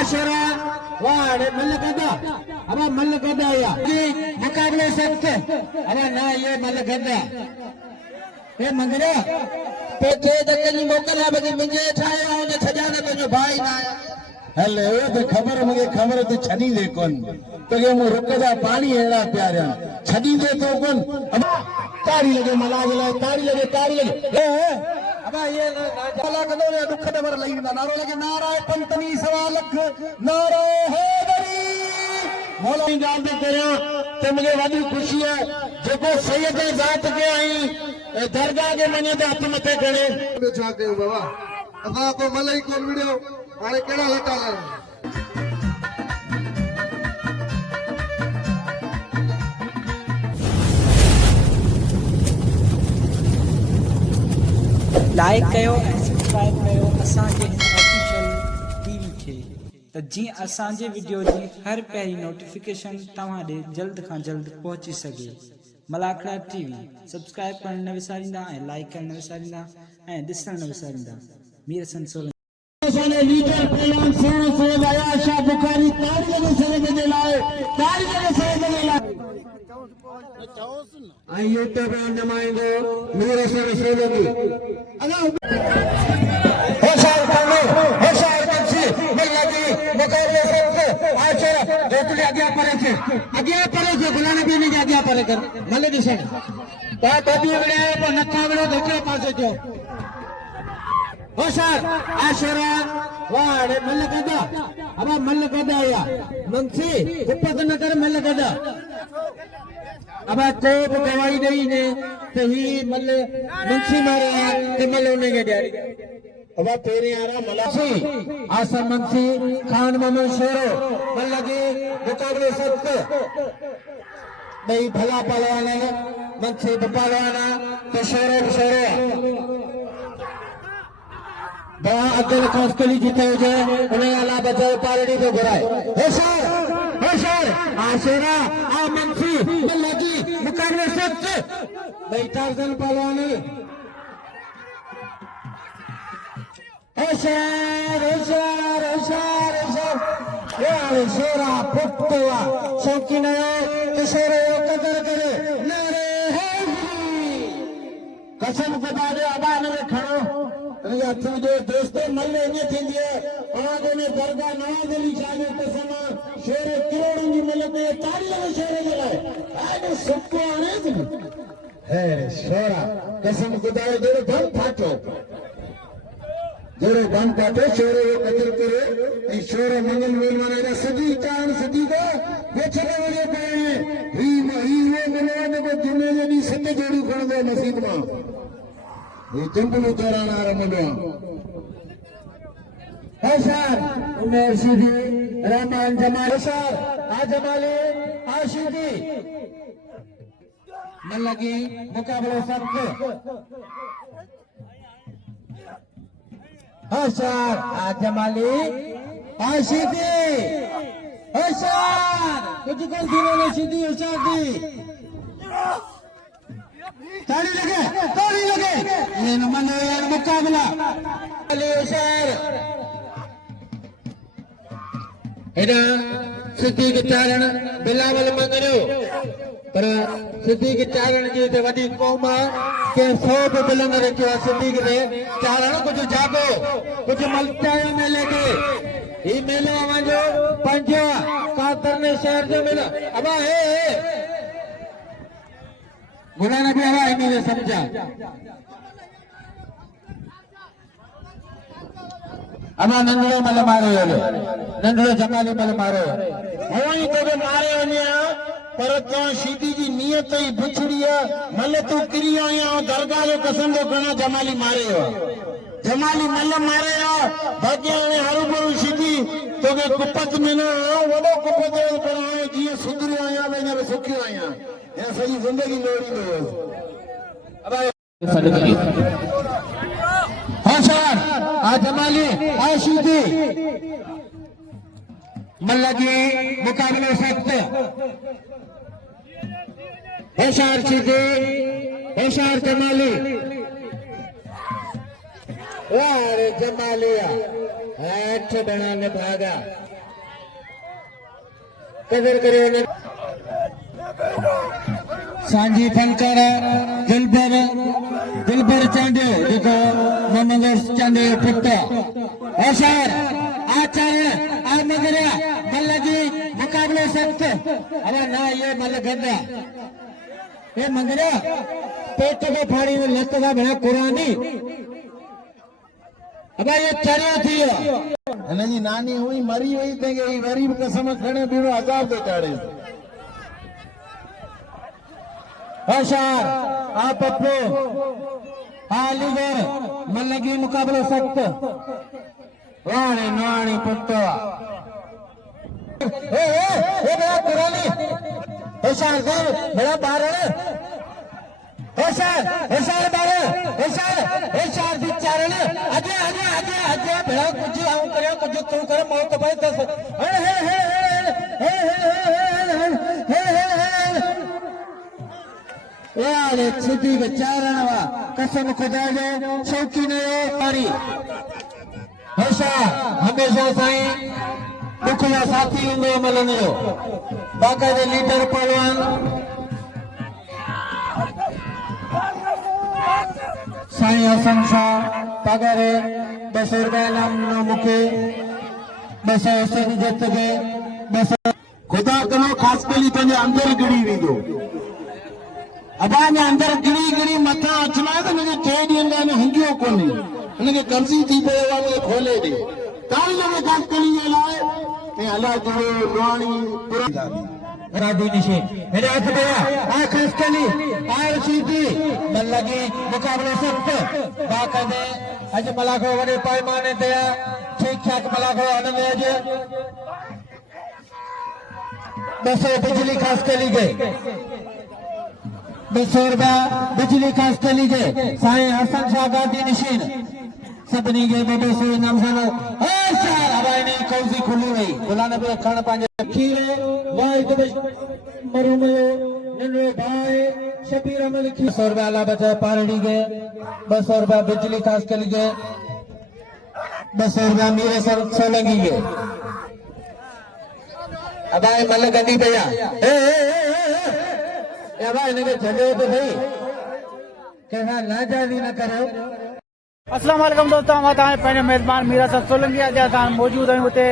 आशरा वाड़े मल्ल गदा अब मल्ल गदा या मुकाबले सख्त अब ना ये मल्ल गदा ये मंगरा पे थे दकनी मोकला बगी मुझे ठाया उन्हें खजाना तो जो भाई ना हेलो तो खबर तो छनी दे कौन तो ये मु रुकदा पानी एड़ा प्यारा छनी दे तो कौन अब ताड़ी लगे मला ताड़ी लगे अब ये नाला कदो रे दुख दबर लई नारो लगे नाराय पंतनी सवा लख नारो हैदरी मौला जान दे तेरा ते मुझे वादी खुशी है जेको सैयद जात के आई दरगाह के मने दे हाथ मथे खड़े छा कयो बाबा असा को मलाई कोन वीडियो हाणे केड़ा लटा ला लाइक कयो सब्सक्राइब कयो असांजे ऑफिशियल टीवी खे त जीअं असांजे वीडियो जी हर पहिरीं नोटिफिकेशन तव्हां ॾे जल्द खां जल्द पहुची सघे। मलाखड़ा टीवी सब्सक्राइब करण न विसारींदा ऐं लाइक करण न विसारींदा ऐं ॾिसण न विसारींदा। मीर हसन सोलंकी ने लीडर पहलवान से आया शाह बुखारी ताड़ी लगे सरे के लाए आई यूट्यूब पे नमाइंदो मेरे से सोलंकी होशार बंसी मल्लगी मुकाबले सबसे आशर जोतले आगे परे से गुलाने भी नहीं आगे परे कर मल्ले दिशा ता तभी बड़े पर नक्का बड़े दूसरे पासे जो होशार आशरा वाड़े मल्ल गदा अब मल्ल गदा या मंसी कुप्पत नगर मल्ल गदा अब कोप गवाही नहीं ने तो ही मल्ल मंसी मारे ते मल्ल उन्हें के दियारी अब तेरे यारा मलासी आसम मंसी खान मामू शेरो मल्ल के मुकाबले सख्त नहीं भला पहलवाना मंसी पहलवाना तो शेरो बड़ा अगल कौस्कली जीते हुए उन्हें अला बचाओ पार्टी को घुराए होशार आशरा आ मंसी लगी मुकाबले सख्त बैठा जन पहलवान होशार यार शेरा पुट्टवा शौकीन है शेरे कदर करे नारे है कसम खुदा दे अबान में खड़ो तुझे दोस्तों मल्ले ने थी आज ने दरगाह नवाज अली शाह ने कसम शेर करोड़ों की मिलत है ताड़ी में शेर मिला आज सबको आने थी है शोरा कसम खुदा दे बम फाटो जोरे बम फाटो शेरे कदर करे ए शेर मंगल वेल माने सदी चांद सदी को बेचने वाले पे ही वो मिलने को दुनिया ने नी सत्य जोड़ी कर दे नसीब में ये जंगल दौरान आ रहा है सर उमेर सीधी रहमान जमाल सर आ जमाले आशिकी मल्लगी मुकाबले सख्त है सर आ जमाली आशिकी है सर कुछ कर दिनों ने सीधी उछाल दी ताड़ी लगे ये मनो यार मुकाबला सर एडा सिद्दीक चारण बिलावल मंगरो पर सिद्दीक चारण जी ते वडी कौम के 100 पे बुलंद रखियो सिद्दीक ने चारण कुछ जागो कुछ मलचायो मेले के ई मेलो आवाजो पंज कातर ने शहर जो मेला अबा हे गुलाना भी हवा इन्हें समझा अमा नंदड़ो मल मारो नंदड़ो जमाली मल मारो वही तो मारे वने पर तो सीधी जी नियत ही बुछड़ी है मल तू किरी आया दरगाह जो कसम जो गणा जमाली मारे जमाली मल मारे भाग्य ने हरु बरु सीधी तो के कुपत में न वडो कुपत बनाए जी सुधरी आया मैंने सुखी आया ये सही जिंदगी लोड़ी दो अब हाँ सर आ जमाली आ सीधी मल्लगी मुकाबले सख्त होशार सीधी होशार जमाली वारे जमा लिया 8 बना ने भागा कदर करे ने सांझी फनकार दिलबर चांदे देखो मोहम्मद चांदे फुट्टा अशर आचरण आ मगरिया मल्लगी मुकाबले सख्त अरे ना ये मल्ल गद्दा ये मगरिया पेट को फाड़ी ने लत का बड़ा कुरानी अब ये चरियो थियो हिनजी नानी हुई मरी हुई तेगे ही गरीब कसम खणे बीड़ो अजाब दे चाड़े अशर आ पप्पू आ लीडर मल्लगी मुकाबले सख्त वाणे नाणी पुट्टो ए बड़ा कुरानी होशार कर बड़ा बारण होशार बारण होशार बिचारण आजे बड़ा कुछ आऊं करे कुछ तू करे मौत पे दस यार सिद्धि बेचारण वा कसम खुदा जो शौकीन है पारी होशार हमेशा साईं दुखला साथी हूंदो मिलंदो बाक़ाइदे लीडर पहलवान साईं हसन शाह पगारे 200 रुपया नाम मूंखे 200 हुसैन जत के 200 खुदा कनो ख़ासि कली तुंहिंजे अंदरि गिड़ी वेंदो अबा में अंदरि गिड़ी मथां अचना त हुनखे 3 ॾींहंनि खां हंगियो कोन्हे हुनखे कब्ज़ी थी पियो आहे उनखे खोले ॾे तारी लॻे ख़ासि कली जे लाइ ऐं अलाह जो लोहाणी राधी निशे मेरे हाथ गया आ खसकली आ रशीदी मल्लगी मुकाबले सख्त बाकायदे अज मलाखो वडे पैमाने ते ठीक ठाक मलाखो आनंद अज 200 बिजली खसकली गए 200 रुपया बिजली खसकली गए साईं हसन शाह गादी निशीन सभिनी खे 200 इनाम सां शार हवाई ने कौजी खुली वई गुलान पे खण पंहिंजे खीरे वाहिद मरूम नन्हे भाई शबीर अहमद की 200 रुपया अला बचा पारड़ी गए 200 रुपया बिजली खास कर गए 200 रुपया मीरे सर सोलंगी गए अब आए मल गंदी भैया अब इनके जगह तो भाई कहना नाजायज़ी न करो अस्सलाम वालेकुम दोस्तों हम पंहिंजो मेज़बान मीरा सर सोलंकी अॼु असां मौजूदु आहियूं हुते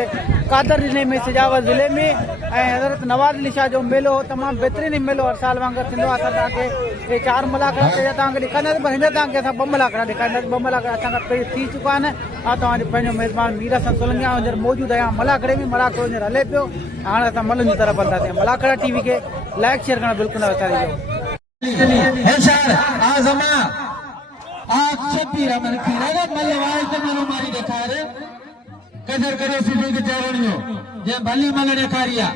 कादर जिले में सिजावर ज़िले में ऐं हज़रत नवाज़ अली शाह जो मेलो तमामु बहितरीनु मेलो हर साल वांगुरु थींदो आहे। असां तव्हांखे हे 4 मलाकड़ा तव्हांखे ॾेखारींदासीं पर हींअर तव्हांखे असां 2 मलाकड़ा ॾेखारींदासीं 2 मलाकड़ा असां खां पहिरीं थी चुका आहिनि। तव्हांजो पंहिंजो मेज़बान मीरा सर सोलंकी हींअर मौजूदु आहियां मलाकड़े में मलाकड़ो हींअर हले पियो। हाणे असां मलनि जी तरफ़ हलंदासीं। मलाकड़ा टीवी खे लाइक शेयर करणु बिल्कुलु न विसारिजो। आप शबीर अहमद खीरा मल्लवाई तो मेरू मारी देखार कदर करो सीधी के चारणियो जे भली मल देखारिया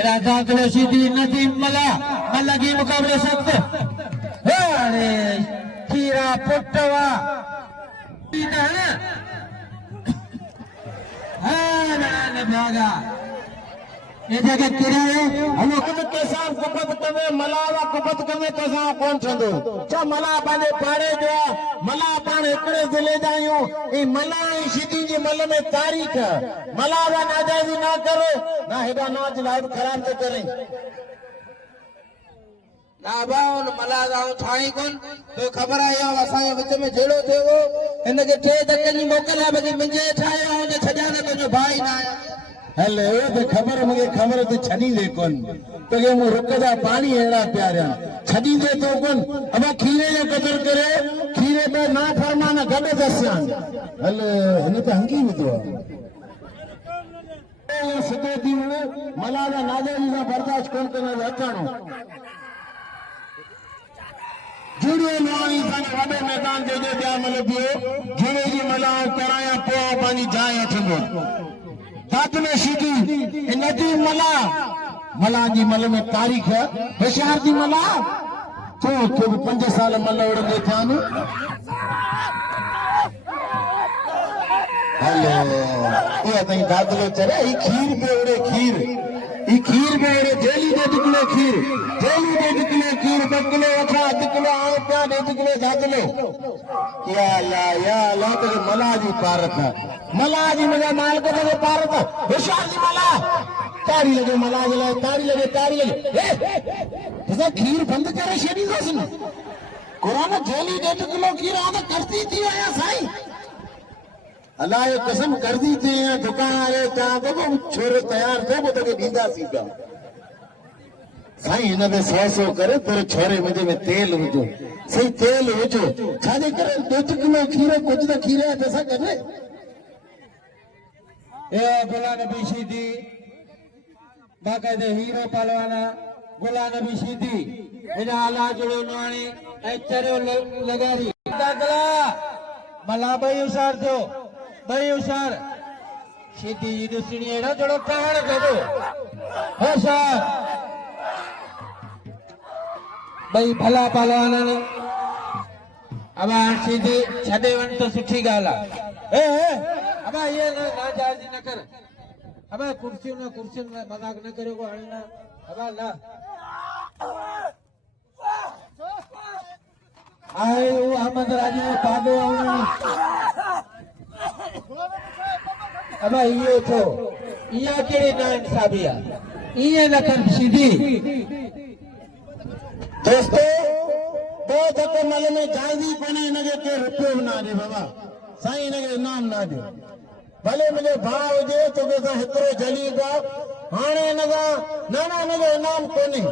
एरा दाखलो सीधी नदी मल्ला की मुकाबले सख्त अरे खीरा पुट्टवा हां भागा ये जगह किराए हम कुबत के साथ कुबत कमे मलावा कुबत कमे तो सा कौन छंदो चा मला पाने पाड़े जो मला पान एकड़े जिले जायो ई मला सीधी जी मल में तारीख मलावा नाजायज़ी ना करो ना हेडा नाच लाइव खराब तो करे ना बाउन मला जाऊ थाई कोन तो खबर आयो असा विच में जेड़ो थियो इनके 3 धक्के जी मोकल है बगी मुझे ठायो जे छजाने तो जो भाई ना हेलो तो खबर मुझे खबर तो छनी दे कौन तो ये मु रुकदा पानी एड़ा प्यारा छनी दे तो कौन अब खीरे जो कदर करे खीरे पे ना फरमाना गडे दस्यान हेलो हिन तो हंगी में तो ये सदे दिन मलाला नाजायज़ी का बर्दाश्त कोन करना अचाणो जुड़े लोहाणी सन वडे मैदान दे दे दिया मतलब पियो जुड़े जी मला कराया पो पानी जाए अठंदो दात में सीधी नदी मला जी मल में तारीख है होशियार जी मला तो 5 साल मल उड़े थान हेलो ये तई दादलो चरे ई खीर पे उड़े खीर ई खीर में अहिड़ो जेली 1.5 किलो खीर, जेली 1.5 किलो खीर, 2 किलो वठा, 2 किलो आयो पिया, 1.5 किलो दादलो। या अल्लाह ते मला जी पारत, मला जी मुंहिंजा मालिक ते पारत, होशियार जी मला तारी लगे, मला जे लाइ तारी लगे, तारी लगे। असां खीर बंदि करे छॾींदासीं न। क़ुरान जेली 1.5 किलो खीर आदा करती थी आया साईं, अल्लाह जो कसम करदी थी। दुकान वारे चवां थो छोरो तयार थियो पोइ तोखे ॾींदासीं पिया। साईं हिन में 100 करे पर छोरे मुंहिंजे में तेल विझो, सही तेल विझो। छाजे करे 1.5 किलो खीर कुझु त खीर जा पैसा करे। ए गुला नबी शीदी बाकायदे हीरो पहलवाना गुला नबी शीदी इन आला जुड़ो नाणी ऐं चरियो लगारी दादला मला भाई होशियार थियो, भाई होशियार शीदी जी ॾिसणी अहिड़ो जहिड़ो कहाण कजो होशियार। भाई भला पहलवान अब शीदी छॾे वञ त सुठी ॻाल्हि आहे। अब ये ना जायज न कर, अब कुर्सी में मजाक न करो को हाणे ना। अब ना आए वो अहमद राजी में पादो आउणी। अब ये तो इया केड़ी ना इंसाफी है, ये न कर सीधी। दोस्तों 2 धक्के मल में जायज़ी कोन्हे, हिनखे के रुपयो बि न ॾे बाबा, साईं हिनखे इनाम न ॾे। भले मुंहिंजो भाउ हुजे तोखे सां हेतिरो जली पिया, हाणे हिनजो इनाम कोन्हे।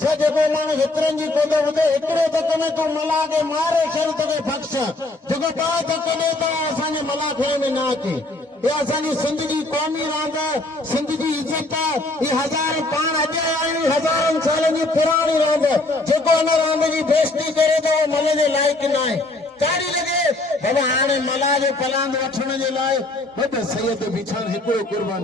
छा जेको माण्हू हेतिरनि जी कोन ॿुधे, हिकिड़े धके में तूं मला खे मारे छॾ, तोखे बख़्श। जेको 2 धके ॾे त असांजे मला खे में न अचे। इहा असांजी सिंध जी क़ौमी रांदि आहे, सिंध जी इज़त आहे। इहा हज़ार पाण अॼु आहियूं, हज़ारनि सालनि जी पुराणी रांदि। जेको हिन रांदि जी बेइज़ती करे थो उहो मल जे लाइक़ न आहे। ताड़ी लॻे बाबा हाणे मला जो पलांद वठण जे लाइ वॾो सैयद बिछण हिकिड़ो कुर्बान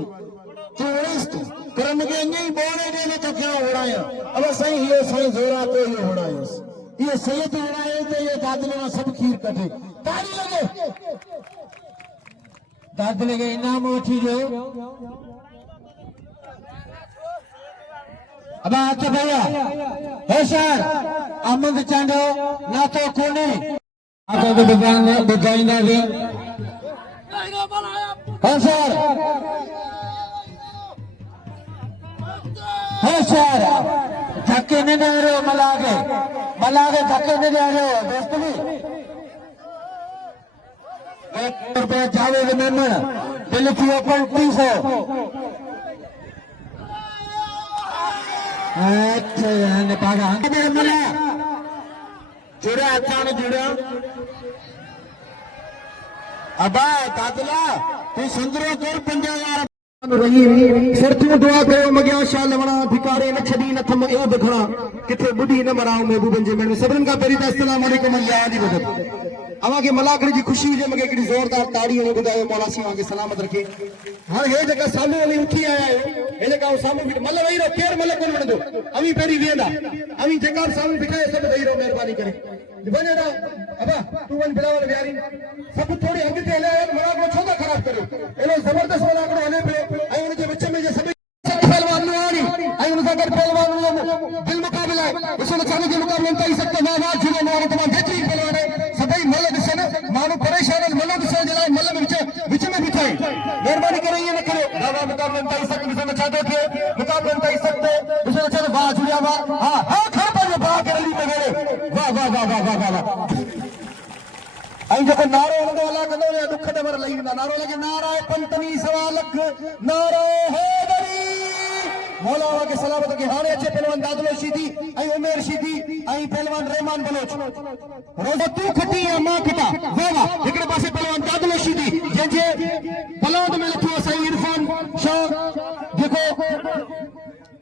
तूं उड़ीस तूं पर मूंखे अञा ई ॿोड़े ॾे न तो कीअं उड़ायां। अब साईं इहो साईं ज़ोरा तो इहो उड़ायोसि, इहो सैयद उड़ायो त इहो दादले मां सभु खीर कढे। ताड़ी लॻे दादले के इनाम वठी जो। अब अच्छा भैया होशियार अहमद चांडो ना तो कोने आगे तो बुझाईंदा भी होशियार होशियार धक्के न दे रहे हो। मलागे धक्के न दे रहे हो दोस्त भी। ₹1 जावेद मेमन दिल थी ओपन 300। अच्छा पागा मला जुड़ा अचान जुड़ा अबा दादला तू संदरो कर 50,000 सरतू दुआ कयो मगिया शाल वणा भिकारे न छडी न थम ए बखणा किथे बुढ़ी न मराओ महबूबन जे में सबरन का पहिरीं त अस्सलाम वालेकुम या दी मदद अवा के मलाकड़ी जी खुशी हुजे मगे एकड़ी जोरदार ताड़ी ने बुधायो मौला सिवा के सलामत रखे। हां हे जगह सामू वाली उठी आया है, हे जगह सामू मल वही रो केर मल कोन वणदो अवी पेरी वेंदा अवी जगह सामू बिठाए सब वही रो मेहरबानी करे वनेड़ा अबा तू वन बिलावल व्यारी सब थोड़ी अॻिते हले मलाक में छो था खराब करो एलो जबरदस्त मलाक हले पे ऐं उन जे विच में जे सब पहलवान आनी ऐं उन सां गॾु पहलवान दिल मुकाबला है उसने चालू के मुकाबले में कई सकते ना ना जुड़े मारो तमाम बेहतरीन पहलवान है सभई मल दिसन मानो परेशान मल दिसन जे लाइ मल विच में बिठाई मेहरबानी करे ये न करो दादा मुकाबले में कई सकते उसने चाहते थे मुकाबले में कई सकते उसने चाहे वाह जुड़िया वाह हां हां खा पर वाह कर ली में वाह वाह वाह वाह वाह वाह ऐं जेको नारो हलंदो अलाह कंदो या दुख डबर लही वेंदा नारो लॻे नाराए पंतनी सवा लख नारो हैदरी मौला के सलामत के हाणे अचे पहलवान दादलो शीदी ऐं उमेर शीदी ऐं पहलवान रहमान बलोच रोज़ तू खटी या मां खटा वाह वाह हिकड़े पासे पहलवान दादलो शीदी जंहिंजे बलौद में लथो साईं इरफान शाह जेको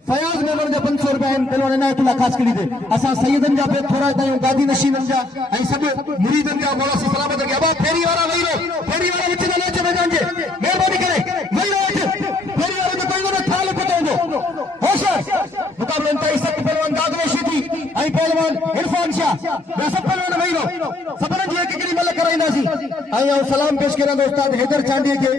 फयाज मेमन जा 500 रुपया पहलवान इनायतुल्लाह खास करी दे असा सैयदन जा पे थोड़ा तायूं गादी नशीनन जा ऐं सब मुरीदन जा मौला से सलामत के अबा फेरी वाला वही रो फेरी वाला विच न अचे मैदान जे मेहरबानी करे वही रो फेरी वाला तो कोई न थाल पटोंदो होशियार मुकाबले में सब पहलवान दादलो शीदी ऐं पहलवान इरफान शाह वे सब पहलवान वही रो सबरन जी एकड़ी मल कराइंदासी ऐं सलाम पेश करा उस्ताद हैदर चांडी के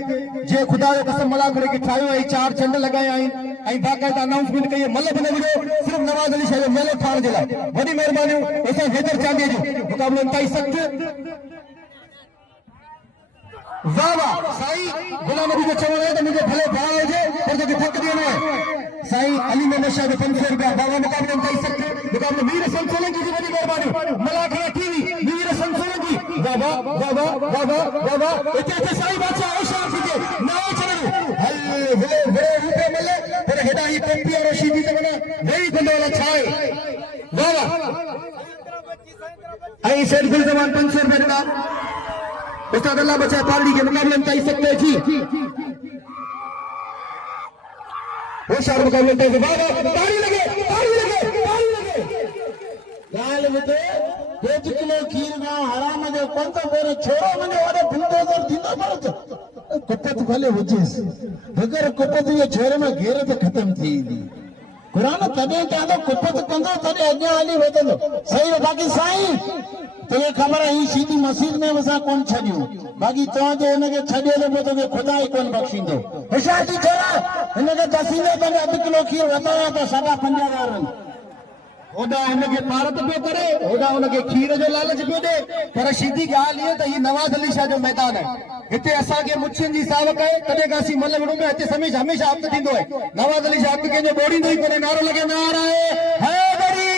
जे ख़ुदा जो कसम मला करे कि ठाहियो ऐं 4 चंड लगाया आहिनि ऐं बाक़ाइदा अनाउंसमेंट कई मल बि न विड़ो सिर्फ़ नवाज़ अली शाह जो मेलो ठाहिण जे लाइ वॾी महिरबानी असां हैदर चांदीअ जो मुक़ाबलो इंतहाई सख़्तु वाह वाह साईं गुलाम नबी जो चवण है तो मुझे भले भाव हुजे पर जो थक देना है साईं अली मोहम्मद शाह जो 500 रुपया बाबा मुक़ाबले इंतहाई सख़्तु मुक़ाबलो मीर हसन सोलंकी जी वॾी महिरबानी मलाखड़ा टीवी मीर हसन सोलंकी वाह वाह वाह वाह वाह वाह वाह वाह इते साईं बादशाह औशार थी नओ चरण हल वे वे रूपे मिले पर हेडा ही पंपी और रशीदी से बना वही गंडोला छाए वाह वाह आई सेठ गुल जमान 500 रुपया ॾिना उस्ताद अल्लाह बचाए पार्टी के मुकाबले में ताई सकते जी वो शार मुकाबले में ताली लगे गाल बते 2 किलो खीर ना हराम जो कोन तो मेरे छोरो मुझे वाले बुलडोजर दींदा पर कुपत भले हुजेस अगर कुपत ये छोरे में घेरे तो खत्म थी कुरान तदे कहंदो कुपत कंदो तदे अॻियां हली वेंदो सही बाक़ी साईं तुझे खबर है सीधी मस्जिद में वसा कौन छड़ियो बाकी तो जो इनके छड़ियो तो तोके खुदा ही कौन बख्शींदो होशियार थी छोरा इनके दसींदो तो 2 किलो खीर वधाया तो 5000 ओडा इनके भारत पे करे ओडा उनके खीर जो लालच पे दे पर सीधी गाल ये तो ये नवाज अली शाह जो मैदान है इते असा के मुच्छन जी सावक है कदे कासी मलगड़ू में इते समय हमेशा आप दींदो है नवाज अली शाह के जो बोड़ी नहीं पर नारो लगे नारा है बड़ी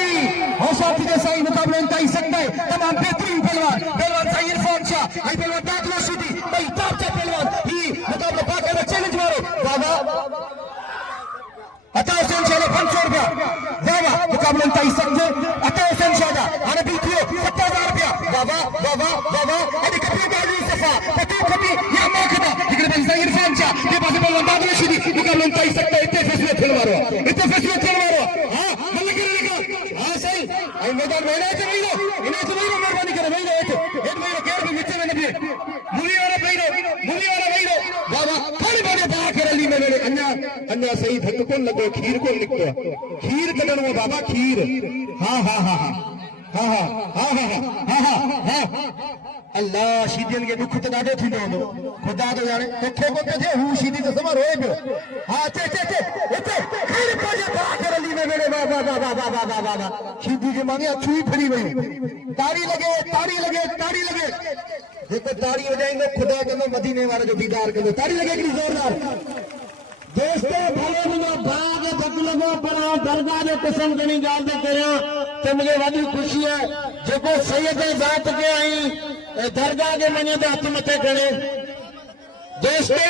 होशियार थी साईं मुकाबले इंतहाई सकता है तमाम बेहतरीन पहलवान साईं इरफान शाह आई पहलवान दादलो सीधी भाई टॉप चा पहलवान ही मुकाबला बाकायदा चैलेंज मारो बाबा अता हुसैन शाह 500 रुपया वाह मुकाबला इंतहाई सकते अता हुसैन शाह आने भी थियो 70,000 रुपया वाह अरे कभी बाजू सफा पतो कभी या मौका इकड़े भाई साईं इरफान शाह के पास पहलवान दादलो सीधी मुकाबला इंतहाई सकता है इते फैसले खेल मारो हां मल्ल करेगा हां सही आई मैदान में इन्हें तो मेहरबानी करे भाई एक भाई केर भी नीचे में नहीं मूवी वाला भाई वाह खाली बारे बात कर ली मैंने अन्या सही धक को लगो खीर को निकतो खीर कढणो बाबा खीर हा अल्लाह सीधीन के दुख तो ॾाढो थींदो हूंदो खुदा तो जाने तोखे को थे हूं सीधी तो समा रोए पियो हां इते खीर पाजे बात कर ली मैंने वाह सीधी के मांगे छुई फरी वई ताड़ी लगे देखो ताड़ी हो जाएंगे खुदा कंदो मदीने वाले जो दीदार कंदो ताड़ी लगे कि जोरदार दोस्तों भले मुझे बाग बदलगो पर दरगाह जो कसम कनी गाल दे करियो तो मुझे वॾी खुशी है जो सैयद जात के आई दरगाह के मने दे हथ मथे करे दोस्तों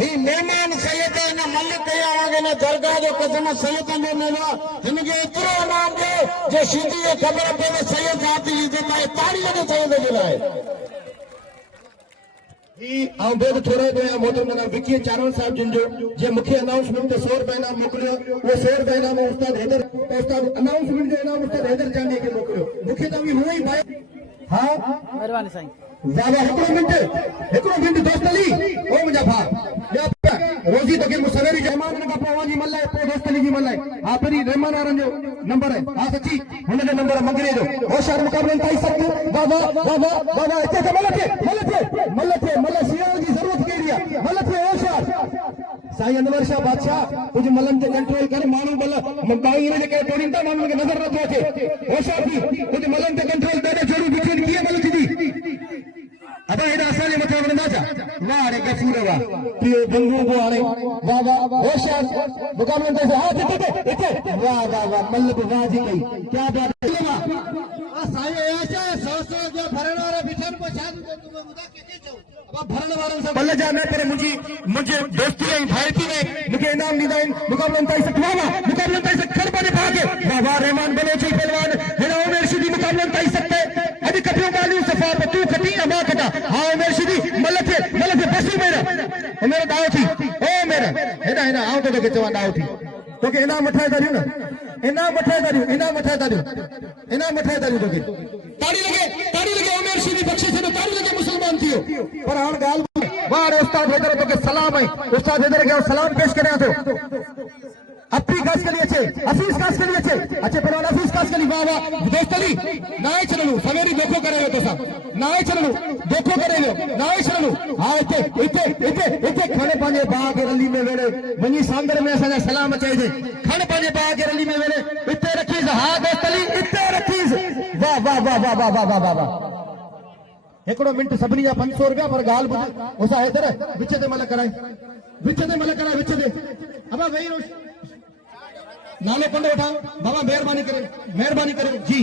ही मेहमान सैयद न मलिक कया आगे न दरगाह जो कसम सैयद ने मेलो इनके इतरो नाम दे जो सीधी खबर पे सैयद जात जी जे माए ताड़ी लगे सैयद जे लाए आऊं बेद थोड़े दो मोहतरम जनाब विकी चारण साहब जिन जो जे मुख्य अनाउंसमेंट 100 रुपया इनाम मोकलियो वो 100 रुपया इनाम उस्ताद अनाउंसमेंट जो इनाम उस्ताद हैदर चांदी के मोकलियो मुख्य तो हुई भाई हां मेहरबानी साईं ज़्यादा हिकड़ो मिनट दोस्त अली ओ मुझा भा रोजी तक मुसवेरी जमान ने कपवा जी मल्ला पे दोस्त अली जी मल्ला हां पेरी रहमान आरन जो नंबर है हां सच्ची हुन जो नंबर मंगरे जो होशियार मुकाबले ताई सकते बाबा इते तो मल्ला सियाल जी जरूरत केड़ी है मल्ला होशियार साईं अनवर शाह बादशाह कुछ मलन के कंट्रोल कर मानू मल्ला बाई ने के टोरिंदा मानू के नजर न अचे होशियार जी कुछ मलन के कंट्रोल दे जरूर बिखन किए मल्ला जी अब एडा असाले मथे वणंदा छा वाह रे गफूर वाह प्रियो बंगू को आणे वाह होशियार मुकाबले में से हां इते वाह मल्ल वाह जी कई क्या बात है आ साईं ऐसा 100 जो भरण वाले बिठन को शादी को तुम मुदा के चो अब भरण वाले से बल्ले जाने पर मुझे दोस्ती है भाईती में मुझे इनाम दीदा मुकाबले में ताई सकवा मुकाबले में ताई सक खर बने भागे वाह रहमान बलोची पहलवान हेरा उमेर सीधी मुकाबले में ताई सकते अभी कपियो गाली सफा पे तू कटी अमा कटा हां उमेर सीधी मल्ल बसी मेरा दाव थी ओ मेरा हेना आओ तो के चवा दाव थी तो के इनाम मठाए दरियो ना इनाम मठाए दरियो तो के ताड़ी लगे उमेर सीधी बख्शिश ने ताड़ी लगे मुसलमान थियो पर हां गाल वाह उस्ताद हैदर तो के सलाम है उस्ताद हैदर के सलाम पेश करे तो अपनी काज के लिए छे हफीज काज के लिए छे अच्छे पहलवान हफीज काज के लिए वाह वाह दोस्त अली नाय चलनु सवेरी देखो करे तो सब नाय चलनु देखो करे नाय चलनु हां इते खणे पांजे बाग रली में वेड़े वनी सांदर में असा सलाम अचे जे खणे पांजे बाग रली में वेड़े इते रखीस हां दोस्त अली इते रखीस वाह वाह वाह वाह वाह वाह वाह वाह एकड़ो मिनट सबनी जा 500 रुपया पर गाल बुझ ओसा हैदर विच ते मल कराए विच ते अब वही नालो पंडे उठाओ बाबा मेहरबानी करे जी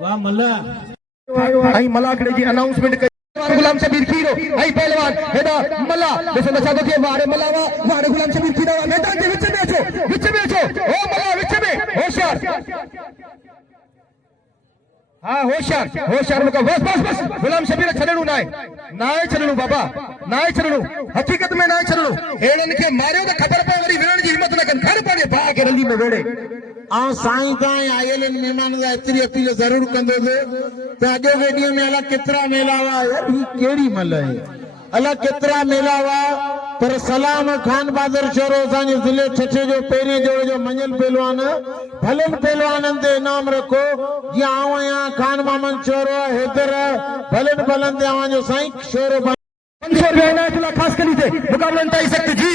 वाह मल्ला आई मलाकड़े जी अनाउंसमेंट कर गुलाम शबीर खीरो आई पहलवान हेदा मल्ला जैसे नशा तो के वारे मल्ला वारे गुलाम शबीर खीरो मैदान के विच में अचो ओ मल्ला विच में होशियार हाँ होशियार मुका बस गुलाम शबीर छड़णु नाय छड़णु बाबा नाय छड़णु हकीकत में नाय छड़णु एड़न के मारियो तो खबर पे वरी विरण जी हिम्मत न कन खर पाने भाग के रली में वेड़े आ साईं ताई आयल मेहमान दा एतरी अपील जरूर कंदो ते अजो वीडियो में अला केतरा मेला वा यार ई केड़ी मल है अला केतरा मेला वा पर सलाम खान बहादुर शोरो सानी जिले छछे जो पेरी जोड़ जो मंजल पहलवान भलन पहलवानन दे नाम रखो जी आवा या खान मामन शोरो हैदर भलन दे आवा जो साईं शोरो 500 रुपया इनायतुल्लाह खास कली थे मुकाबला तय सकते जी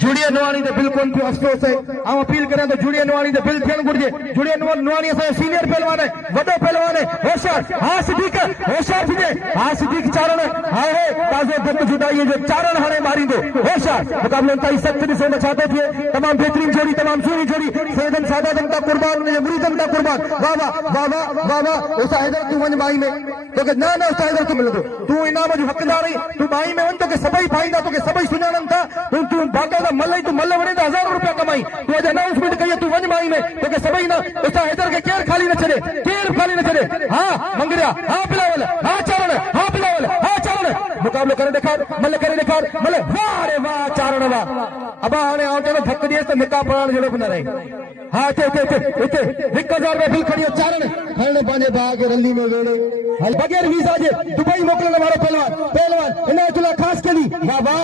जुड़िया नवानी दे बिल कोन थियो अफसोस है हम अपील करें तो जुड़िया नवानी दे बिल थियन गुरजे जुड़िया नवानी असा सीनियर पहलवान है वडो पहलवान है होशियार हां सिद्दीक होशियार थिजे हां सिद्दीक चारण हां है ताजो दुख जुदाई जो चारण हणे मारी दो होशियार मुकाबले ताई सख्त से बचाते थे तमाम बेहतरीन जोड़ी तमाम सुनी जोड़ी सैयदन सादा जनता कुर्बान ने मुरीदन का कुर्बान वाह वाह ओसा हैदर तू वन बाई में तो के ना ओसा हैदर तू मिल दो तू इनाम जो हकदार है तू बाई में वन तो के सबई पाइंदा तो के सबई सुनानन था तू बाका मल्ल तू मल्ल वने 1000 रुपया कमाई तू अज अनाउंसमेंट कई तू वन माई में तो के सबई ना उसा हैदर के केर खाली न छड़े हां मंगरिया हां बिलावल हां चारण हां बिलावल हां चारण मुकाबलो करे दिखार मल्ल वाह रे वाह चारण वाह अब आने आउटे में धक दिए तो निका पड़ान जड़ो न रहे हां इते 1000 रुपया बिल खड़ियो चारण खड़ने पाने भाग रली में वेड़े हल बगैर वीजा जे दुबई मोकलने वालो पहलवान इनायतुल्लाह खास के लिए वाह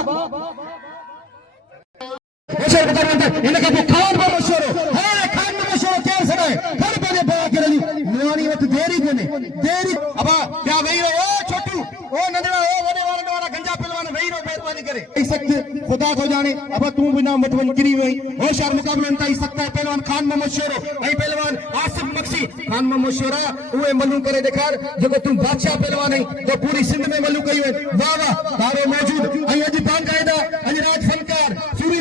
होशियार मुकाबला इनका तो खान में मशहूर है खान में मशहूर क्या सराय हर बने बात करली नवानी मत देरी अब क्या वही ओ छोटू ओ नंदड़ा ओ वने वाला गंजा पहलवान वही मेहरबानी करे सकते खुदा को जाने अब तू बिना मटवन किरी वही होशियार मुकाबला तई सकता है पहलवान खान में मशहूर है पहलवान आसिफ मक्सी खान में मशहूर है ओए मल्लू करे दिखार जो तू बादशाह पहलवान है तो पूरी सिंध में मल्लू कई वाह तारो मौजूद आई अज बाकायदा अज राज फनकार सूरी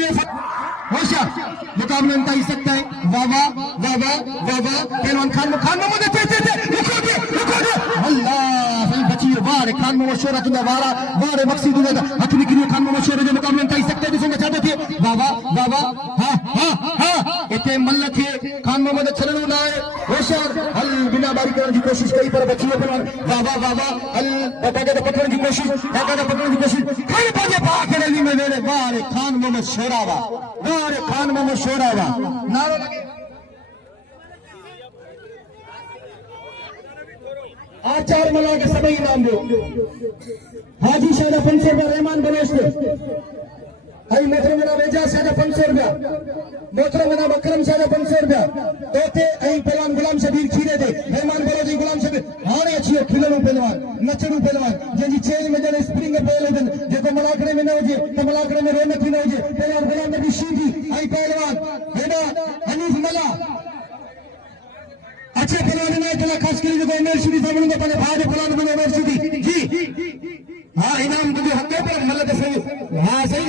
होशियार मुकाबला तय सकता है वाह पहलवान खान में रुको अल्लाह सही बची वाह रे खान में मशहूर तुंदा वाह रे मक्सी दूंगा हाथ में गिरी खान में मशहूर जो मुकाबला तय सकते हैं जिसमें चाहते थे वाह हां इते मल्ल थे खान में मदद छलनो ना है होशियार हल बिना बारी करने की कोशिश कई पर बची पहलवान वाह हल बाका पकड़ने की कोशिश खान पाजे बाग रली में वेले वाह रे खान में मशहूर वाह रे खान में मशहूर वाह नारो लगे आचार मला के सबई नाम दो हाजी शादा 500 रुपया रहमान बलोच आई मोहतरम जनाब एजाज शादा 500 रुपया मोहतरम जनाब अकरम शादा 500 रुपया तोते आई पहलवान गुलाम शबीर खीरे दे रहमान बलोच गुलाम शबीर हाने अचियो खिलणु पहलवान नचणु पहलवान जेजी चेन में जने स्प्रिंग पहले दिन जेको मलाकड़े में न होजे तो मलाकड़े में रौनक न होजे पहलवान गुलाम नबी शीदी आई पहलवान हेडा हनीफ मला अच्छे पहलवान इनायतुल्लाह खास के लिए जो यूनिवर्सिटी से मिलूंगा पहले भाई पहलवान बने यूनिवर्सिटी जी हां इनाम तुझे हत्ते पर मल्ल सही हां सही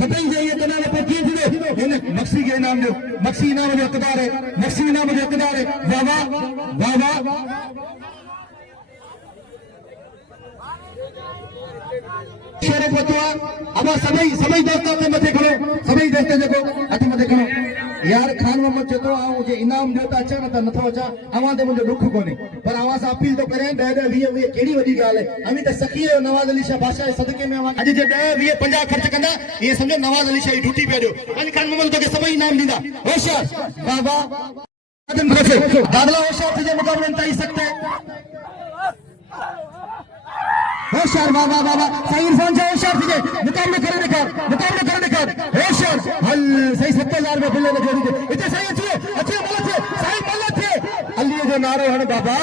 सभी जाइए तो नाम पर की जुड़े इन मक्सी के इनाम जो मक्सी इनाम जो हकदार है मक्सी इनाम जो हकदार है वाह शेरे पतवा अब सभी दोस्तों के मथे खड़ो सभी दोस्तों देखो अति मथे खड़ो यार खान मोहम्मद चतो आऊं जे इनाम देता अचा न त नथो अचा अवां ते मुंजो दुख कोने पर अवां सा अपील तो करें 10-20 केड़ी वडी गाल है अमी त सखी नवाज अली शाह बादशाह सदके में अवां अज जे 10-20-50 खर्च कंदा ये समझो नवाज अली शाह ड्यूटी पे दो अन खान मोहम्मद तो के सभी इनाम दींदा होशियार वाह दादला होशियार तुझे मुकाबले तय सकते हैं होशियार बाबा बाबा सही इरफान से होशियार थी मुकाबले करने का होशियार हल सही 70,000 में बिल्ले में जोड़ी दे इतने सही अच्छे मल्ल थे सही मल्ल थे अल्ली जो नारो है बाबा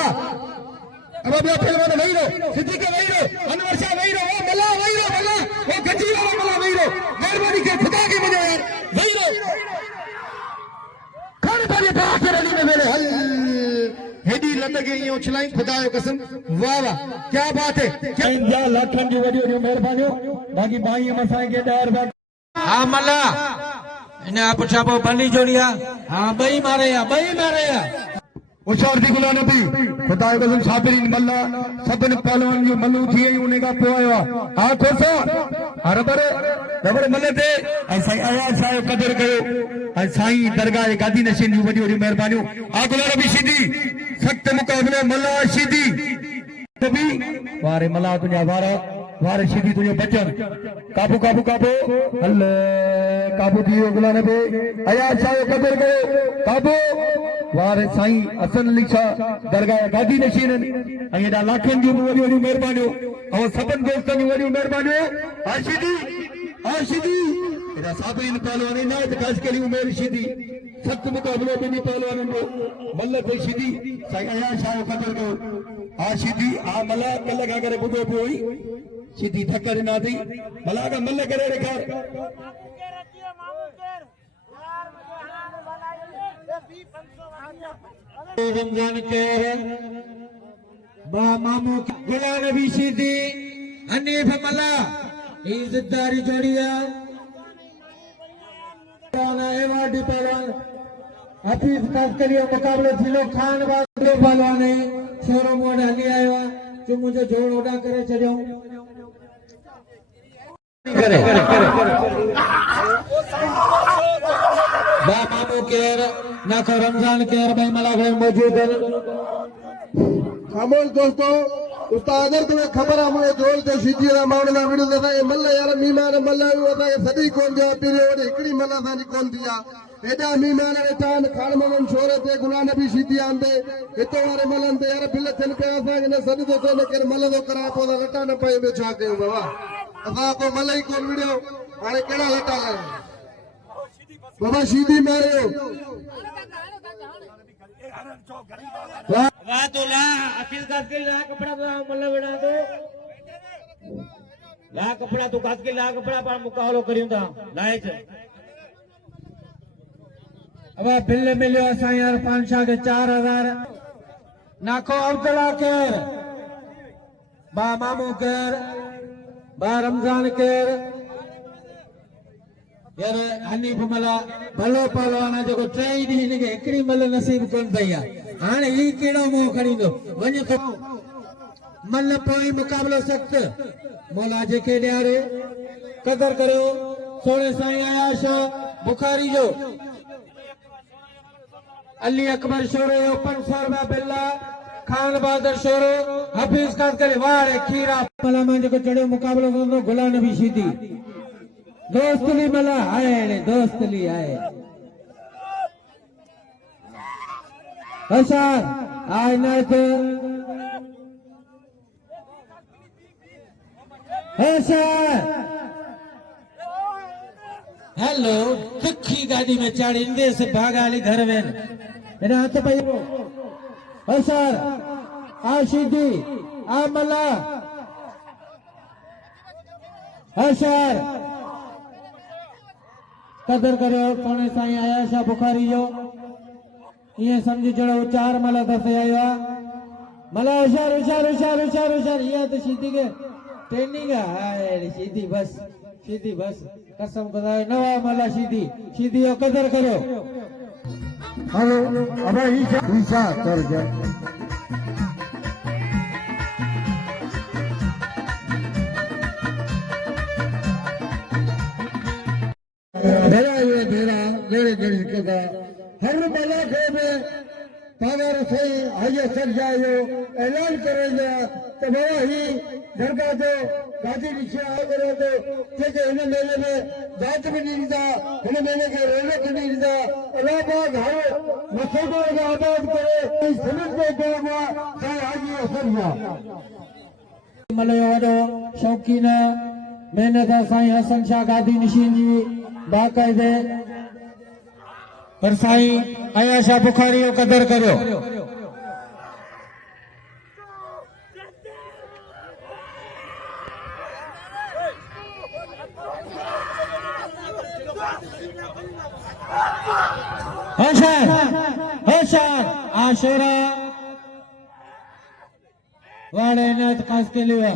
अब अब फिल्म में वही रहो सिद्दीक वही रहो अनवर शाह वही रहो मल्ला वो गंजी वाला मल्ला वही रहो मेहरबानी कर खुदा की वजह यार वही रहो खाने पानी पे आखिर अली में मेरे हल हेडी लत के यूं उछलाई खुदा जो कसम वाह वाह क्या बात है क्या इंडिया लाखन जी वडी वडी मेहरबानी बाकी भाई मसाई के डर बात हाँ मल्ला इन्हें आप छापो बनी जोड़िया हाँ बई मारे या होशियार थी गुलाम नबी खुदा जो कसम साबिरीन मल्ला सबन पहलवान जो मल्लू थी उन्हें का पोया हाँ खोसा हर बरे मल्ले थे ऐसा आया सायो कदर करो साईं दरगाह गादी नशीन जी वडी वडी मेहरबानी आ गुलाम नबी सीधी सख्त मुकाबले मल्ला सीधी नबी वारे मल्ला तुझा वारे सीधी तुझे बचन काबू हल काबू दियो गुलाम नबी आया सायो कदर करो काबू वारे साईं असन लिखा दरगाह गादी नशीन अहिड़ा लाखन जी वडी वडी मेहरबानी और सबन दोस्तन जी वडी मेहरबानी आशिदी एदा साबिन पहलवान इनायत खास के लिए उमेर सीधी सख्त मुकाबले बिनी पहलवान को मल्ल कोई सीधी साईं आया शाह कदर को आशिदी आ मल्ला कल का करे बुदो पोई सीधी थकर ना थी मल्ला का मल्ल करे रेखा रमजान के बा मामू गुलाम नबी सीधी हनीफ मल्ला इज्जतदारी जोड़िया एवार्डी पहलवान हफीज खास करियो मुकाबले थिलो खान बादलो पहलवान शोरूम वड हली आयो जो मुझे जोड़ ओडा करे छड़ियो करे बा मामू केर नाखो रमजान केर भाई मला घर मौजूद है खामोश दोस्तों उस्ताद तुम्हें खबर है मुझे जोड़ ते सीधी दा मामला वीडियो देता ये मल्ला यार मीमान मल्ला होता है सदी कौन जा पीरे और इकड़ी मल्ला सा कौन दिया एडा मीमान वेठान खान मगन छोरे ते गुलाम नबी सीधी आंदे इतो वारे मलन ते यार बिल थिन पे असा ने सदी तो ने कर मल्ला तो करा पोदा लटा न पए में छा कयो बाबा असा को मल्ला ही कौन वीडियो हाने केड़ा लटा ले बाबा सीधी मारियो वाह तो ला अखिल काट के ला कपड़ा तो मल्ला बना दो ला कपड़ा तो काट के ला कपड़ा पर मुकाबलो करियो था लाए छ अब बिल मिलियो असा यार पांचशा के 4000 नाखो अब्दुल्ला केर बा मामू केर बा रमजान केर यार हनीफ मल्ला भलो पहलवान जो ट्रेन दी ने एकड़ी मल नसीब कोन भैया हाने ई केड़ो मो खणींदो वने तो मल पोई मुकाबलो सख्त मौला जे के ॾियारे कदर करियो सोने साईं आयाश बुखारी जो अली अकबर शोरो 500 रुपया बिल्ला खान बहादुर शोरो हफीज खास करे वारे खीरा मल्ला मान जो चढ़ियो मुकाबलो कंदो गुलाम नबी सीधी दोस्तली मल्ला आए दोस्तली आए अच्छा आए ना तो हेलो दुखी गाड़ी में चढ़ी इंदे से भागाली घर में मेरे हाथ पे सर आशीदी आ मल्ला सर कदर करो सोने साईं आया शाह बुखारी जो ये समझी जड़ो 4 मल्ला दसे आयो मल्ला होशियार ये तो सीधी के ट्रेनिंग है सीधी बस कसम खुदा नवा मल्ला सीधी हो कदर करो हेलो अब ईशा कर जा लेड़े हर मल्ला को पावर से आइए सर जायो ऐलान करेगा तो बड़ा ही दरगाह जो गाजी नीचे आ करो तो ठीक है इन मेले में जांच भी नहीं दा इन मेले के रेले भी नहीं दा इलाहाबाद हर मसूदों को आबाद करे इस समझ को देगा चाहे आइए सर जा जमल जो वॾो शौक़ीन महिनत साईं हसन शाह गादी निशीन जी बाक़ाइदे पर साईं अया शाह बुखारी जो कदर करियो। होशियार आशुरा वाड़े इनायत खास के लिए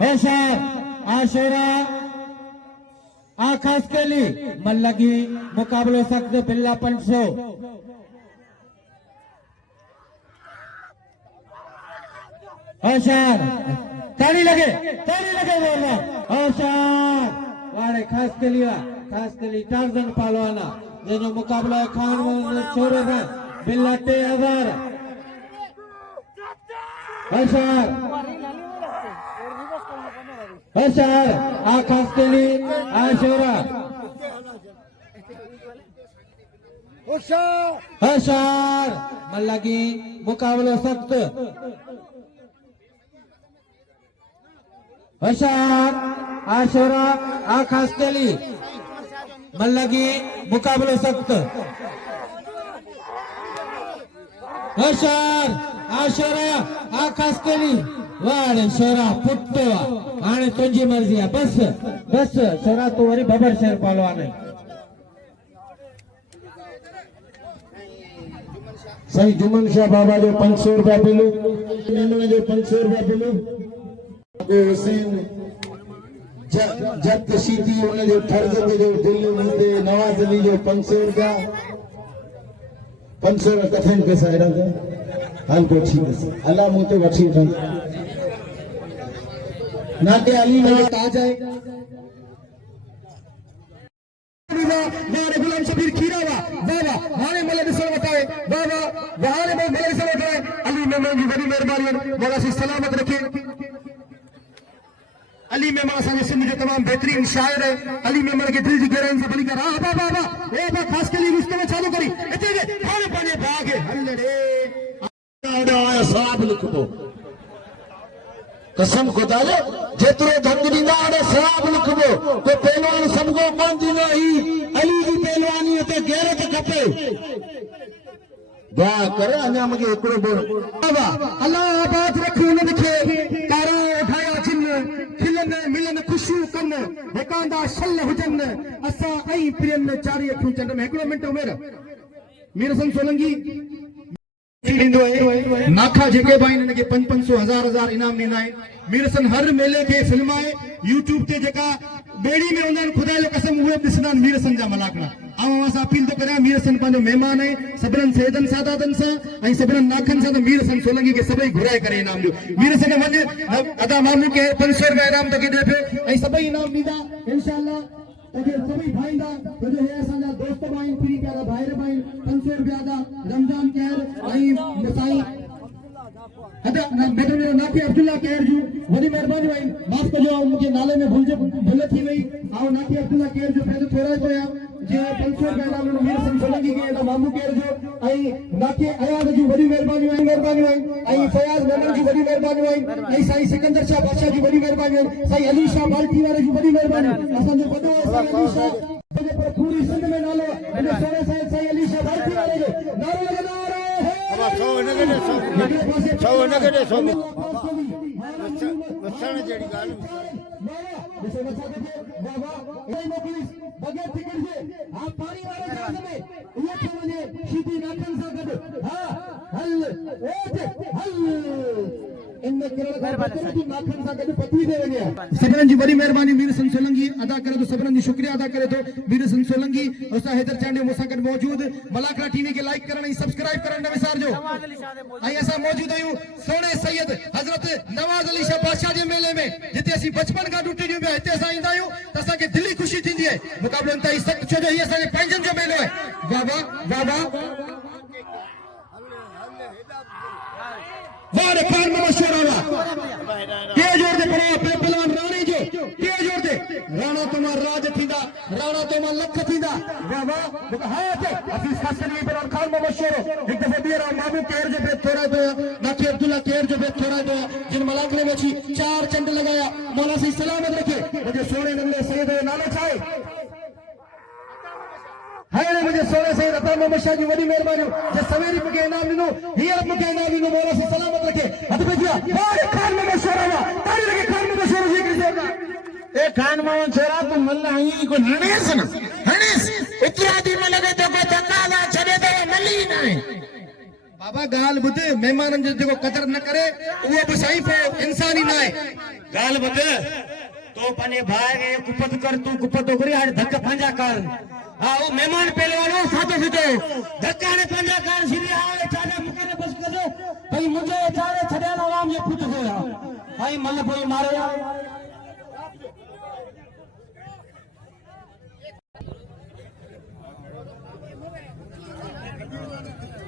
होशियार आशुरा आ खास के लिए मन लगी मुकाबलो सख्त बिल्ला 500 होशियार ताली लगे बोलना होशियार वाड़े खास के लिए टार्जन पालवाना जो मुकाबला है खान छोरे का बिल्ला 3000 होशियार आ खास के लिए आशुरा होशियार मन लगी मुकाबलो सख्त होशियार आशुरा आ खास के लिए मन लगी मुकाबलो सख्त होशियार आशुरा आ खास के लिए वाड़े शोरा पुट्टो हाणे तुंहिंजी मर्ज़ी आहे बस शोरा तू वरी बबर शहर पहलवान है साईं जुमन शाह बाबा जो 500 रुपया पिलो मेमण जो 500 रुपया पिलो अबू हुसैन जब शीती उन जो फर्ज़ जो दिल मुंदे नवाज अली जो 500 रुपया 500 में कथन पैसा एड़ा हाल को ठीक अल्लाह मुंह तो वठी नाटे अली में ताज है गुलाम शबीर खीरा वाह हाने मले दिसो बताए वाह हाने मले दिसो बताए अली मेमन जी बड़ी मेहरबानी मौला से सलामत रखे। अली मेमन असांजे सिंध जो तमाम बेहतरीन शायर है अली मेमन के दिल जी गहराई से भली कर वाह खास के लिए मुस्तफा चालू करी इते जे हाने पाने भागे हल्ले साहब लिखबो कसम खुदा जो जेतरो धन दींदा ओडे सवाब लिखबो तो पहलवान समझो कोन दींदा ही अली जी पहलवानी ते गैरत खपे दुआ कर अञा मुझे एकड़ो बोल बाबा अल्लाह आबाद रखे न दिखे तारा उठाया जिन खिलन मिलन खुशियूं कन बेकांदा शल हुजन असा ऐं प्रियन चारी अखियूं चंड में एकड़ो मिनट मीर सन सोलंकी नाखा जेके भाई इनके 500 1000 इनाम ॾींदा आहिनि मीरसन हर मेले के फिल्माए यूट्यूब ते जेका बेड़ी में हूंदा आहिनि खुदा जो कसम उहे ॾिसंदा आहिनि मीरसन जा मलाकड़ा आऊं असां अपील थो करियां मीरसन पंहिंजो महिमान आहे सभिनीनि सैदनि सादातनि सां ऐं सभिनीनि नाखनि सां त मीरसन सोलंकी खे सभई घुराए करे इनाम ॾियो मीरसन वञ अदा मामू खे 500 रुपया इनाम तोखे ॾिए पियो ऐं सभई इनाम ॾींदा इंशाअल्लाह तोखे सभई भाईंदा तुंहिंजो हे असांजा दोस्त बि आहिनि फ्री प्यारा भाइर बि आहिनि 500 रुपया दा रमज़ान कहर ऐं साईं बेटा मेरा नाती अब्दुल्ला कहर जो वही मेहरबानी भाई माफ कजो मुझे नाले में भूल थी वही आओ नाती अब्दुल्ला कहर जो पैसे थोड़ा तो या जे 500 रुपया ना मीर सन सोलंकी के ना मामू कहर जो आई नाती अयाद जी वही मेहरबानी भाई आई फयाज मेमन जी वही मेहरबानी भाई आई साईं सिकंदर शाह बादशाह जी वही मेहरबानी साईं अली शाह बाल्टी वाले जी वही मेहरबानी असन जो बड़ो साईं अली शाह पर पूरी सिंध में नालो अने सोने साईं अली शाह बाल्टी वाले जो नारो लगा सभिनीनि जी वॾी महिरबानी मीरसन सोलंकी अदा करे तो सभिनीनि जी शुक्रिया अदा करे तो मीरसन सोलंकी उस्ताद हैदर चांडे मूंसां गॾु मौजूद मलाकड़ा टीवी के लाइक करण ऐं सब्सक्राइब करण न विसारजो ऐं असां मौजूद आहियूं सोने सैयद हज़रत नवाज़ अली शाह बादशाह जे मेले में जिते असीं बचपन खां टुटी ॾियूं पिया हिते असां ईंदा आहियूं त असांखे दिली ख़ुशी थींदी आहे मुक़ाबलो इंतहाई सख़्तु छो जो हीअ असांजे पंहिंजनि जो मेलो आहे वाह वाह खान में मशहूर हुआ के जोड़ दे पड़ा पहलवान राणी जो के जोड़ दे राणा तुम्हारा राज थींदा राणा तो मां लख थींदा वाह वाह हाँ थे हफीज खास करके इमरान खान में मशहूर एक दफे ॿीहर मामू केर जो बेत थोड़ा तो नाकी अब्दुल्ला केर जो बेत थोड़ा तो जिन मलाकले में छी 4 चंड लगाया मौला सी सलामत रखे मुझे सोने नंदे सैयद नालो छाए हाय मुझे सोने से अता मोहम्मद शाह जी वडी मेहरबानी जे सवेरी मुके इनाम दिनो हीअर मुके इनाम दिनो मौला सी सलामत रखे हथ पे दिया वाह खान में मशहूर है ताली लगे खान में मशहूर है जोरदार ए खान मावन छोरा तू मल्ला आई को हणेस न हणेस इतरा दी में लगे तो को चंगा छड़े तो मल्ली न बाबा गाल बुध मेहमानन जो जेको कदर न करे वो भी सही पे इंसान ही ना है गाल बद तो पने भाई के कुपत कर तू कुपत करी हां धक्क पंजा कर हां वो मेहमान पहलवानो साथो सीधो धक्का ने पंजा कर श्री हां चाले मुके ने बस कर भाई मुझे चाले छड़े आराम ये पुत होया भाई मल भाई मारे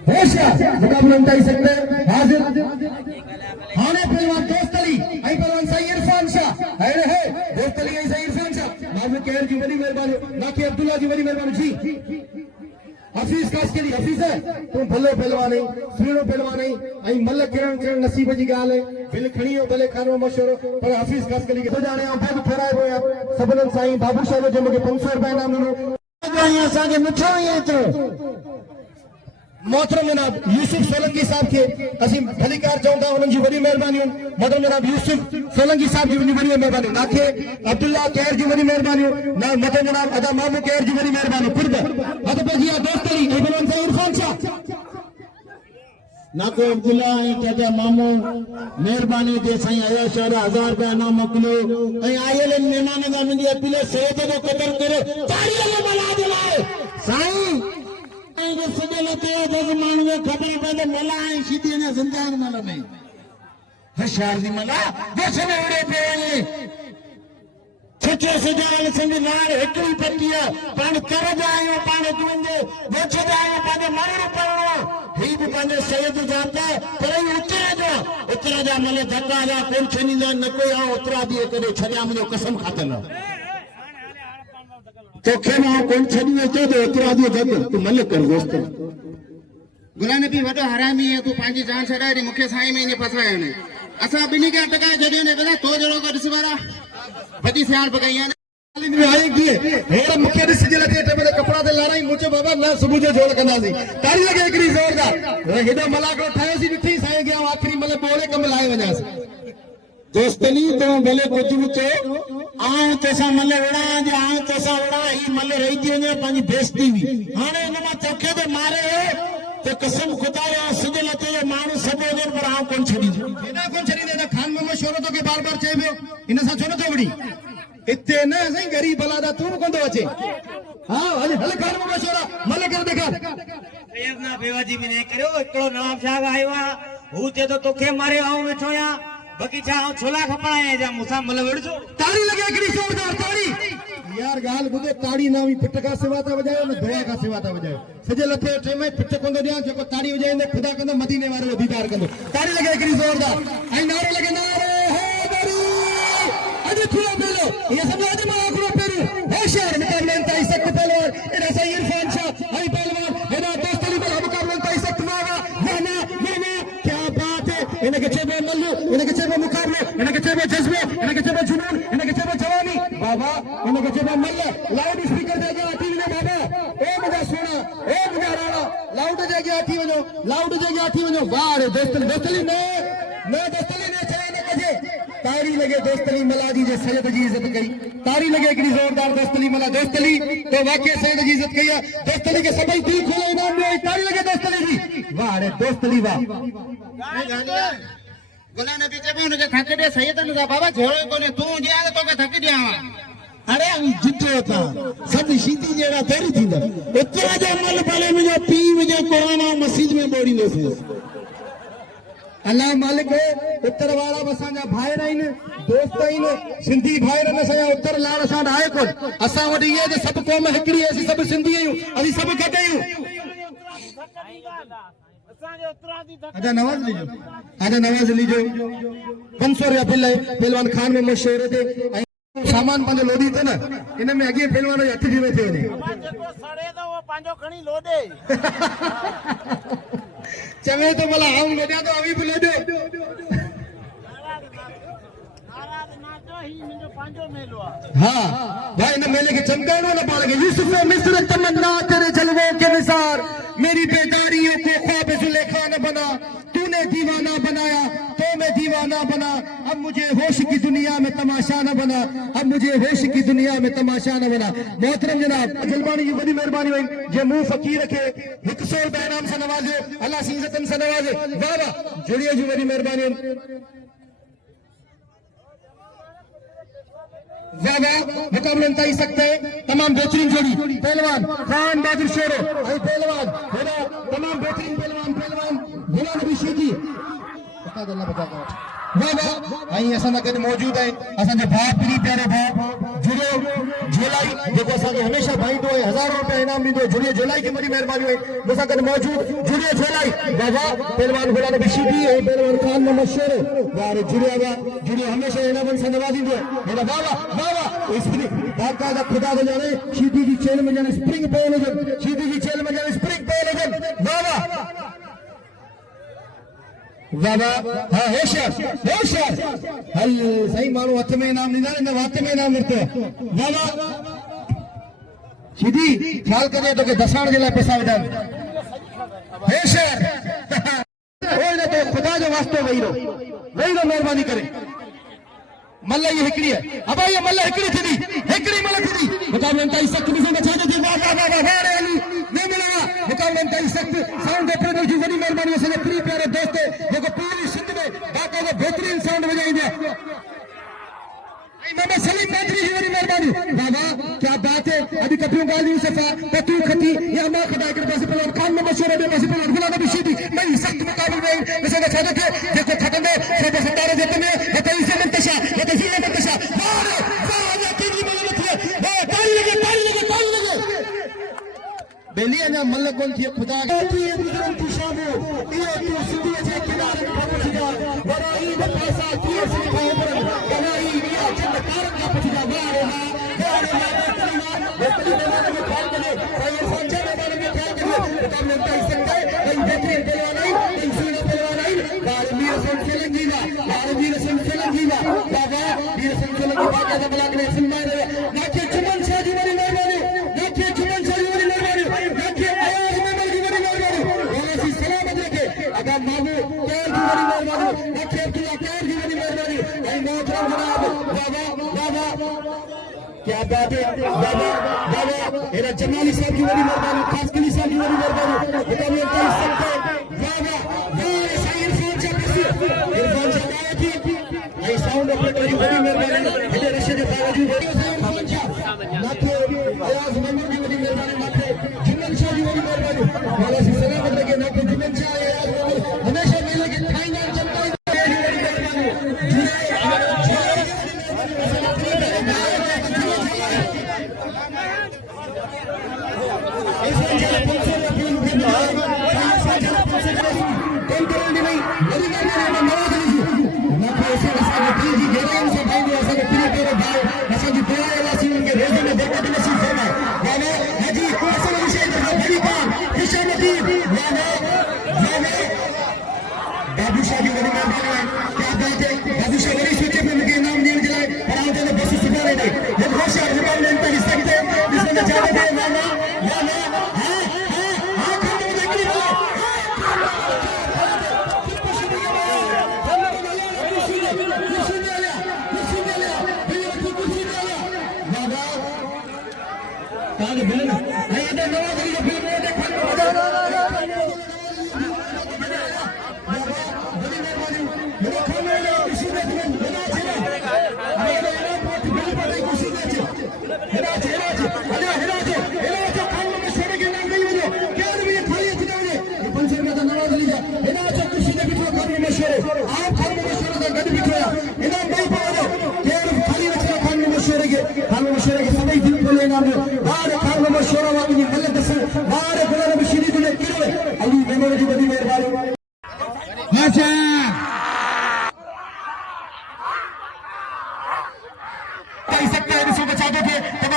होशियार मुकाबला उठाई सकते हैं हाजिर हाने पहलवान दोस्त अली आई पहलवान सही इरफान शाह अरे है दोस्त अली आई सही इरफान शाह मामू केर जी बड़ी मेहरबानी नाकी अब्दुल्ला जी बड़ी मेहरबानी जी हफीज खास के लिए हफीज है तुम भलो पहलवान है सुनो पहलवान है आई मल किरण नसीब जी गाल है बिल खणियो भले खानो मशहूर पर हफीज खास के लिए तो जाने आप बहुत फेराए होया सबलन साईं बाबू शाह जो मुके 500 रुपए इनाम ॾिनो असां के मिठो ही एतिरो मोहतरम जनाब यूसुफ सोलंकी साहब के असीं भलीकार चऊं था उन्हनि जी वॾी महिरबानी मोहतरम जनाब यूसुफ सोलंकी साहब जी वॾी महिरबानी नाखे अब्दुल्ला केर जी वॾी महिरबानी ना मोहतरम जनाब अदा मामू केर जी वॾी महिरबानी कुर्ब हद पे जी दोस्त अली इमरान साईं इरफान शाह नाको अब्दुल्ला चाचा मामू मेहरबानी जे साईं आया शहर 1000 रुपया इनाम मोकिलियो ऐं आयल मेहमान खां मुंहिंजी अपील सेहत जो क़दर करे ताड़ीअ में मना दिलाए साईं सॼे लते दस माण्हू खे ख़बर पए त मला ऐं सीधी अञा ज़िंदा मल में होशियार जी मला देश में उड़े पियो छुछे सुजाल सिंध नार हिकिड़ी पटी आहे पाण कर जा आहियूं पाण तुंहिंजे बोछ जा आहियूं पंहिंजे मरण पवणो ही बि पंहिंजे सैयद जाता पर उतरा जा मल धक्का जा कोन छॾींदा न कोई आउं उतरा दी करे छॾिया मुंहिंजो कसम खातल तोखे मां कोन छॾी अचो त उतरा दी गॾु तूं मल कर दोस्त गुलाम नबी वॾो हरामी है तू पंहिंजी जान छॾाए मूंखे साईं में ईअं फसायो ने असां ॿिन्ही खे अटकाए छॾियो ने बेटा तो जहिड़ो को ॾिस वारा वॾी सियाण पकई आहे आई की हेड़ा मुखे ॾिस जे लगे टेबल कपड़ा ते लाराई मुझे बाबा न सुबह जो जोड़ कंदासी ताड़ी लगे एकड़ी जोरदार हेडो मलाको ठायोसी मिठी साईं गया आखिरी मले बोले कम लाए वजासी दोस्तनी तो भले कुछ भी चो आऊं तैसा मल उड़ा जे आऊं तैसा उड़ा ही मल रही थी वने पांजी बेइज्जती हुई हाणे इन मां तोखे ते मारे तो कसम खुदा या सॼे लते जो माण्हू सब वजन पर आऊं कोन छॾी एना कोन छॾी ने खान में शोरो तो के बार-बार चए पियो इन सां छो न तो वड़ी इते न सही गरीब भला दा तू कोन तो अचे हां हल हल खान में शोरा मल कर देखा सैयद ना बेवाजी में ने करियो एकड़ो नवाब शाह आयो आ हु ते तो तोखे मारे आऊं वेठो या बगीचा आऊं छोला खपणाए जा मुसा मल वड़जो ताड़ी लगे एकड़ी जोरदार ताड़ी यार गाल बुधे ताड़ी ना भी पिट का सेवा ता बजायो न दुआ का सेवा ता बजायो सजे लथे टे में पिट कोंदो दिया जेको ताड़ी बजाइंदे खुदा कंदो मदीने वारो दीदार कंदो ताड़ी लगे एकड़ी जोरदार आई नारो लगे नारे हैदरी अज खुला पेलो ये सब आज मा खुला पेरो होशियार मुकाबले ताई सख्त पहलवान एना सही इरफान शाह आई पहलवान एना दोस्त अली बल मुकाबले ताई सख्त मावा ना क्या बात है इनके चेबे मल्लू इनके चेबे मुकाबले इनके चेबे जज्बे इनके चेबे जुनून इनके चेबे जवानी बाबा इनके चेबे मल्ल लाउड स्पीकर दे गया टीवी ने बाबा ए मुझे सुना ए मुझे राणा लाउड दे गया थी वनो वाह रे दोस्तली ने चाहे न कजे तारी लगे दोस्तली मलाजी जे सैयद जी इज्जत करी तारी लगे एकड़ी जोरदार दोस्तली मला दोस्तली तो वाकई सैयद जी इज्जत कई दोस्तली के सभी दिल खोले इनाम में तारी लगे दोस्तली जी वाह रे दोस्तली वाह गुलाम नबी चए उनके थक दे सैयद ने बाबा झोड़ो कोने तू जे आ तो के थक दिया अरे हम जितो था सब शीती जेड़ा तेरी थींदा उतरा जो मल भले में जो पी में जो कुरान मस्जिद में बोड़ी ने से अल्लाह मालिक उत्तर वाला असांजा भाइर आहिनि दोस्त आहिनि सिंधी भाइर न असांजा उत्तर लाड़ असां आहे कोन असां वटि इहे त सभु क़ौम हिकिड़ी असीं सभु सिंधी आहियूं असीं सभु गॾु आहियूं आजा नवाज अली जो 500 रुपया बिल है पहलवान खान में मशहूर थे सामान पंहिंजो लोधी थे न इन में अॻे पहलवान जो हथ जीवे थे वञे जेको सड़े थो उहो पंहिंजो खणी लोॾे चवे तो भला आऊं लोॾियां तो अवी बि लोॾे हाँ भाई इन मेले के चमकानो न पाल के यूसुफ मिस्र तमन्ना तेरे जलवों के निसार मेरी बेदारियों को ख्वाब जुलेखा न बना तूने दीवाना बनाया तो मैं दीवाना बना अब मुझे होश की दुनिया में तमाशा न बना अब मुझे होश की दुनिया में तमाशा न बना मोहतरम जनाब जलवानी की बड़ी मेहरबानी हुई जे मुंह फकीर के 100 रुपए इनाम से नवाजे अल्लाह से इज्जतन से नवाजे वाह वाह जुड़िए जी बड़ी मेहरबानी ज्यादा मुकाबले तय सकते हैं तमाम बेहतरीन जोड़ी पहलवान खान बहादुर शेरो आई पहलवान तमाम बेहतरीन पहलवान गुलाम नबी शीदी आई असां गॾु मौजूद है असांजो भाउ प्री प्यारे भाउ जुड़ियो झोलाई जेको असांखे हमेशा भाईंदो है 1000 रुपया इनाम ॾींदो जुड़ियो झोलाई की बड़ी मेहरबानी हुई मूंसां गॾु मौजूद जुड़ियो झोलाई बाबा पहलवान गुलाम नबी शीदी ऐं पहलवान खान मोहम्मद शेरो वारे जुड़ियो हमेशा इनामनि सां नवाज़ींदो है हेॾा वाह स्प्रिंग बाक़ायदा खुदा को जाने शीदी जी चेल में जाने स्प्रिंग पयल हुजनि शीदी जी चेल में जाने स्प्रिंग पयल हुजनि वाह हाँ होशियार हल सही माण्हू हथ में इनाम ॾींदा इन हथ में इनाम वरितो वाह सीधी ख्याल कजे तोखे दसाइण जे लाइ पैसा विझनि होशियार न तो ख़ुदा जो वास्तो वेही रहो महिरबानी करे मल ये हिकड़ी है अब ये मल हिकड़ी थी मल थी मुकाबले ताई सख्त ॾिसो न छा थी वाह रे अली ने मिला मुकाबले ताई सख्त साउंड ऑपरेटर जी वॾी महिरबानी असांजे प्री प्यारे दोस्त जेको पूरी सिंध में बाक़ायदा बेहतरीन साउंड वॼाईंदा मोहम्मद सलीम मंत्री जी वॾी महिरबानी बाबा क्या बात है अभी कपियूं ॻाल्हियूं सफ़ा पतियूं खटी या मां खटा हिकिड़े पासे पहलवान खान में मशहूर ॿिए पासे पहलवान गुलाम नबी शीदी नई सख़्त मुक़ाबले में ॾिसो त छा थो थिए जेको खटंदो सो सतारे जे में हिते ई मंतशा हिते ई मंतशा बेली अञा मल कोन थी खुदा क्या बात है बाबा जमाली साहब की बड़ी मेहरबानी खास कली साहब की बड़ी मेहरबानी साउंड ऑपरेटर की बड़ी मेहरबानी रशीद बावजूद की बड़ी मेहरबानी जुम्मन शाह की बड़ी मेहरबानी सलामत लगे नाके जुम्मन शाह हमेशा मेले के फाइनल जनता बाबूशाह की बड़ी मेहरबानी क्या बात है बाबूशाह बड़ी सोचे पे मुझे इनाम देने के लिए पर आप तो बस सुधारे दे ये होशियार मुकाबले में कर सकते हैं इसमें जाने दे मामा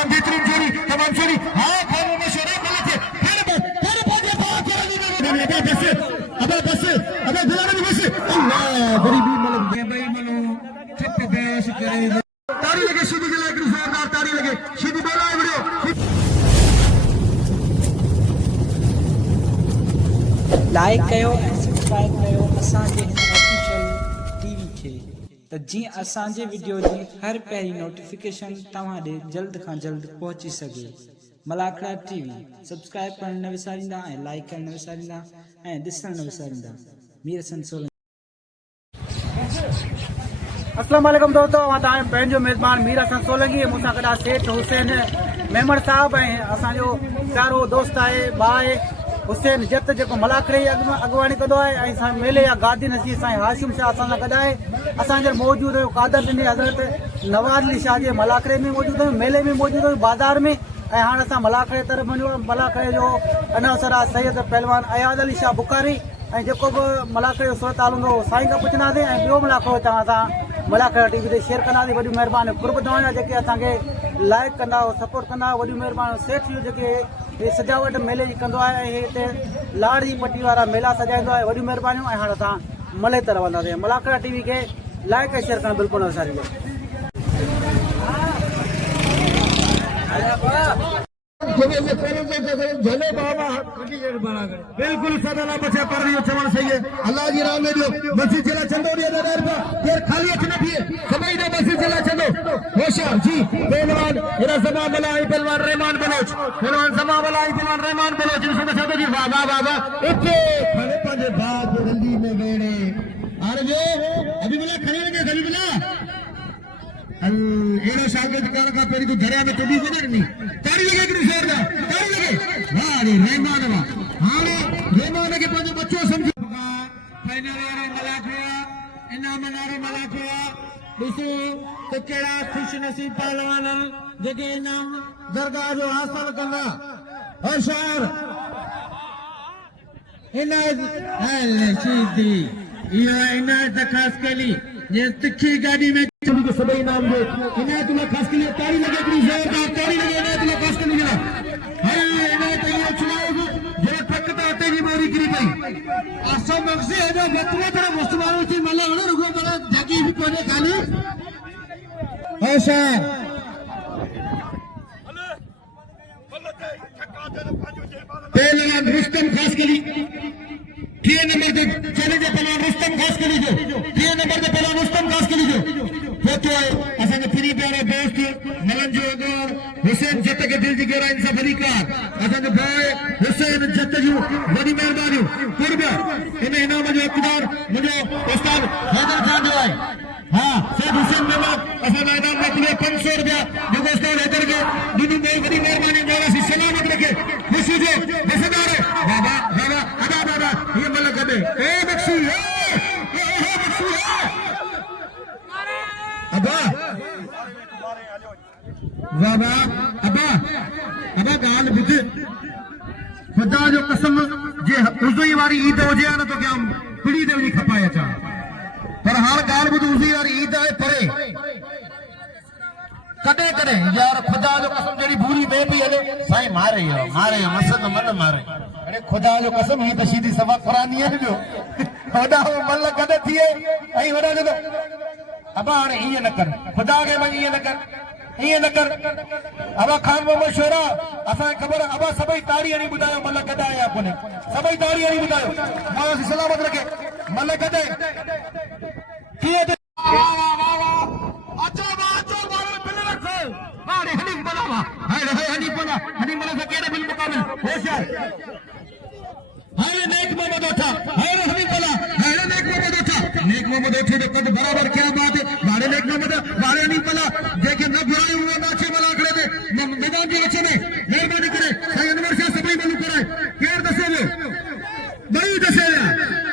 तमाम बेहतरीन जोड़ी तमाम जोड़ी हाँ खान मशवरा गलत है फिर पहुंचे अबे बस अबे दिलाने की बस अल्लाह गरीबी मतलब भाई मनो चित्त बेश करे ताड़ी लगे सीधी के लिए जोरदार ताड़ी लगे सीधी बोला है वीडियो लाइक कयो ऐं सब्सक्राइब कयो असांजे हिन ऑफिशियल टीवी खे त जीअं असांजे वीडियो जी हर पहिरीं नोटिफिकेशन तव्हां ॾे जल्द खां जल्द पहुची सघे मलाखड़ा टीवी सब्सक्राइब करणु न विसारींदा ऐं लाइक करणु न विसारींदा ऐं ॾिसणु न विसारींदा मीर हसन सोलंकी। अस्सलाम वालेकुम दोस्तों मां तव्हांजो पंहिंजो मेज़बान मीर हसन सोलंकी मूंसां गॾु सेठ हुसैन मेमण साहब ऐं असांजो प्यारो दोस्त आहे भाउ आहे हुसैन जत जेको मलाखड़े जी अॻुवाणी कंदो आहे ऐं असां मेले जा गादी नसीर साईं हाशिम शाह असां सां गॾु आहे असांजो मौजूदु हुयो कादर ॾिनी हज़रत नवाज़ अली शाह जे मलाखड़े में मौजूदु हुयो मेले में मौजूदु हुयो बाज़ार में ऐं हाणे असां मलाखड़े तरफ़ वञूं मलाखड़े जो अनौसर आहे सैयद पहलवान अयाज़ अली शाह बुखारी ऐं जेको बि मलाखड़े जो सूरत हाल हूंदो साईं खां पुछंदासीं ऐं ॿियो मलाखड़ो तव्हां सां मलाखड़ा टीवी ते शेयर कंदासीं वॾी महिरबानी कुर्ब तव्हांजा जेके असांखे लाइक कंदा सपोर्ट कंदा वॾी महिरबानी सेठ जो जेके सजावट मेले जी कंदो आहे ऐं हिते लाड़ जी पट्टी वारा मेला सजाईंदो आहे वॾी महिरबानियूं ऐं हाणे असां मले तरफ़ वञंदासीं मलाखड़ा टीवी खे लाइक ऐं शेयर करणु बिल्कुलु न विसारिजो। झले बाबा बिल्कुल सदला बचे पर रही चवण सही है अल्लाह जी राम में जो मस्जिद जिला चंदोड़ी अदार का फिर खाली अच न थिए सभई ने मस्जिद जिला चंदो होशियार जी पहलवान इरा समा मलाई पहलवान रहमान बलोच पहलवान समा मलाई पहलवान रहमान बलोच जिसमें चंदो जी बाबा बाबा इतने खड़े पंजे बात जल्दी में वेड़े अरे जो अभी बोला खड़े लगे गली बोला एड़ो शागिर्द करण का पेरी तो दरिया में टुटी गुजर नहीं ताड़ी लगे कि जोरदार ताड़ी लगे वाह रे रहमान वाह हाने रहमान के पंज बच्चों समझो फाइनल वारे मलाखड़ा इनाम वारे मलाखड़ा ॾिसो त कहिड़ा ख़ुशि नसीब पहलवान जेके इनाम दरगाह जो हासिल कंदा होशियार इनायत सीधी इहो इनायत ख़ासि कली ये तिखी गाड़ी में सभी के सभी नाम दे इनायतुल्लाह खास के लिए ताड़ी लगे कि जोरदार ताड़ी लगे इनायतुल्लाह खास के लिए हाय इनायत ये चुनाव जो ठकता तेरी मोरी गिरी गई असो मगसे है जो बतवे तरह मुस्लमानों से मले होने रुको बड़ा जगी भी कोने खाली होशियार पहलवान रुस्तम खास के लिए 3 नंबर के चले जो पहलवान रुस्तम खास के लिए 3 नंबर के पहलवान रुस्तम खास के लिए फोटो असांजे फ्री प्यारे दोस्त मलन जो अगोर हुसैन जत के दिल जी गहरा इंसाफ अली कार असांजो भाई हुसैन जत जो वॾी महिरबानी कुर्ब इन इनाम जो इक़्तिदार मुझे उस्ताद हैदर खान जो है हाँ सेठ हुसैन मेमण असां इनाम मोकिलियो 500 रुपया जेको उस्ताद हैदर के ॾिनी वॾी महिरबानी मौला सी सलामत रखे ख़ुशी जो हिस्सेदार बाबा बाबा अदा बाबा ये मलक दे ए बख्शी ए बख्शी अबा बाबा अबा अबा गाल बुध खुदा जो कसम जे उज़ई वारी ईद हुजे न तो क्या पिड़ी दे वञी खपाए अचां पर हाल गाल बुध उज़ई वारी ईद आहे परे कदे कदे यार खुदा जो कसम जेडी भूरी में भी हले साईं मारे मसद मन मारे अरे खुदा जो कसम ही तो सीधी सवा कुरानी है जो वडा मल कदे थिए ऐं वडा जो अबा हाणे ईअं न कर खुदा खे मञ ईअं न कर अबा खान मोहम्मद शोरा असांखे ख़बर अबा सभई ताड़ी हणी ॿुधायो मल कॾहिं आया कोन्हे सभई ताड़ी हणी ॿुधायो मां सलामत रखे मल कॾहिं कीअं अचो बारो बिल रखो हाणे हनी बोला हनी बोला से केड़े बिल मुकाबिल होशियार हाणे नेक मोहम्मद उठा हाणे हनी बोला हाणे नेक मोहम्मद उठे तो कद बराबर क्या बात है हाणे नेक मोहम्मद हाणे हनी बोला जेके न घुराई हुआ नाचे मलाखड़े में मैदान जे विच में मेहरबानी करे साईं अनवर शाह सभई मालूम कराए केर दसे वो बई दसे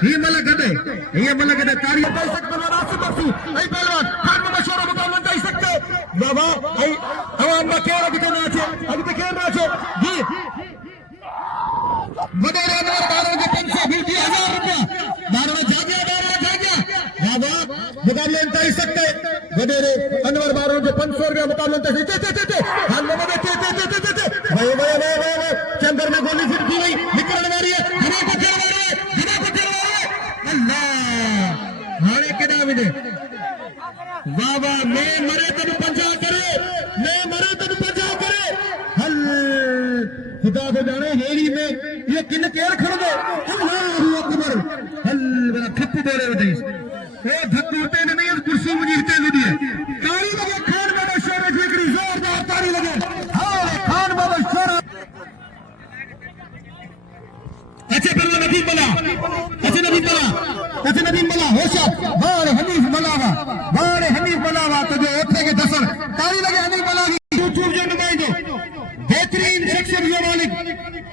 ये मलक गदे ताड़ी दे सकते नासिब बख्शी ऐ पहलवान खान में मशहूर मुकाबला दे सकते बाबा ऐ आवाम में केर अगे नाचे अगे केर नाचे जी बड़े अनवर बारो के 520,000 रुपया बारो जागिया बाबा मुकाबले दे सकते बड़े अनवर बारो के 500 रुपया मुकाबले दे सकते हां मोहम्मद वाह वाह मैं मरे तब पंजा करे, मैं मरे तब पंजा करे। हल खुदा को जाने हेरी में ये किन केर खड़ दे। अल्लाहु अकबर। हल मेरा थप्पू बोले होते वो धक्कू होते नहीं इस कुर्सी मुझे हिते दी है। ताली लगे खान बाबा शोर जिक्री जोरदार ताली लगे। हाँ खान बाबा शोर। अच्छे पर नबी बला, अच्छे नबी बला, अच्छे नबी बला होशियार बार हनीफ बलावा, बार हनीफ बलावा तो जो उठे के दसर ताली लगे हनीफ बला की। यूट्यूब जो नुमाइंदो बेहतरीन शख्सियत जो मालिक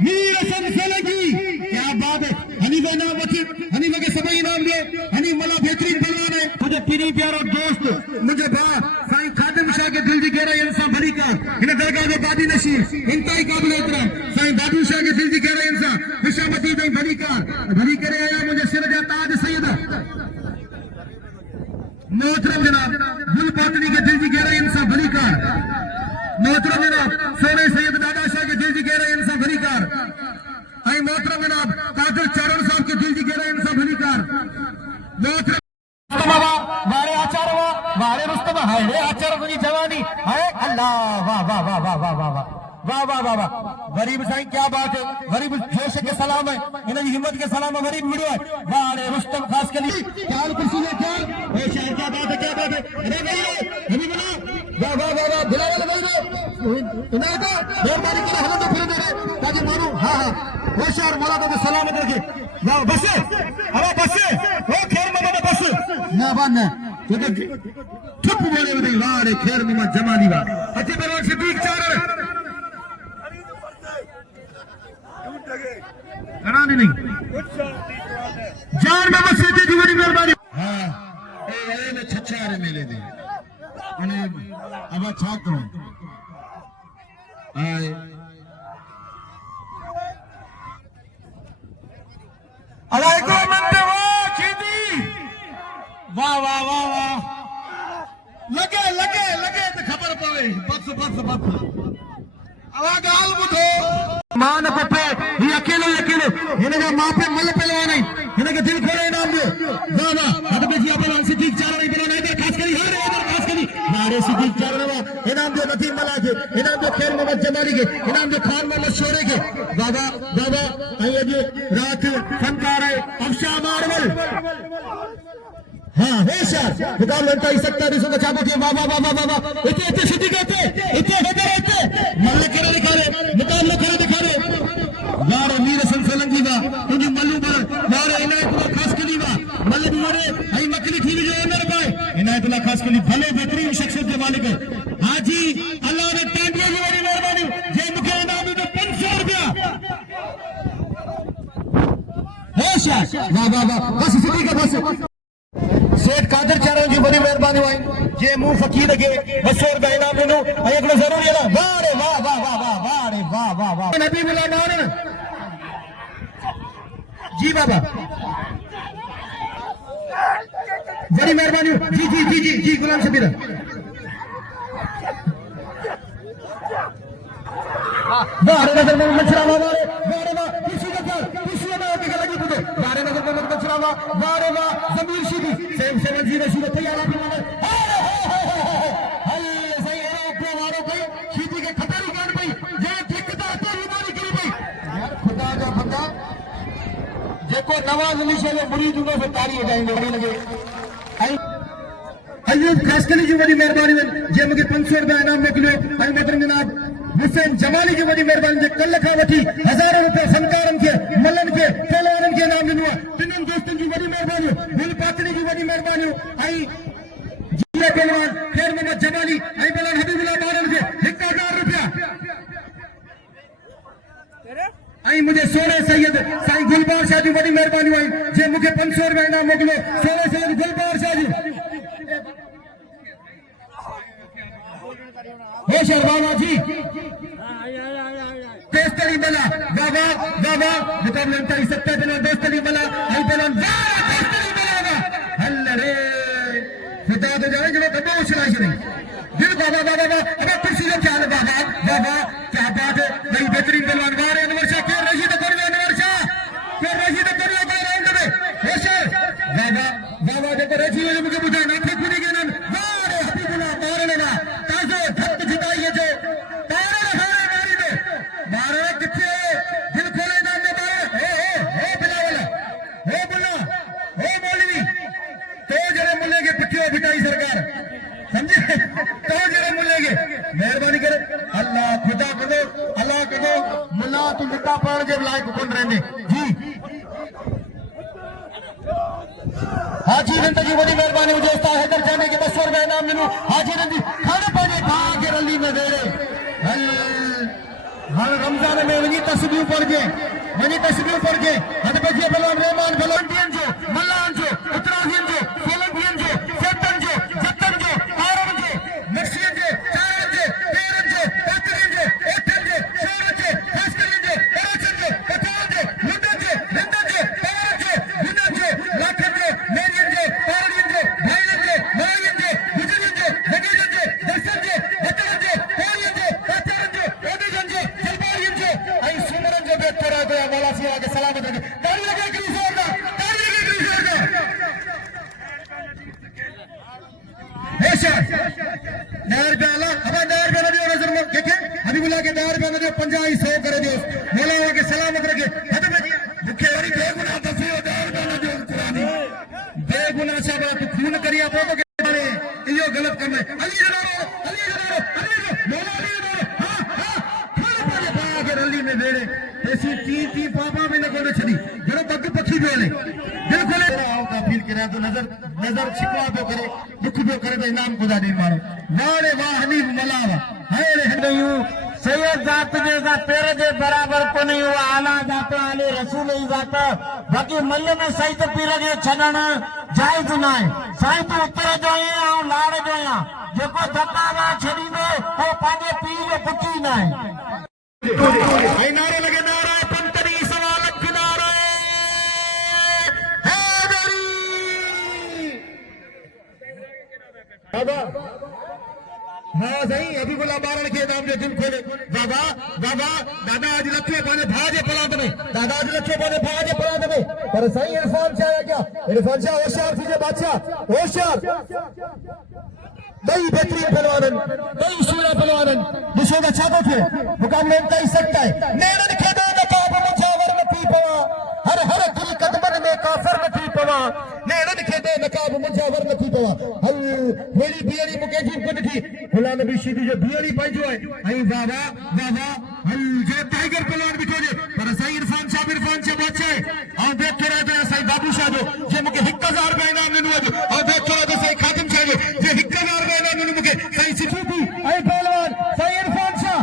मीर हसन सोलंकी। क्या बात है। हनीफ इनाम वकील, हनीफ के सभी इनाम दिए। हनीफ मला बेहतरीन बलवान है। मुझे पीरी प्यारो दोस्त मुझे बा साईं खादिम शाह के दिल की गहराई इंसान भरी का इन दरगाह में बादी नशीर इंतहाई काबिल एहतराम साईं बादू शाह के दिल की गहराई इंसान खुशामदी नहीं भरी कार भरी करे आया मुझे सिर जा ताज सैयद मोहतरम जनाब गुल पातनी के दिल की गहराई इंसान भरी कार। मोहतरम जनाब सोने सैयद दादा शाह के दिल की गहराई इंसान भरी कार। आई मोहतरम जनाब कादिर चारण साहब के दिल की गहराई इंसान भरी कार। मोहतरम वारे आचार वारे रुस्तम हाय रे आचार तुझी जवानी हाय अल्लाह वाह वाह वाह वाह वाह वाह वाह वाह वाह वाह। गरीब साईं क्या बात है। गरीब जोश के सलाम है, इन हिम्मत के सलाम है। गरीब मिलो है वारे रुस्तम खास के लिए क्या कुर्सी में क्या ए शायर क्या बात है, क्या बात है। अरे भाई अभी बना वाह वाह वाह वाह बिलावल भाई ने इनाम का मेहरबानी करे हलन तो फिर दे ताकि मानो। हां हां होशियार मौला को सलामत रखे। वाह बस अरे बस ओ खैर ममा बस ना बन क्योंकि ठुप बोले होते वारे खैर ममा जमानी वा अच्छे बलवान सिद्दीक चारण घना नहीं जान बाबा सिद्दीक की बड़ी मेहरबानी। हां ए में छछारे मेले दे અને આવા છાકરો આય અલાઈકો મંદવા ખીદી વાહ વાહ વાહ વાહ લગે લગે લગે તો ખબર પડે બસ બસ બસ આવા ગાલ બુધો માન પપે ये अकेले अकेले इनका मां पे मल पहलवान है इनके दिल खोले इनाम दे वाह वाह हद पे जी अपन सिद्दीक चारण नहीं बोला नहीं खास करी हां इधर खास करी मारे सिद्दीक चारण इनाम दे नथी मला के इनाम दे खैर मोहम्मद जमाली के इनाम दे खान मोहम्मद शोरे के बाबा बाबा आइए जी रात फनकार है अफशा मारवल। हां होशियार खुदा लंटा ही सकता दिसो का चाबो के बाबा बाबा बाबा इते इते सिद्दीक इते इते इते मल करे दिखा रहे मुकाबला करे दिखा रहे वारे मीर हसन सोलंकी वा तुझी मल्लू बर वारे इनायतुल्लाह खास कली वा मल्लू वारे आई मकली थी जो अंदर पाए इनायतुल्लाह खास कली भले बेहतरीन शख्सियत के मालिक है। हाजी अल्लाह ने टांडियों की बड़ी मेहरबानी जे मुखे इनाम दे 500 रुपया होशियार वाह वाह वाह बस सिद्दीक बस सेठ कादिर चारण की बड़ी मेहरबानी हुई जे मुंह फकीर के 200 रुपया इनाम देनो आई एकड़ो जरूरी है वारे वाह वाह वाह वाह वारे वाह वाह वाह नबी मुला नान जी बाबा बड़ी मेहरबानी जी जी जी जी जी गुलाम शबीर वारे नजर में मछरावा वारे वारे वाह किसी का के लगी तुझे वारे नजर में मछरावा वारे वाह जमीर शीदी सेम सेवन जी रसूल तैयार है हल सही है अपने वारों पे शीदी के खतरी काट भाई ये ठेकेदार तो बीमारी करी भाई यार खुदा का बंदा जेको नवाज अली शाह जो मुरीद हुए से तारी जाएंगे वही लगे हजरत खास कली जी बड़ी मेहरबानी जे मुझे 500 रुपया इनाम मोकिलियो आई मोहतरम जनाब हुसैन जमाली की बड़ी मेहरबानी जे कल खां वठी हज़ारों रुपया फनकारन के मलन के पहलवानन के इनाम दिनो तिनन दोस्तन की बड़ी मेहरबानी गुल पातनी की बड़ी मेहरबानी आई जिला पहलवान खैर मोहम्मद जमाली आई पहलवान हबीबुल्लाह बारन के 1000 रुपया आई मुझे सोने सैयद साईं गुलबार शाह जी बड़ी मेहरबानी हुई जे मुझे 500 रुपया इनाम मोकिलियो सोने सैयद गुलबार शाह जी होशियार बाबा जी दोस्तली बला बाबा बाबा मुकाम लंटा ही सकता है दोस्तली बला आई बला दोस्तली बला हल्ला रे खुदा तो जाने जो कदम उछला ही नहीं दिल बाबा बाबा बाबा अबे कुर्सी से क्या है बाबा बाबा क्या बात है नई बेहतरीन बलवान वारे अनवर शाह के रशीद करियो अनवर शाह के रशीद करियो के राउंड में होशियार बाबा बाबा देखो रशीद मुझे बुझा ना थे खुद के नाम समझे तो जरा मुल्ले मेहरबानी करे अल्लाह खुदा कदो मुल्ला तू लिखा पढ़ जे लायक कोन रहंदे जी हाजी नंद जी वही मेहरबानी मुझे इस्ता हैदर जाने के 200 रुपए इनाम मिलू हाजी नंद जी खाने पानी खा के रली में दे रहे हर रमजान में वही तस्बीह पढ़ के हद बजे बलवान रहमान बलवंतियन जो मल्लान जो उत्तराखंड जो सोलंकियन जो सेतन जो जतन जो तारन जो नक्शियन जो चारन जो तेरन जो पत्रियन जो एठन जो शोरन जो हस्करन जो कराचन जो पठान जो लुंडन जो हिंदन जो पारन जो हिंदन जो लाखन जो मेरियन जो तारन जो भाईन जो मलायन जो गुजरन जो नगेजन जो दर्शन जो बतन जो कोरियन जो काचरन जो ओदेजन जो जलबारियन जो आई सुमरन जो बेहतर है मौला सिया के सलामत रखे ताली लगे कि जोरदार दायर पे आला अब दायर पे नदियों नजर में देखे अभी बुला के दायर पे नदियों 50 100 करे दियो मौला के सलामत रखे हद में भूखे वाली बेगुनाह दफियो दायर पे नदियों कुरानी बेगुनाह से बात खून करिया पो तो के यो गलत करना है अली जनारो मौला अली हां खून पाले पा के रली में बेड़े ऐसी टी पापा में न कोने छड़ी जरो पग पक्षी बेले दिल खोले आओ का फील करे तो नजर शिकवा पे करे दुख पे करे तो इनाम खुदा दे मारो वारे वाह हनीफ मलावा हाय रे नहीं सैयद जात जैसा तेरे जे बराबर को नहीं हुआ आला जात आले रसूल ही जात बाकी मल्ले में सही तो पीर जे छडण जायज ना है सही तो उतर जो है और लाड़ जो है जेको धक्का वा छड़ी में वो पाने पी जो पुटी ना है आई नारे लगे नारा पंतरी सवाल किनारे बाबा हाँ सही अभी बोला बारण के नाम जो दिल खोले बाबा दादा आज लक्ष्य पाने भाजे पलात में दादा आज लक्ष्य पाने भाजे पलात में पर सही इरफान शाह क्या इरफान शाह होशियार थी बादशाह होशियार दई बेहतरीन पहलवान दई सूरा पहलवान विश्व का छापो थे मुकाबले में कई सकता है नेड़न खेदो नकाब मुझावर न पी पवा हर दिल कदमन में काफर न थी पवा नेड़न खेदो नकाब मुझावर न थी पवा हल मेरी बियरी मुकेजी को थी खुला नबी सीधी जो बियरी पंजो है आई बाबा हल जो टाइगर पहलवान बिठो जे पर सही इरफान शाह बादशाह है और देख के रहते हैं सही बाबू शाह जो जे मुके 1000 रुपए इनाम मिलू जो और देख के रहते सही खातिम शाह जो जे 1000 रुपए इनाम मिलू मुके सही सिखू भी आई पहलवान सही इरफान शाह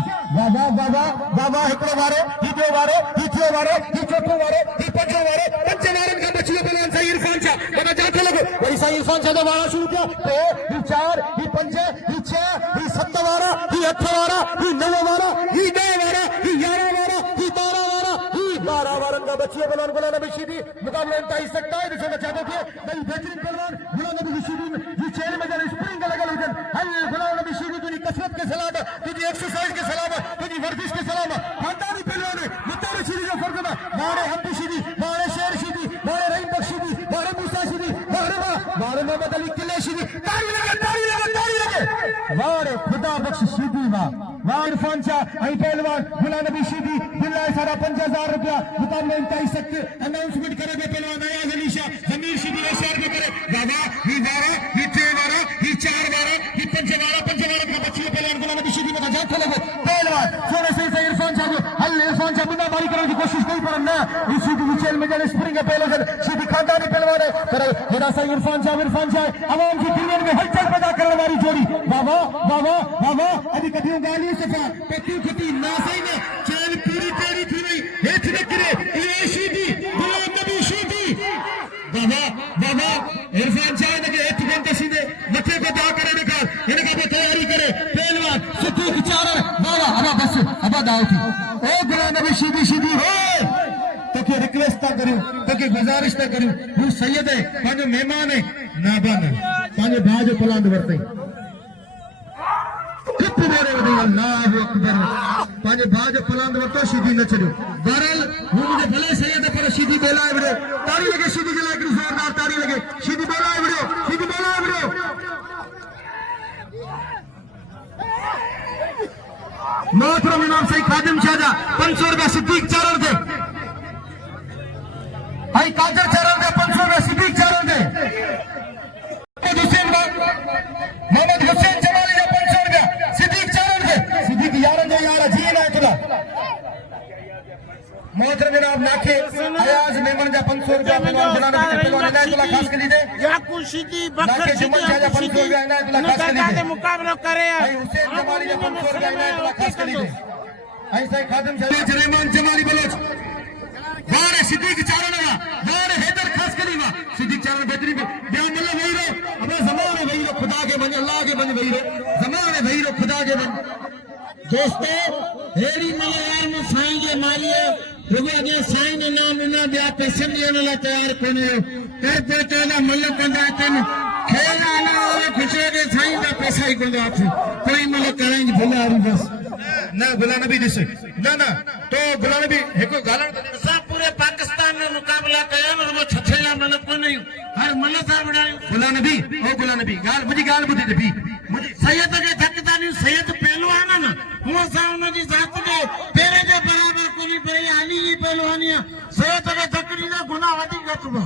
बाबा हिकड़ो वारो ही दो वारो ही थियो वारो ही चौथो वारो ही पंजो वारो पंज वारन का बचियो पहलवान सही इरफान शाह बता जाके लगे वही सही इरफान शाह जो वारा शुरू किया तो ही 4 ही 5 ही 6 ही 7 वारा ही 8 वारा ही 9 वारा ही 10 वारा ही 11 वारा ही 12 वारा ही 12 वारन का बचियो पहलवान गुलाम नबी शीदी मुकाबले में ताई सकता है जिसमें चाहते थे बड़ी बेहतरीन पहलवान गुलाम नबी शीदी ये चेहरे में जरा स्प्रिंग लगा लेकिन हल गुलाम नबी शीदी तुझी कसरत के सलामत तुझी एक्सरसाइज के सलामत तुझी वर्जिश के सलामत खानदानी पहलवान है मुतारे शीदी जो फर्क में मारे हम्पी शीदी मारे शेर शीदी मारे रहीम बख्श शीदी मारे मूसा शीदी मारे मोहम्मद अली किले शीदी ताली लगे वारे खुदा बख्श शीदी वाह इरफान शाह आई पहलवान गुलाम नबी शीदी बिल्लाह सारा 5000 रुपया मुकाबले में ताई सकते अनाउंसमेंट करेंगे पहलवान अयाज अली शाह जमीर शीदी शहर में करे बाबा ही वारा ही 3 वारा ही 4 वारा ही 5 वारा का बच्ची पहलवान गुलाम नबी शीदी में जा खोले पहलवान सोने से इरफान शाह जो हल इरफान शाह बिना बारी करने की कोशिश नहीं पर ना इस शीदी विचेल में जने स्प्रिंग है पहलवान शीदी खानदानी पहलवान है पर बड़ा सा इरफान शाह आवाम की दुनिया में हलचल पैदा करने वाली जोड़ी बाबा अभी कभी गाली सफा पति खती ना सही ने चैन पूरी तेरी थी नहीं हेठ निकरे ये शीदी गुलाम नबी शीदी बाबा इरफान शाह ने हेठ घंटे सीधे मथे को जा करे निकाल इनका भी तैयारी करे पहलवान सुतू विचार बाबा अब दाव थी ओ गुलाम नबी शीदी हो तो के रिक्वेस्ट ना करूं तो के गुजारिश ना करूं वो सैयद है पांजो मेहमान है ना बन पांजो भाजो पलांद वरते कित मेरे वदी अल्लाह अकबर पांजो भाजो पलांद वरतो शीदी न चलो बहरहाल वो मुझे भले सैयद पर शीदी बेला है बड़े ताली लगे शीदी के लायक जोरदार ताली लगे शीदी बेला है बड़े मोहतरम इमाम सही खादिम शाहजा 500 रुपया सिद्दीक चारण दे भाई काजर चारण दे 500 रुपया सिद्दीक चारण दे हुसैन मोहम्मद हुसैन इनायतुल्लाह खास कली दे याकूब शीदी बकर नाके जुम्मन शाह जा 500 रुपया इनायतुल्लाह खास कली दे मुकाबलो करे भाई हुसैन जमाली जा 500 रुपया इनायतुल्लाह खास कली दे आई साईं खादिम शरीफ रहमान जमाली बलोच वारे सिद्दीक चारण वा वारे हैदर खास कली वा सिद्दीक चारण बेहतरीन बिया मतलब वही रो अपने जमाने वही रो खुदा के बन अल्लाह के बन वही रो जमाने वही रो खुदा के बन दोस्तों हेड़ी मलयार में साईं के मारिए रुगो अगे साईं ने नाम ना बिया पैसे ॾियण लाइ तयार कोन्हे कर पेट ना मल कंदा अचनि खेल आना वाले खुशी के साईं का पैसा ही कोन्हे अथी कोई मल कराई भुलारी बस ना गुलाम नबी दिस ना ना तो गुलाम नबी हिकु गालन असां पूरे पाकिस्तान में मुकाबला कया रुगो छछेला मन कोन्हे हर मन सां बणायो गुलाम नबी ओ गुलाम नबी गाल मुझी गाल ॿुधी त बी मुझी सैयद के धकदानी सैयद पहलवान है ना हुआ सा उनकी जात के तेरे के बराबर कोई भई आली ही पहलवानी सैयद के धकड़ी ना गुनाह वधी गतुबा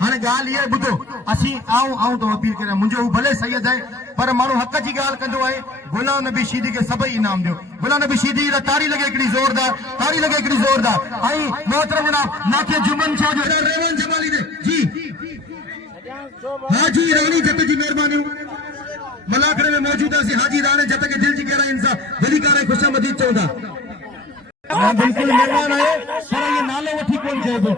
हाणे गाल ये ॿुधो असीं आऊं तो अपील करियां मुंहिंजो हू भले सैयद आहे पर माण्हू हक़ जी ॻाल्हि कंदो आहे गुलाम नबी शीदी खे सभई इनाम ॾियो गुलाम नबी शीदी ताड़ी लॻे हिकिड़ी ज़ोरदार ताड़ी लॻे हिकिड़ी ज़ोरदार ऐं मोहतरम जनाब नाके जुमन शाह जो रेवन जमाली दे जी हाजी रानी जत जी महिरबानियूं मलाखड़े में मौजूद आहे हाजी राणे जत के दिल जी गहराइनि सां दिलीकार ऐं ख़ुशामदीद चवंदा बिल्कुल मेहमान आए पर ये नालो वठी कोन चइबो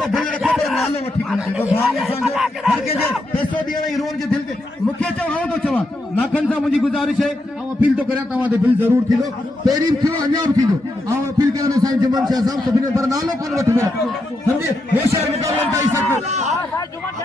त दिल रखो पर नालो वठी कोन चइबो भाई असांजो हर कंहिंजे पैसो ॾियण ऐं रोन जे दिल ते मूंखे चवां थो चवां नाखनि सां मुंहिंजी गुज़ारिश आहे ऐं अपील थो करियां तव्हां ते दिल ज़रूर थींदो पहिरीं थियो अञा बि थींदो ऐं अपील करियां साईं जुमन शाह साहब सभिनी पर नालो कोन वठिबो सम्झे होशियार मुक़ाबला पाई सघो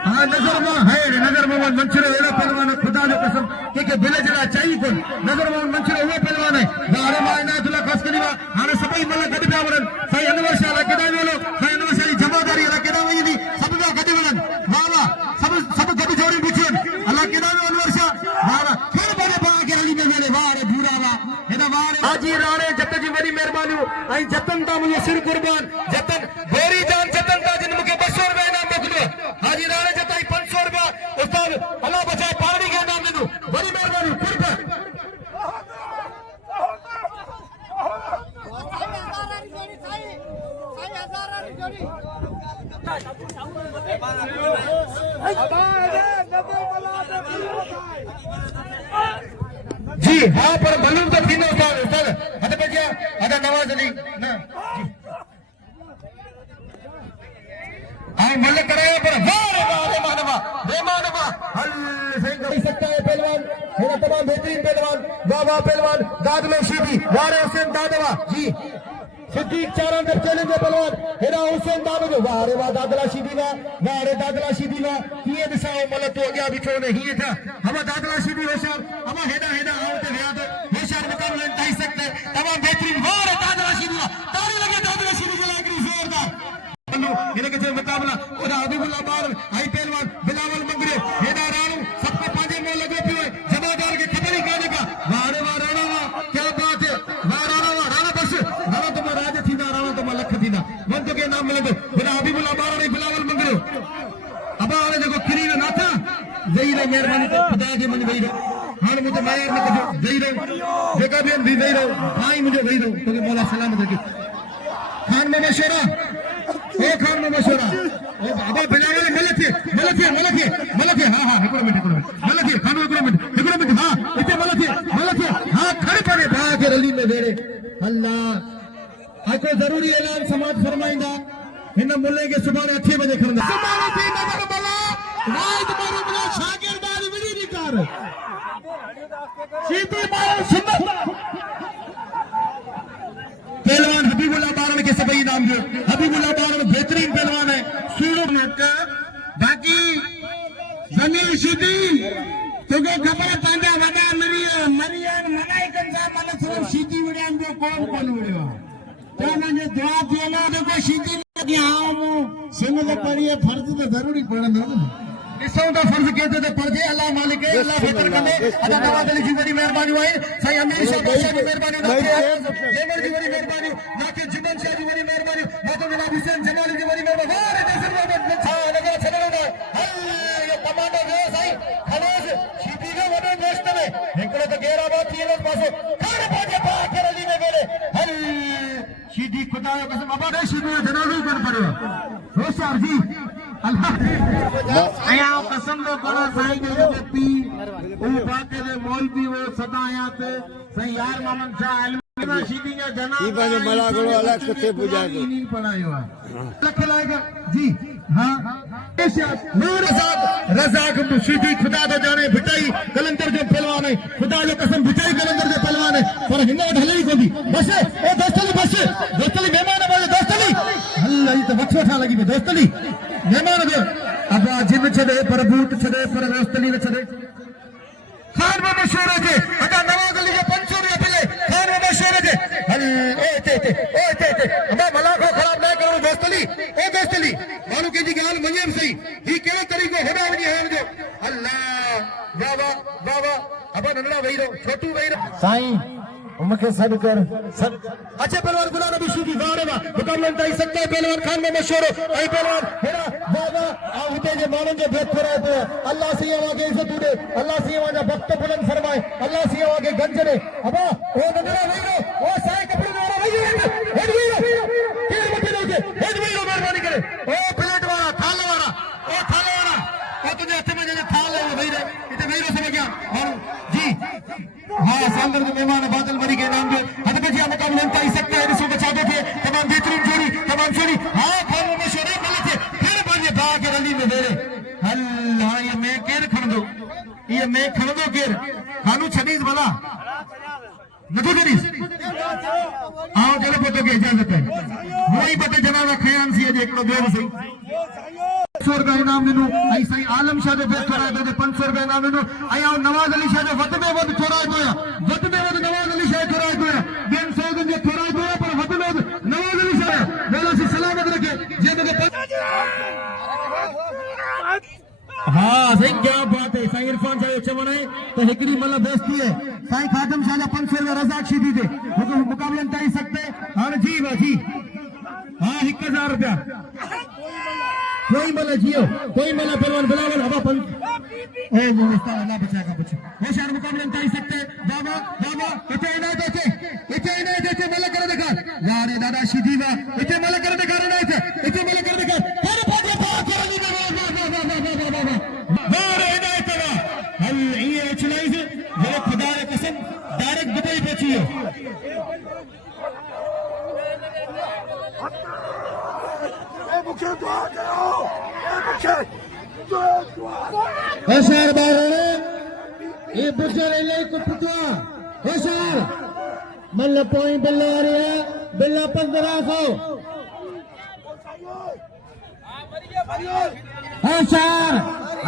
हाँ नज़र मां है नज़र मोहम्मद मंसूर अहिड़ो पहलवान खुदा जो कसम कंहिंखे दिल जे लाइ चाहिए कोन नज़र मोहम्मद मंसूर उहो पहलवान आहे हाणे मां इनायतुल्लाह खास कली हाणे सभई मल गॾु पिया वञनि साईं अनवर शाह लाइ केॾां वियो साईं अनवर शाह जी जमादारी लाइ केॾां वई हली सभु पिया गॾु वञनि वाह वाह सभु गॾु जोड़ियूं बीठियूं आहिनि अलाह केॾां वियो अनवर शाह वाह वाह फिर बड़े भाउ खे हली में वेले वाह रे भूरा वाह हेॾा वाह रे हाजी राणे जत जी वॾी महिरबानियूं ऐं जतन तां मुंहिंजो सिर कुर्बान जतन गोरी जान जतन तां जिन मूंखे 200 रुपया इनाम मोकिलियो हाजी राणे जत 500 रुपया उस्ताद अलाह बचाए पाणी खे इनाम ॾिनो वॾी महिरबानी फिर जी हाँ पर बलून तो थींदो उस्ताद हद पे गया अदा नवाज अली ना जी हाँ मल कराया पर वाह मानवा हल सही कर सकता है पहलवान मेरा तमाम बेहतरीन पहलवान वाह पहलवान दादलो शीदी वारे हुसैन दादवा जी सिद्दीक चारण जब चैलेंज पहलवान हेरा हुसैन दादो वारे वाह दादला शीदी वारे दादला शीदी वाह किए दिसाओ मल तो अॻियां बीठो ने हीअं था हम दादला शीदी होशियार हम हेॾा आउं ते विया तो होशियार मुक़ाबला इंतहाई सकते तमाम बेहतरीन वारे दादला शीदी ताड़ी लगे दादला शीदी के लाइक जोरदार इनके जो मुकाबला ओदा हबीबुल्लाह बार हाई पहलवान बिलावल मंगरे हेडा राणू सबको पांजे में लगे पियो जमादार के खबर ही काने का वारे वाह राणा वाह क्या बात है वाह राणा बस राणा तो राज थींदा राणा तो लख थींदा वन तो के नाम मिले बिला हबीबुल्लाह बार ने बिलावल मंगरे अब वाले देखो किरी ना था जई रे मेहरबानी तो खुदा के मन वही रहो हां मुझे मायर न कजो जई रहो जेका भी वही रहो भाई मुझे वही रहो तो मौला सलामत रखे खान में मशवरा ए खान में मशवरा ओ बाबा बिलावल मलथे हां हिकड़ो मिनट मलथे खान हिकड़ो मिनट हां इते मलथे हां खड़े पड़े भा के रली में वेड़े अल्लाह आज को जरूरी ऐलान समाज फरमाइंदा इन मुल्ले के सुबह 8 बजे खरंदा सुभान थी नजर बला रात मारो बला शागिर्दार विड़ी निकार सीधी मारो सुन्नत पहलवान हबीबुल्लाह बारन के सभी इनाम दियो हबीबुल्लाह बारन बेहतरीन पहलवान है सूरो बाकी जमीन शीदी तोके खबर पांजा वडा मरियन मलाइकन सा मन सिर्फ शीदी विड़ियान जो कौन विड़ियो तो मुझे दुआ दियो देखो शीदी लगी आओ सिन के पढ़िए फर्ज तो जरूरी पढ़ंदो ॾिसूं था फर्ज केतिरो त पढ़जे अल्लाह मालिक अल्लाह बेहतर कंदे अदा नवाज अली जी वॾी महिरबानी आहे साईं अमीर शाह बादशाह जी महिरबानी लेबर जी वॾी महिरबानी नाके जुमन शाह जी वॾी महिरबानी मोहतरम जनाब हुसैन जमाली जी वॾी महिरबानी वारे देसर मोहम्मद शाह लगा छॾणो न हल ये कमांडो जो साईं खड़ोस शीदी जो वॾो दोस्त में हिकिड़ो त गैराबाद थी वेंदो पासो खड़ पहुचे पाके रली में वेले हल शीदी खुदा जो कसम अबा शीदी जो जनाज़ो कोन पढ़ियो होशियार जी आया कसम तो करो साईं जो पी वो बाके दे मौलवी वो सदा आया थे सही यार मोहम्मद शाह अलवी शीदी का जना ई बाजे मला गलो अलग कुत्ते पूजा दो नहीं पढ़ायो लख लाएगा जी हां रज़ाक शीदी खुदा तो जाने भिटाई कलंदर जो पहलवान है खुदा जो कसम भिटाई कलंदर जो पहलवान है पर हिन वट हले को दी बस ए दोस्तली मेहमान बाजे दोस्तली अल्लाह ई तो वठ वठा लगी दोस्तली मेहमान जो अब जिम छदे पर बूट छदे पर दोस्तली न छदे खान में मशहूर है अदा नवाज अली के 500 रुपए पहले खान में मशहूर है हल ए अब मलाको खराब ना करो दोस्तली मानो के जी गाल मनियम सही ही केड़ो तरीको होना वनी है जो अल्लाह बाबा अब नंदड़ा वही रो छोटू वही रो साईं उमके सब कर सब अच्छे पहलवान गुलाम नबी सूफी वाह वाह मुकाबला ताई सकते पहलवान खान में मशहूर है आई पहलवान हेरा बाबा आ उते जे मानन जो भेद कराए तो अल्लाह सी आगे इज्जत दे अल्लाह सी आगे वक्त बुलंद फरमाए अल्लाह सी आगे गंज दे अब ओ नंदड़ा वही रो ओ साईं कपड़े वाला वही रो के मत लोगे वही रो मेहरबानी करे ओ प्लेट वाला थाल वाला ओ तुझे हाथ में जे थाल है वही रे इते वही रो समझ गया और जी हाँ सांदर के मेहमान बादल मरी के नाम जो हद बजिया मुकाबले ताई सकते हैं रिसो बचा दे तमाम बेहतरीन जोड़ी तमाम जोड़ी हाँ खान में शोरे मिले थे फिर बाजे बा के रली में दे अल्लाह ये मैं केर खण दो केर खानू छनीज भला नथो करीस आओ चलो पतो के इजाजत है वही पते जनाब खयान सी जे एकड़ो बेव सही 500 रुपया इनाम दिनो आई साईं आलम शाह जो भेद कराए तो 500 रुपया इनाम दिनो आई आओ नवाज अली शाह जो वध में वध छोराए तो वध में वध नवाज अली शाह छोराए तो बेन सौगन जो छोराए तो पर वध में वध नवाज अली शाह बोलो सी सलामत रखे जे मगे हाँ सही क्या बात है साईं इरफान शाह चवण है तो हिकड़ी मतलब दोस्ती है साईं खादम शाह 500 रुपया रज़ाक शीदी दे मुकाबलन ताई सकते हां जी जी हाँ 1000 रुपया कोई मला जियो कोई मला पहलवान बिलावल हवा पन ए मुस्ता अल्लाह बचाएगा बच्चे वो शहर मुकाबले ताई सकते बाबा इते ना देते मला कर देखा यार दादा शीदीवा इते मला कर देखा रे इते मला कर देखा अरे भागे भाग वाली वाह इनायत हल ये चलाई से मेरे खुदा की कसम डायरेक्ट दुबई पहुंची हो होशियार बारणे ये बुजर इले को पुतवा होशियार मल्ल पोई बिल्ला रे बिल्ला 1500 होशियार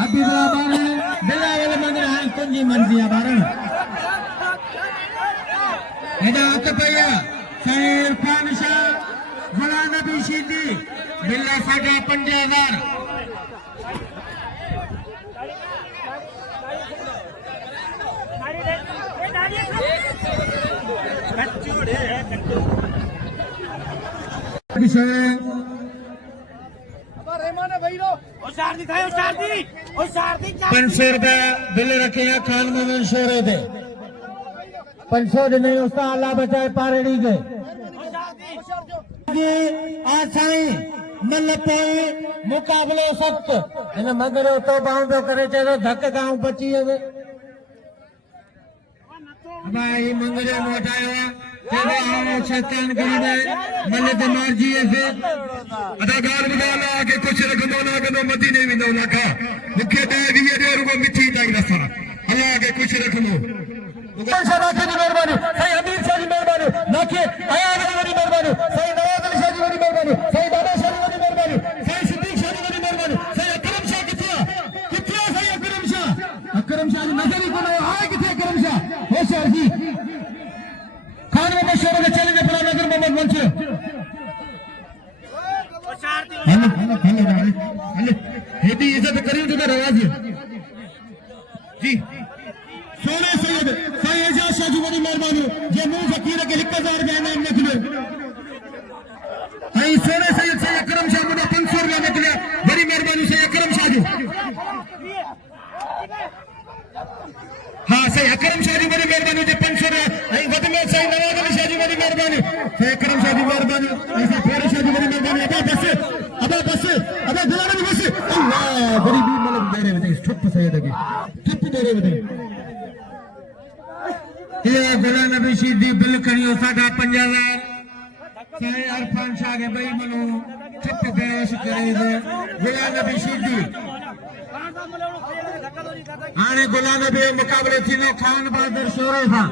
अभी बारणे बिल्ला वाले मंदिर है कुंजी मंजिया बारणे इधर आते भैया साईं इरफान शाह गुलाम नबी शीदी बिल्ला सागा 5000 500 रुपया बिल रखे हैं खान में शोरे थे 500 नहीं उसका अल्लाह बचाए पारड़ी गए मल पोए मुकाबलो सख्त इन मगर तो बाउंडो करे चलो धक गांव बची है भाई मंगरे मोटायो तेरे आओ शैतान करीबे मल दिमाग जी से अदाकार बुदाला के कुछ रखंदो ना कनो मदीने में ना का मुखे दे 20 रुपए मिठी ताई रसा अल्लाह के कुछ रखनो शाह की मेहरबानी सही अमीर शाह की मेहरबानी नाके आया की मेहरबानी सही नवाज अली शाह की मेहरबानी सही बाबा शाह की मेहरबानी सही सिद्दीक शाह की मेहरबानी सही अकरम शाह कितना सही अकरम शाह नजर ही कोई आए किथे अकरम शाह होशियार जी खान में मशहूर के चैलेंज पर नजर मोहम्मद मंसूर हेलो हेदी इज्जत करियो तो रवाज जी सोने सैयद साईं एजाज शाह जी वडी मेहरबानी जे मुंह फकीर के 1000 रुपया इनाम निकले आई सोने सैयद साईं अकरम शाह मुंडा 500 रुपया निकले बड़ी मेहरबानी साईं अकरम शाह जी हाँ सही अकरम शाह जी बड़ी मेहरबानी जे 500 रुपया आई वध में साईं नवाज अली शाह जी बड़ी मेहरबानी साईं अकरम शाह जी मेहरबानी ऐसा फेर शाह जी बड़ी मेहरबानी अब बस गुलाम नबी बस सैयद के ठप तेरे बदे ये गुलाम नबी शीदी बिल खणियो 5000 साईं अरफान शाह के बई मनो ठप पेश करे गुलाम नबी शीदी आने गुलाम नबी मुकाबले थीनो खान बहादुर शोरे था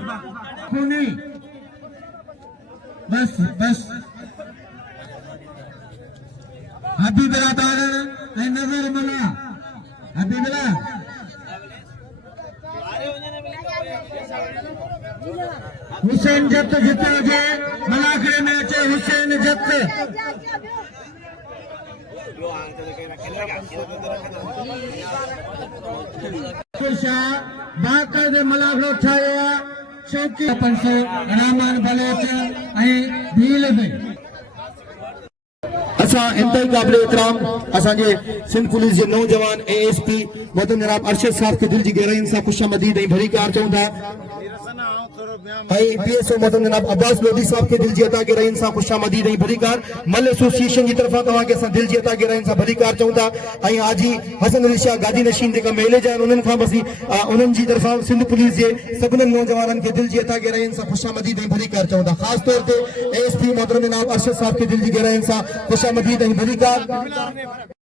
खूनी बस बस हबीबला तारण ऐ नजर मला हबीबला हुसैन जत जिते हुजे मलाखड़े में अचे हुसैन जत शाह बाकायदे मलाखड़ो ठाया शौकी पंसो रहमान बलोच ऐं भील में असा इंतई काबिल एहतराम असांजे सिंध पुलिस के नौजवान एएसपी मोहतरम जनाब अरशद साहब के दिल की गहराइयुनि सां ख़ुशामदीद ऐं भली कार चऊं था पीएसओ मोहतरम जनाब अब्बास लोधी साहब के दिल की अता गहराइयुनि सां ख़ुशामदीद ऐं भली कार मल एसोसिएशन की तरफा तव्हांखे असां दिल की अता गहराइयुनि सां भली कार चऊं था ऐं हाजी हसन अली शाह गादी नशीन जेका मेले जा उन्हनि खां बसी उन्हनि जी तरफा सिंध पुलिस के सभिनी नौजवाननि खे दिल की अता गहराइयुनि सां ख़ुशामदीद ऐं भली कार चऊं था ख़ासि तौर ते एएसपी मोहतरम जनाब अरशद साहब के दिल की गहराइयुनि सां ख़ुशामदीद ऐं भली कार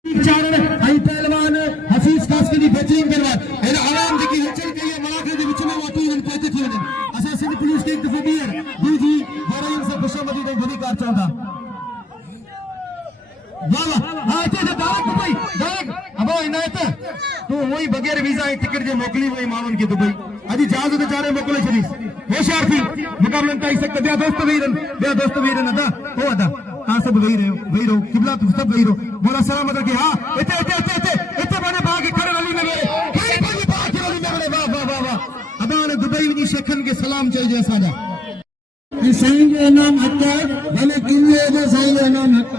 पहलवान हफीज खास की बेहतरीन पहलवान इन आराम जी की हलचल के लिए मलाखड़े के विच में वाटी इन पहुंचे थी वञनि असां सिंध पुलिस के एक दफ़ो ॿीहर दिल जी गहराइयुनि सां ख़ुशामदीद ऐं भली कार चऊं था वाह वाह हा अचे दारक दुबई दारक अबो इनायत तू वही बगैर वीज़ा ऐं टिकट जे मोकिली वई माण्हुनि खे दुबई अॼु जहाज़ ते चाढ़े मोकिले छॾीस होशियार थी मुक़ाबलनि ताईं सख़्त ॿिया दोस्त वेही रहनि अदा हो अदा हाँ सब वही रहो किबला तुम सब वही रहो बोला सलाम मतलब कि हाँ इते बने बाग खड़े वाली में मेरे खड़े बने बाग वाली में मेरे वाह वाह वाह वाह अब आने दुबई वनी शेखन के सलाम चल जे साजा साईं जो इनाम हक़ भले किले जो साईं जो इनाम हक़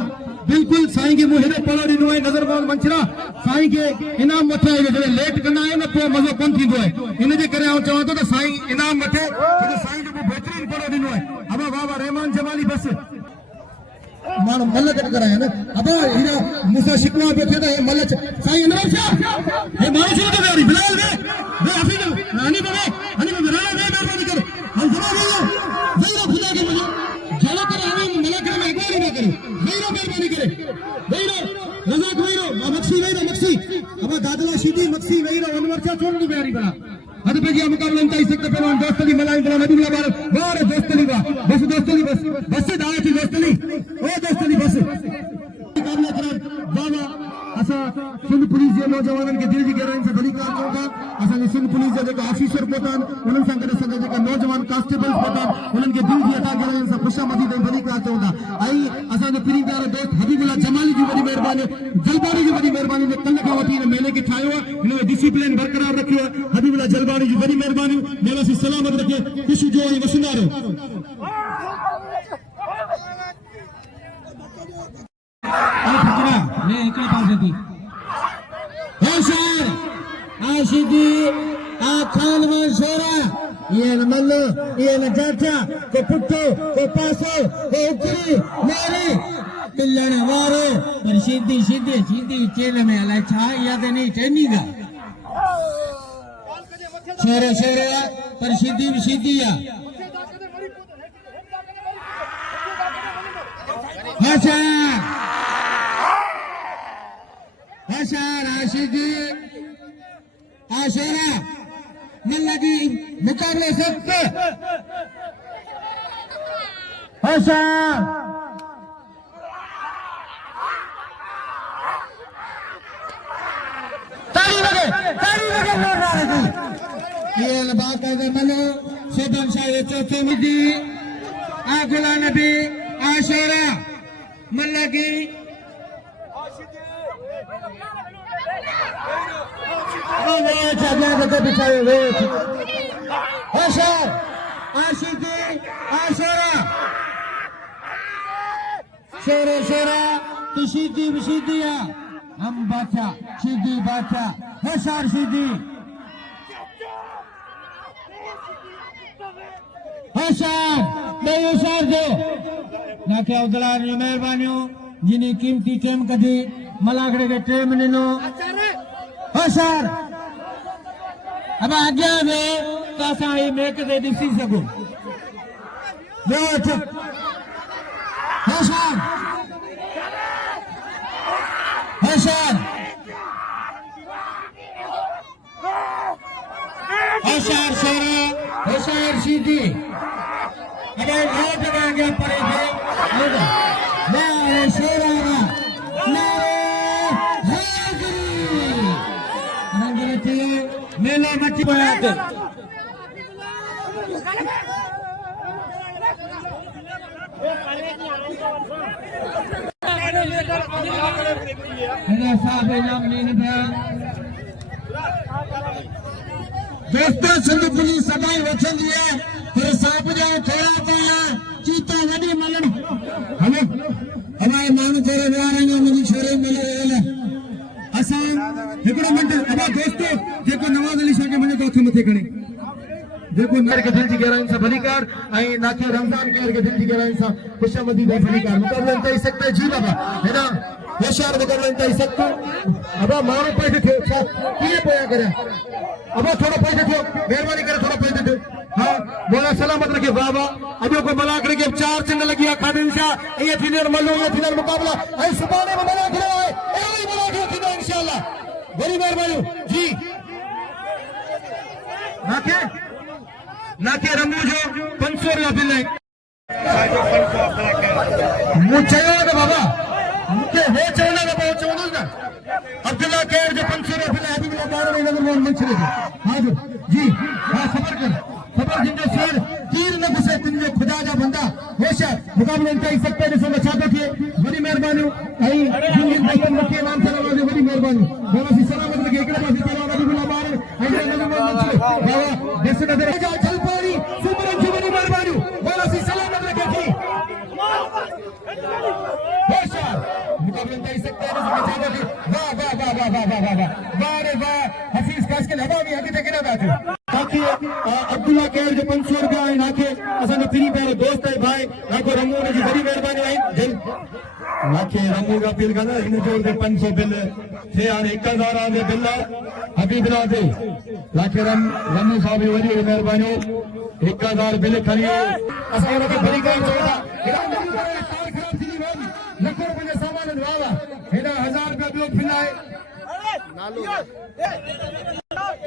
बिल्कुल साईं के मुझे पढ़ो दिनो है नजरबान मंचरा साईं के इनाम वठे जॾहिं लेट कंदा आहियूं न पोइ मज़ो कोन थींदो आहे इन जे करे आउं चवां थो त साईं इनाम वठे छो साईं जो बेहतरीन पढ़ो दिनो आहे अब वाह वाह रहमान जमाली बस मानो मल कट कराया ना अब हीरा मुसा शिकवा बैठे थे मल साईं अनवर शाह हे मानो शुरू तो यारी बिलाल वे हफीज रानी बने राना वे मेहरबानी कर हम जरा वेरो खुदा के मुझे जला कर हमें मलक में अगवानी ना करे वेरो मेहरबानी करे वेरो रज़ाक वेरो मक्सी अब दादला शीदी मक्सी वेरो अनवर शाह छोड़ दो यारी बना हद पे जी मुकाबला ताई सकते पहलवान दोस्तली मलाई बना नबी बार वाह दोस्तली वाह बस दोस्तली बस से दाए थी दोस्तली ओ दोस्तली बस मुकाबला करार वाह वाह असा सिंध पुलिस जे नौजवानन के दिल जी गहराइन से भली कार करूं था असा सिंध पुलिस जे जेका ऑफिसर पहुंचन उन्हनि सां गॾु असांजा जेका नौजवान कांस्टेबल्स पहुंचन उन्हनि खे दिल जी अता गहराइन सां ख़ुशामदीद ऐं भली कार चऊं था ऐं असांजो प्रिय प्यारो दोस्त हबीबुल्ला जमाली जी वॾी महिरबानी जलबानी जी वॾी महिरबानी ने कल खां वठी हिन मेले खे ठाहियो आहे हिन में डिसिप्लिन बरक़रार रखियो आहे हबीबुल्ला जलबानी जी वॾी महिरबानी मेला सी सलामत रखे ख़ुशी जो ऐं वसंदा रहो मैं एक पास थी होशियार आशिकी आ खान मंसूरा ये न मल्लो ये न जाटा को पुट्टो को पासो को उकरी मारी पिल्लण वारो पर सीधी चेल में अलाए छा याद नहीं ट्रेनिंग शेरे पर सीधी है होशियार आशिकी आशरा मल्लगी मुकाबले सख्त होशियार ताली लगे बोल रहा है ये बात है मनो शोभन शाह चौथे मिदी आगुला नबी आशरा मल्लगी शेरा सीधी हम बादशाह सीधी बादशाह होशियार सीधी होशियार जो नाके अवदलार जो मेहरबानियों जिन्हें कीमती टेम कदी मलाखड़े के टेम ॾिनो होशियार अब अॻियां में त असां ही मैच ते ॾिसी सघूं होशियार होशियार होशियार शेरा होशियार सीधी अगर लोट में आगे पड़े थे नारे शेरा नारे हैदरी मेला मची बनाते दोस्तों सिंध पुलिस सदाई वठंदी है फिर सांप जो थोड़ा पाया चीता वडी मलन हमें हमारे माण्हू थोड़े विहारंगे मुंहिंजी छोरी मिले असां हिकिड़ो मिंट अबा दोस्तों जेको नवाज़ अली शाह खे मञे थो हथ मथे खणे जेको नर के दिल जी गहराई से भलीकार ऐं नाके रमज़ान केर के दिल जी गहराई से खुशामदी दे भलीकार मुकाबला इंतहाई सकता है जी बाबा है ना होशियार मुकाबला इंतहाई सकता अबा माण्हू पैसे थियो छा कीअं पोया करे अबा थोड़ा पैसे थियो मेहरबानी करे थोड़ा पैसे थियो हाँ बोला सलामत रखे बाबा अबो को मलाक रखे 4 चिन्ह लगी है खादिन शाह ये थींदड़ मल्लो ये थींदड़ मुकाबला ऐं सुभाणे में मलाक रहे है एवरी मलाक थींदो इंशाअल्लाह बड़ी मेहरबानी जी नाके रमू जो 500 रुपया बिल है मुझे बाबा मुझे हो चवना का बहुत चवना ना अब्दुल्ला केर जो 500 रुपया बिल है अभी मेरा 12 महीना में मन छे हां जो जी हां सबर कर सबर जिंदो शेर तीर न घुसे तुम जो खुदा जा बंदा होशियार मुकाबले इंतहाई सकते जो बचाते थे बड़ी मेहरबानी आई जिंदगी भाई मक्के नाम सलाम जो बड़ी मेहरबानी बोलो सी सलामत के एकड़े पासे चलो अभी बुला बार आई नजर मन छे बाबा जैसे नजर जा चल पारी सुमरन जी बड़ी मेहरबानी बोलो सी सलामत रखे थी होशियार मुकाबले इंतहाई सकते जो बचाते थे वाह वाह वाह वाह वाह वाह वाह वाह रे वाह हफीज खास के हवा भी आगे तक ना बैठो ताकि अब्दुल्ला केर जो 500 रुपया है नाके असन फ्री पैर दोस्त है भाई नाको रमू ने जी बड़ी मेहरबानी आई जल नाके रमू का बिल का इन जो 500 बिल थे यार 1000 दे बिल हबीबला दे नाके रमू साहब वडी मेहरबानी 1000 बिल खरी असन के बड़ी का चोड़ा खराब थी लखो रुपया सामान वावा हेडा 1000 रुपया बिल फिनाए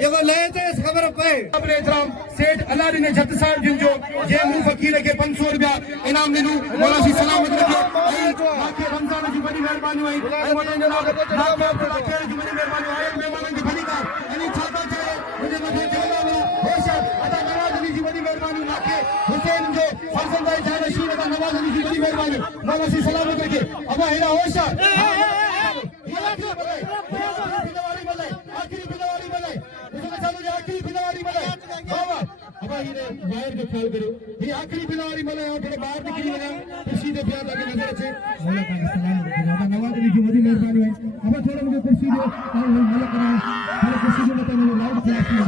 ये लय ते खबर पे अपने इतराम सेठ अलादीन जट साहब जिन जो जे मुंह फकीर के 500 रुपया इनाम दिनु मौला सी सलामत रखे बाकी रमजान जी बड़ी मेहरबानी हुई मोने जनाब नाम अब्दुल्ला केर जी बड़ी मेहरबानी आए मेहमान की बड़ी का यानी छाता चाहे मुझे मथे चला होशियार अदा नवाज अली जी बड़ी मेहरबानी नाके हुसैन जो फरजंद भाई जान शीर अदा नवाज अली जी बड़ी मेहरबानी मौला सी सलामत रखे अब हेरा होशियार आखिरी बिलवारी बनाए उसने सालों आखिरी बिलवारी बनाए बाबा अब ये बाहर जो ख्याल करो ये आखिरी बिलवारी बनाए और थोड़ा बाहर निकली बना कुर्सी दे प्यार लगे नजर से मौला का सलाम बाबा नवाज अली की बड़ी मेहरबानी है अब थोड़ा मुझे कुर्सी दो और मौला का थोड़ा कुर्सी दो मत मुझे लाउड क्लास में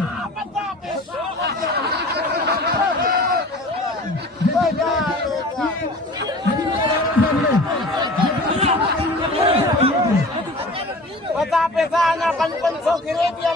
बता पैसा आना 500 गिरे दिया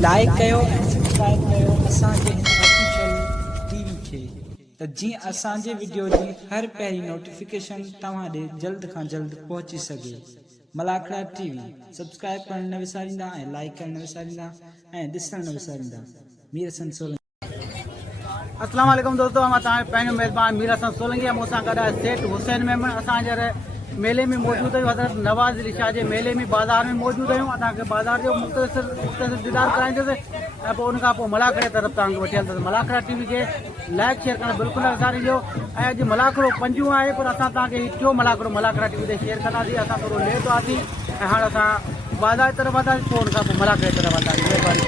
लाइक कयो ऐं सब्सक्राइब कयो असांजे हिन ऑफिशियल टीवी खे त जीअं असांजे वीडियो जी हर पहिरीं नोटिफिकेशन तव्हां ॾे जल्द खां जल्द पहुची सघे। मलाखड़ा टीवी सब्सक्राइब करण न विसारींदा ऐं लाइक करण न विसारींदा ऐं ॾिसण न विसारींदा। मीर हसन सोलंकी। अस्सलाम वालेकुम दोस्तों, मां तव्हांजो पंहिंजो मेज़बान मीर हसन सोलंकी मूंसां गॾु आहे सेठ हुसैन मेमन। असांजे मेले में मौजूद आहियूं, हज़रत नवाज़ अली शाह जे मेले में बाज़ार में मौजूद आहियूं। असांखे बाज़ार जो मुख़्तलिफ़ दीदार कराईंदासीं ऐं पोइ उनखां पोइ मलाखड़े तरफ़ तव्हांखे वठी हलंदासीं। मलाखड़ा टीवी खे लाइक शेयर करणु बिल्कुलु न विसारिजो। ऐं अॼु मलाखड़ो पंजूं आहे, पर असां तव्हांखे टियों मलाखड़ो मलाखड़ा टीवी ते शेयर कंदासीं। असां थोरो लेट हुआसीं ऐं हाणे असां बाज़ार तरफ़ वधासीं, पोइ उनखां पोइ मलाखड़े तरफ़ वधासीं। महिरबानी।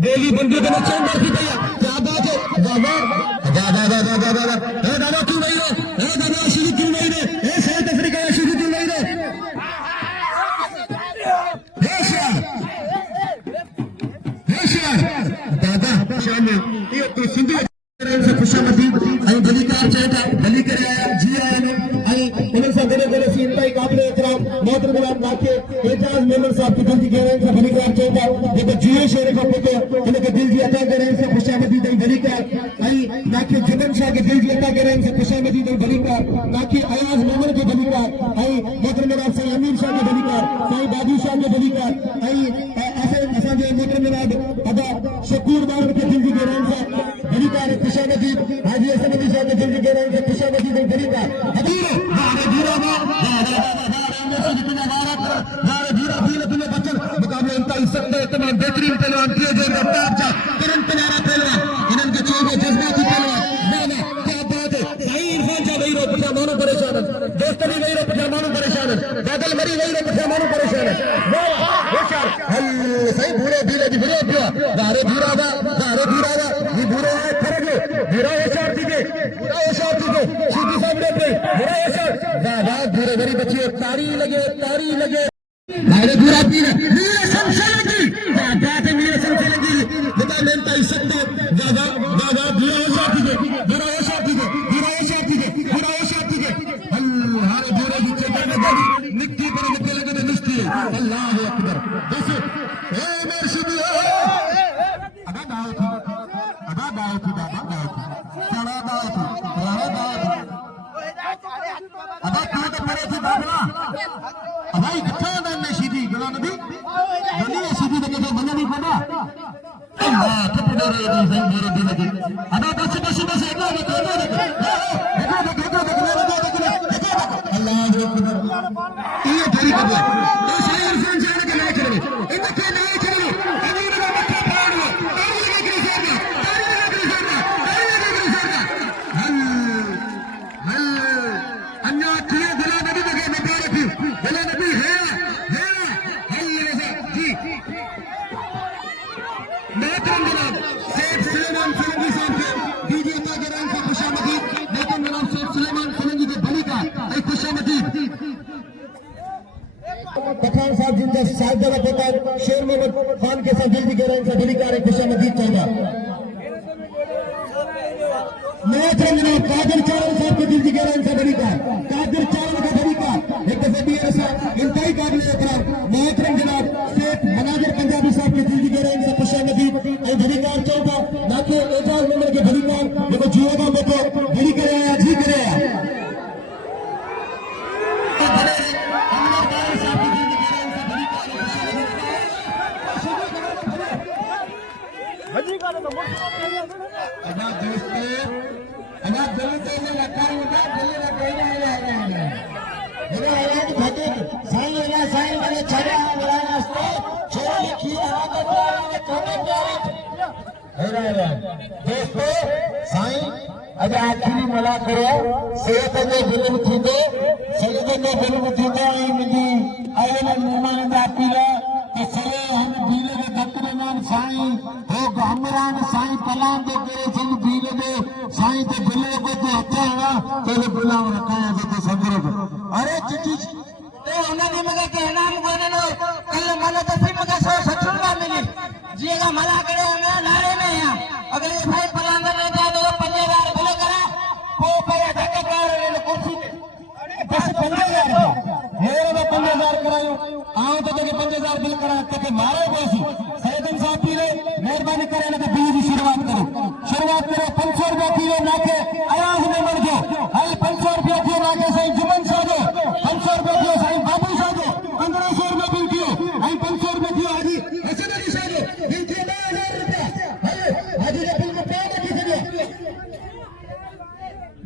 डेली बंदे के नीचे बैठी गई क्या बात है दादा दादा दादा दादा ए दादा क्यों नहीं रे ए दादा शुरू क्यों नहीं रे ए साउथ अफ्रीका शुरू क्यों नहीं रे दादा शाम ये तो सिंधु से खुशामदी आई गली का चाहता गली करे आया जी आया ने आई उन से गले गले सीन भाई काबिल एहतराम मोहतरम गुलाम नाके एजाज मेमन साहब की दिल की गहराई से भली कार चौका जेको जुए शेर को पुतो इनके दिल की अता गहराई से खुशामदी दई भली कार आई नाकी जुबन शाह के दिल की अता गहराई से खुशामदी दई भली कार नाकी अयाज मोहम्मद के भली कार आई मोहतरम जनाब साईं अमीर शाह के भली कार साईं बाबू शाह के भली कार आई ऐसे असांजे मोहतरम जनाब अदा शकूर बाबर के दिल की गहराई से भली कार खुशामदी हाजी हसन अली शाह के दिल की गहराई से खुशामदी दई भली कार हबीर मुकाबले इंतहाई सख्त है तमाम बेहतरीन पहलवान किए जो रफ्तार जा करंट प्यारा पहलवान इनके चोगे जज्बाती पहलवान ना क्या बात है साईं इरफान जा वही रो पिछा मानो परेशान दोस्तनी वही रो पिछा मानो परेशान बादल मरी वही रो पिछा मानो परेशान वाह होशियार हल सही भूरे भीले दी भूरे पिया दारे भीरागा ये भूरे है फरक भूरा होशियार थी सीधी सामने पे भूरा होशियार दादा भूरे भरी बच्चे तारी लगे भाई पूरा पीर वीर संसलगी दादा ते वीर संसलगी बता लेता इज्जत दादा भूरा होशियार थी हारे भूरे की चेता में निक्की पर निकल लगे निस्ती अल्लाह अकबर बस ए मेरे शुभ अदा दाओ थी चढ़ा दाओ थी अदा तू तो परे थी बाबला अदाई कितना दिन में सीधी गुला नबी गली सीधी तो कैसे मन नहीं पड़ा अल्लाह चुप दे रही थी सही मेरे दिल की अदा बस देखो अल्लाह अकबर ये तेरी कब ये सही इरफान जाने के नहीं चले इनके नहीं चले अमीर का मक्का पाड़ लो तारी लगे हल अन्या तेरे गुला नबी के मुबारक गुला नबी है हल जी मोहतरम जनाब सेठ सुलेमान फरंगी साहब के डीजे ताजरान का खुशामदीद मोहतरम जनाब सेठ सुलेमान फरंगी के भली का एक खुशामदीद पठान साहब जिनका साहिब का पोता शेर मोहम्मद खान के साथ दिल की गहराई से भली का एक खुशामदीद चाहिए मोहतरम जनाब कादिर चावल साहब के दिल की गहराई से भली का कादिर चावल का भली का एक दफे भी ऐसा इंतहाई काबिल एहतराम मोहतरम जनाब सेठ मनाजिर पंजाबी साहब के दिल की गहराई से खुशामदीद और भली कार चौका ना कि एजाज मोहम्मद के भली कार देखो जियो का बेटो भली करे आया जी करे आया दोस्तों साईं अज आखिरी मला करो सेहत जो फिल्म थींदो सजदे जो फिल्म थींदो ऐं मुंहिंजी आयल महिमान जा पीर के सरे हम भील के दतरमान साईं हो हमरान साईं पलान दे करे सन भील दे साईं ते बिले को तो हथाना तो बुलाव रखाया तो संदर्भ अरे चिट्ठी तो उन्होंने मगे के इनाम कोने नो कल मन तो फिर मगे 170 रुपया मिली जीगा मला करे मैं नारे में या अगर ये भाई पलान दे जा तो 5000 भले करा को पे धक्का कर ले कुर्सी बस 5000 मेरे में 5000 करायो आओ तो के 5000 बिल करा के मारो पैसे सैयदन साहब पी ले मेहरबानी करे ना बीज की शुरुआत करो 500 रुपया पी ले ना के आवाज में मर गयो हल 500 रुपया दियो ना के सही जुमन साहब 500 रुपया दियो सही बाबू साहब 1500 रुपया बिल दियो आई 500 रुपया दियो हाजी हसन अली साहब बिल दियो 2000 रुपया हाजी ने बिल में पे दियो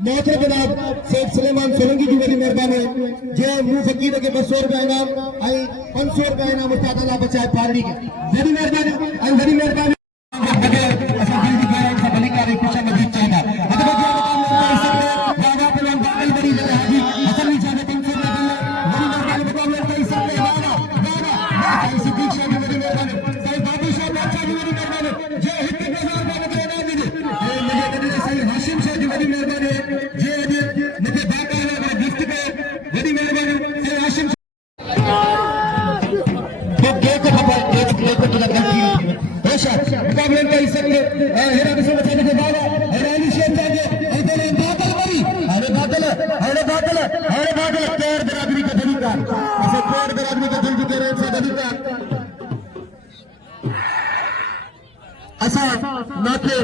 मोहतरम जनाब सेठ सुलेमान सोलंकी की बड़ी मेहरबानी जे मुंह फकीर के 200 रुपया इनाम आई 500 रुपया इनाम उस्ताद अल्लाह बचाए पारड़ी के बड़ी मेहरबानी असा दिल की गहराई से भली कारी खुशामदीद चाहिए अगर जो दादा पहलवान बागल बड़ी हाजी हसन अली साहब 500 रुपया बड़ी मेहरबानी मुकाबले कई सारे दादा सिद्दीक साहब बड़ी मेहरबानी सही बाबू साहब अच्छा की बड़ी मेहरबानी जे 1000 रुपया के इनाम दीजिए मुझे कभी सही हाशिम साहब की बड़ी मेहरबानी जे मुझे बाकायदा गिफ्ट पे बड़ी मेहरबानी सही हाशिम मुकाबले का हिस्सा हेरा विषय बचाने के बाद हैरानी शेर जाएंगे बादल केर बरादरी का अधिकार ऐसे केर बरादरी का दिल की कह रहे हैं अधिकार असां नाथे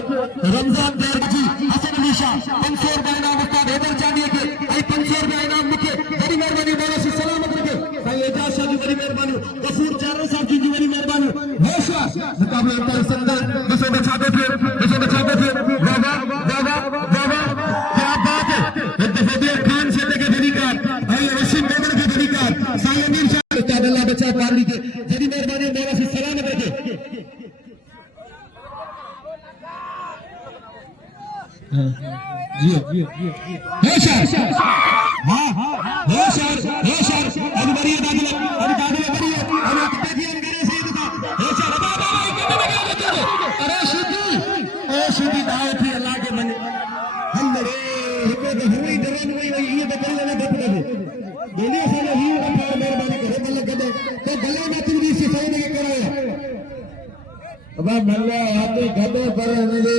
रमज़ान दर जी हसन अली शाह 500 रुपया इनाम उस्ताद हैदर चांदी के ऐं 500 रुपया इनाम मूंखे वॾी महिरबानी मौला सी सलामत रखे साईं एजाज शाह जी वॾी महिरबानी गफूर चारो साहब जी वॾी महिरबानी होशियार मुक़ाबला अंतर संदर ॾिसो त छा पियो थिए वाह क्या बात है हिकु दफ़ो खान सेठ खे धनीकार ऐं रशीद मेमन खे धनीकार साईं अमीर शाह उस्ताद अल्लाह बचा पाली के वॾी महिरबानी मौला सी सलामत रखे होशियार अभी बढ़िया दाखिला बढ़िया अरे सीधी दाव थी अल्लाह के मन हम रे हिकु त हुई डरन हुई ये तो करे ना बप करे दुनिया से ही अपार मेहरबानी करे मतलब कदे तो गले में तुम भी सही नहीं कराया अब मल्ला आते गदे पर ने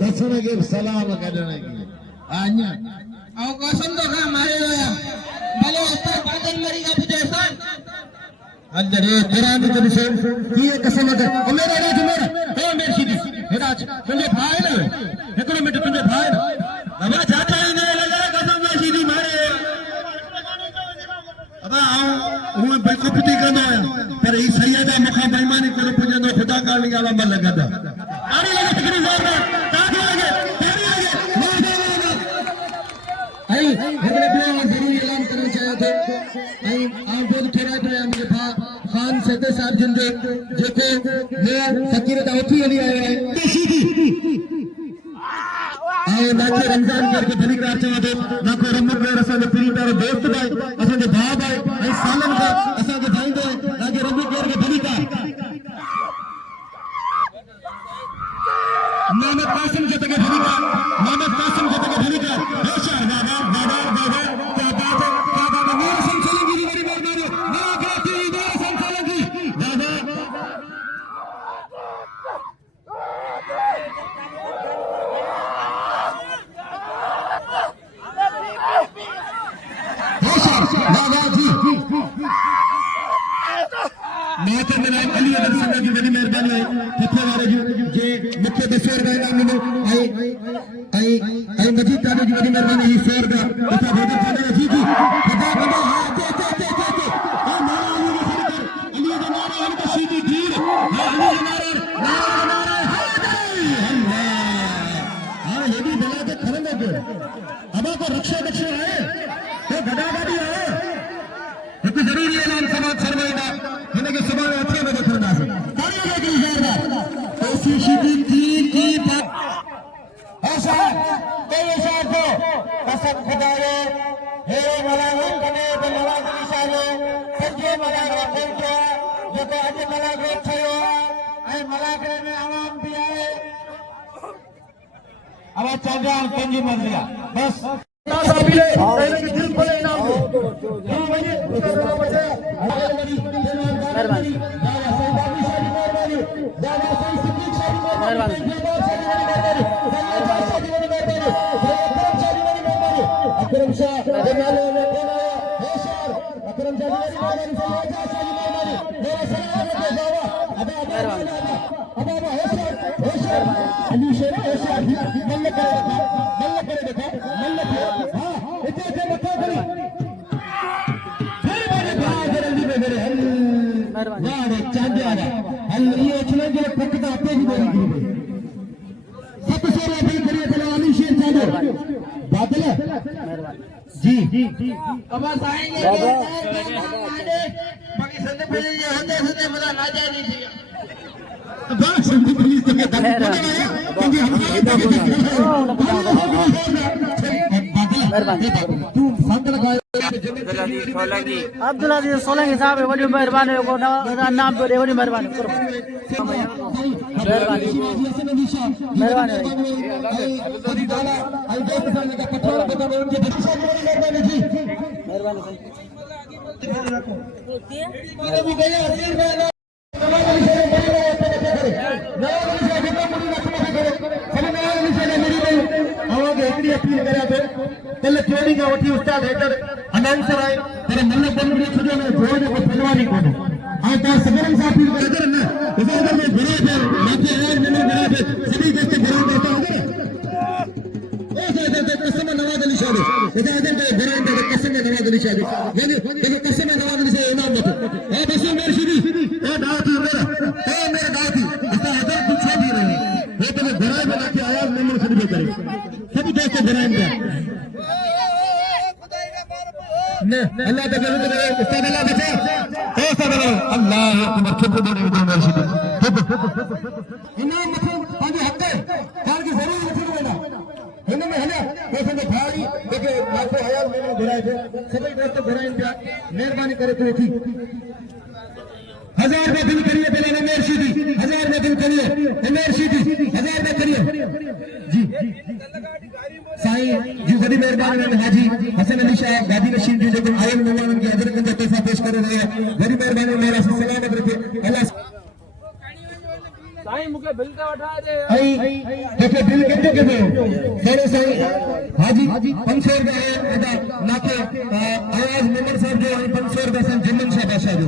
दर्शन के सलाम करने की आन्या आओ कसम तो खा मारे होया भले उस्ताद बादल मरी का पूछे सान अंदर कुरान तो से ये कसम कर मेरा राज मेरा ओ मेरी सीधी राज तुझे भाई ना एकरो मिनट तुझे भाई ना बाबा चाचा ही नहीं लगा कसम में सीधी मारे बाबा आओ हूं बेखुदी करना पर ई सैयदा मुखा बेईमानी करे पुजंदो खुदा काली वाला मन लगदा आरे लगे तकरी जोर में ताकि लगे तेरी लगे आई हमने प्लेयर जरूर ऐलान करना चाहे थे आई आप बहुत थोड़ा तो मुझे खान सैयद साहब जिंदे जेको मैं फकीर दा उठी हली आया है सीधी आई नाके रमजान करके धनी कार चवा दे नाको रमक कर असा के पीरी तारो दोस्त भाई असा के भाई भाई आई सालन का असा के भाई दे नाके रमक कर के धनी कार मोहम्मद कासिम के तके धनी कार मोहम्मद कासिम के तके धनी कार होशियार बाबा क्या बात है मेरे संचालन की बड़ी मेहरबानी मेरा कहती मेरे संचालन की बाबा मातर में अली अदर संघ की बड़ी मेहरबानी है किथे वाले जे मुख्य दसर का इनाम मिलो आई मजीद ताले की बड़ी मेहरबानी ही शेर का तथा भगत खाने जी की खदा खदा हां ते ओ मारा अली के नारे इनका सीधी तीर अली के नारे हां ये भी बला के खड़े के अब को रक्षा है तो गदा गाड़ी है एक जरूरी ऐलान समाज सरवाइना इनके सुबह 8 बजे करना है ताली लगी जोरदार ऐसी सीधी की बात ऐसा को कसम खुदाए हे मलागत कने मलागत निशाने सच्चे मलागत को जो तो आज मलागत थयो ऐ मलागत में आवाम भी आए अब चांदा पंजी मंजिला बस साबिले पहले के दिल खोले इनाम दो भाई मेहरबानी दादा सईदानी शादी मेहरबानी दादा सई सिद्दीक शादी मेहरबानी अकरम शाह जमाले में कौन आया होशियार अकरम शाह जी मेहरबानी सैयद शाह जी मेहरबानी मेरा सलाम है बाबा अब होशियार अली शेर होशियार मल्ल करे देखा हां इते देखा करी फिर मेरे भाई जल्दी में मेरे मेहरबानी यार चांदे आ हल ये चले जो पकड़ा आते ही मेरी गिरी सबसे राफी करिए चलो अली शेर चांदे बादल मेहरबानी जी अब आएंगे बाकी संदे पहले ये होते बड़ा नाजा नहीं थी बस संदे पुलिस के अब्दुल्ला जी सोलंकी साहब वॾी महिरबानी नाम तो वॾी महिरबानी पहले ट्रेनिंग वठी उस्ताद हैदर अनाउंसर आए पर मन बंद में छुजो में जोड़ को पहलवानी कोने आज तो सगरम साहब भी इधर ना इसे इधर में बड़ा है माथे आज में बड़ा है सभी दोस्त बड़ा दोस्त उधर ऐसे कसम नवाज अली शाह इधर इधर बड़ा है कसम नवाज अली शाह यानी देखो कसम नवाज अली शाह इमाम मत ए बस मेरे सीधी ए दावती मेरा दावती इसे इधर कुछ भी नहीं वो तो बड़ा बना के आवाज मेमन सभी करे सभी दोस्त बड़ा है ने अल्लाह तक उस्ताद अल्लाह बचा ए सब अल्लाह अकबर चुप दे दो मेरे सीधे इनाम मतलब पांच हक है कार की जरूर नहीं होना इनमें है ना वैसे तो भाई देखो लाखों हयाल मैंने घुराए थे सभी दोस्त घुराए इनका मेहरबानी करे तो ठीक 1000 रुपए दिन करिए पहले मेर सीधी 1000 रुपए दिन करिए मेर सीधी 1000 रुपए करिए जी साईं जी बड़ी मेहरबानी में हाजी हसन अली शाह गादी नशीन जी जो आयल मेहमान की हजरत में तोहफा पेश कर रहे हैं बड़ी मेहरबानी मेरा सलामत रखे अल्लाह साईं मुके बिल का उठा दे आई देखो बिल कितने के दो सारे साईं हाजी 500 रुपए है अदा नाके आवाज मेमन साहब जो 500 रुपए सन जमन शाह बादशाह जो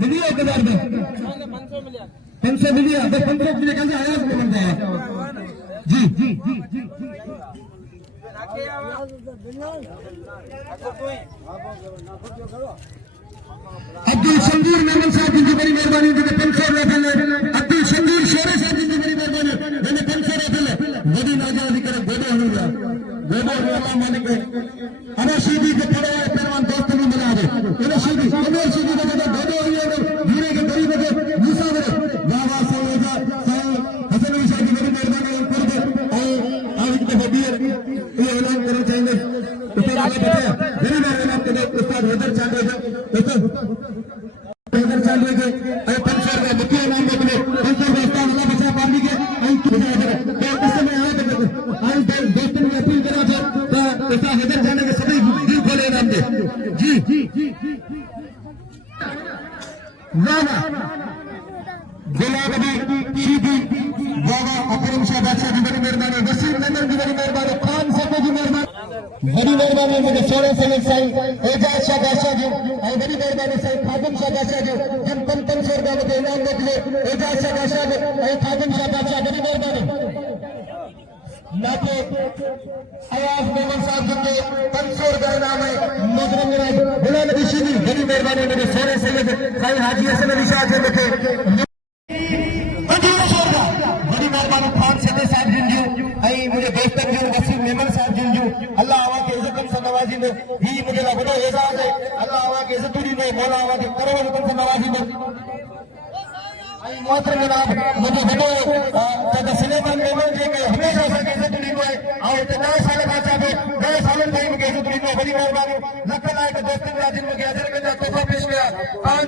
मिलिए 1000 रुपए 500 मिलिए बस 500 मिलिए कैसे आवाज मेमन साहब जी अब्दुल शंदूर मेमन साहब जी की बड़ी मेहरबानी ने 500 रुपए अब्दुल शंदूर शेरे साहब जी की बड़ी मेहरबानी मैंने 500 रुपए बड़ी नाजादी करे गोदो होगा गोदो अल्लाह मालिक अना सीधी के पड़े हुए पहलवान दोस्त ने मिला दे अना सीधी अमर सीधी का गोदो होगा धीरे के गरीब के मूसा रे बाबा सैयदा साईं हसन अली शाह की बड़ी मेहरबानी कर दे और आज के बदीर ये ऐलान करना चाहिए उस्ताद अल्लाह बचाया गरीब ऐलान कर दे उस्ताद हैदर चांद दोस्तों इधर चल रहे थे अरे 500 रुपए मुखिया नाम बदले 500 रुपए उस्ताद अल्लाह बचा पानी के आई तो इस समय आए थे आई दोस्तों ने अपील करा था तो उस्ताद हैदर जाने के सभी दिल खोले नाम दे जी वाह गुलाब अली सीधी बाबा अकरम शाह बादशाह की बड़ी मेहरबानी वसीम मेमन की बड़ी मेहरबानी खान साहब की मेहरबानी बड़ी मेहरबानी मुझे 16 सैनिक साईं एजाज शाह बादशाह जी और बड़ी मेहरबानी साईं खादिम शाह बादशाह जी जिन 500 रुपए मुझे इनाम दिए एजाज शाह बादशाह जी और खादिम शाह बादशाह बड़ी मेहरबानी नाते आवाज मेमन साहब जी के 500 रुपए इनाम है मोहतरम जनाब गुलाम अली सीधी बड़ी मेहरबानी मुझे 16 सैनिक साईं हाजी हसन अली शाह जी लिखे बड़ी मेहरबानी खान सदर साहब जिंजू आई मुझे दोस्तन जो वसीम मेमन साहब जिंजू अल्लाह आवा के इज्जत से नवाजी में ही मुझे लगो एजाज है अल्लाह आवा के इज्जत दी में मौला आवा के करोड़ रुपए से नवाजी में आई मोहतरम जनाब मुझे बड़ो दादा सुलेमान मेमन जी के हमेशा से इज्जत दी है और इतना साल का चाहे 10 साल टाइम के इज्जत दी बड़ी मेहरबानी लख लायक दोस्तन राजिन में अजर में तोहफा पेश किया और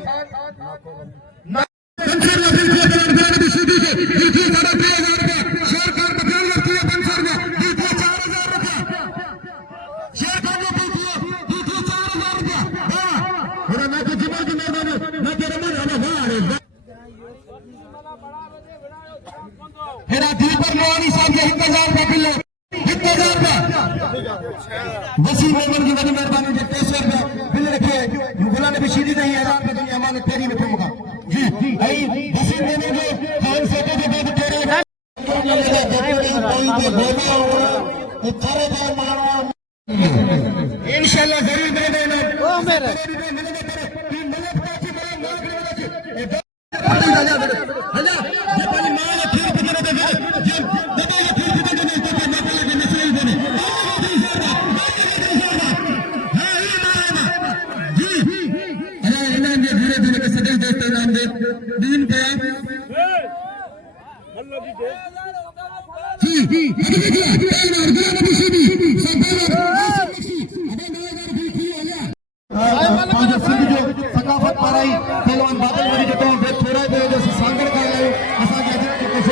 वसीम मेमन की बड़ी मेहरबानी जो 500 रुपए बिल रखे गुलाम नबी सीधी नहीं है रात में अमानत तेरी में ठुमका जी आई वसीम मेमन जो खान से जो बात तेरे इंशाल्लाह जरूर दे देना ओ मेरे दिन पे सकाफत पाराई पहलवान बादल वरी जो थोड़ा दे जो सांगड़ का असा के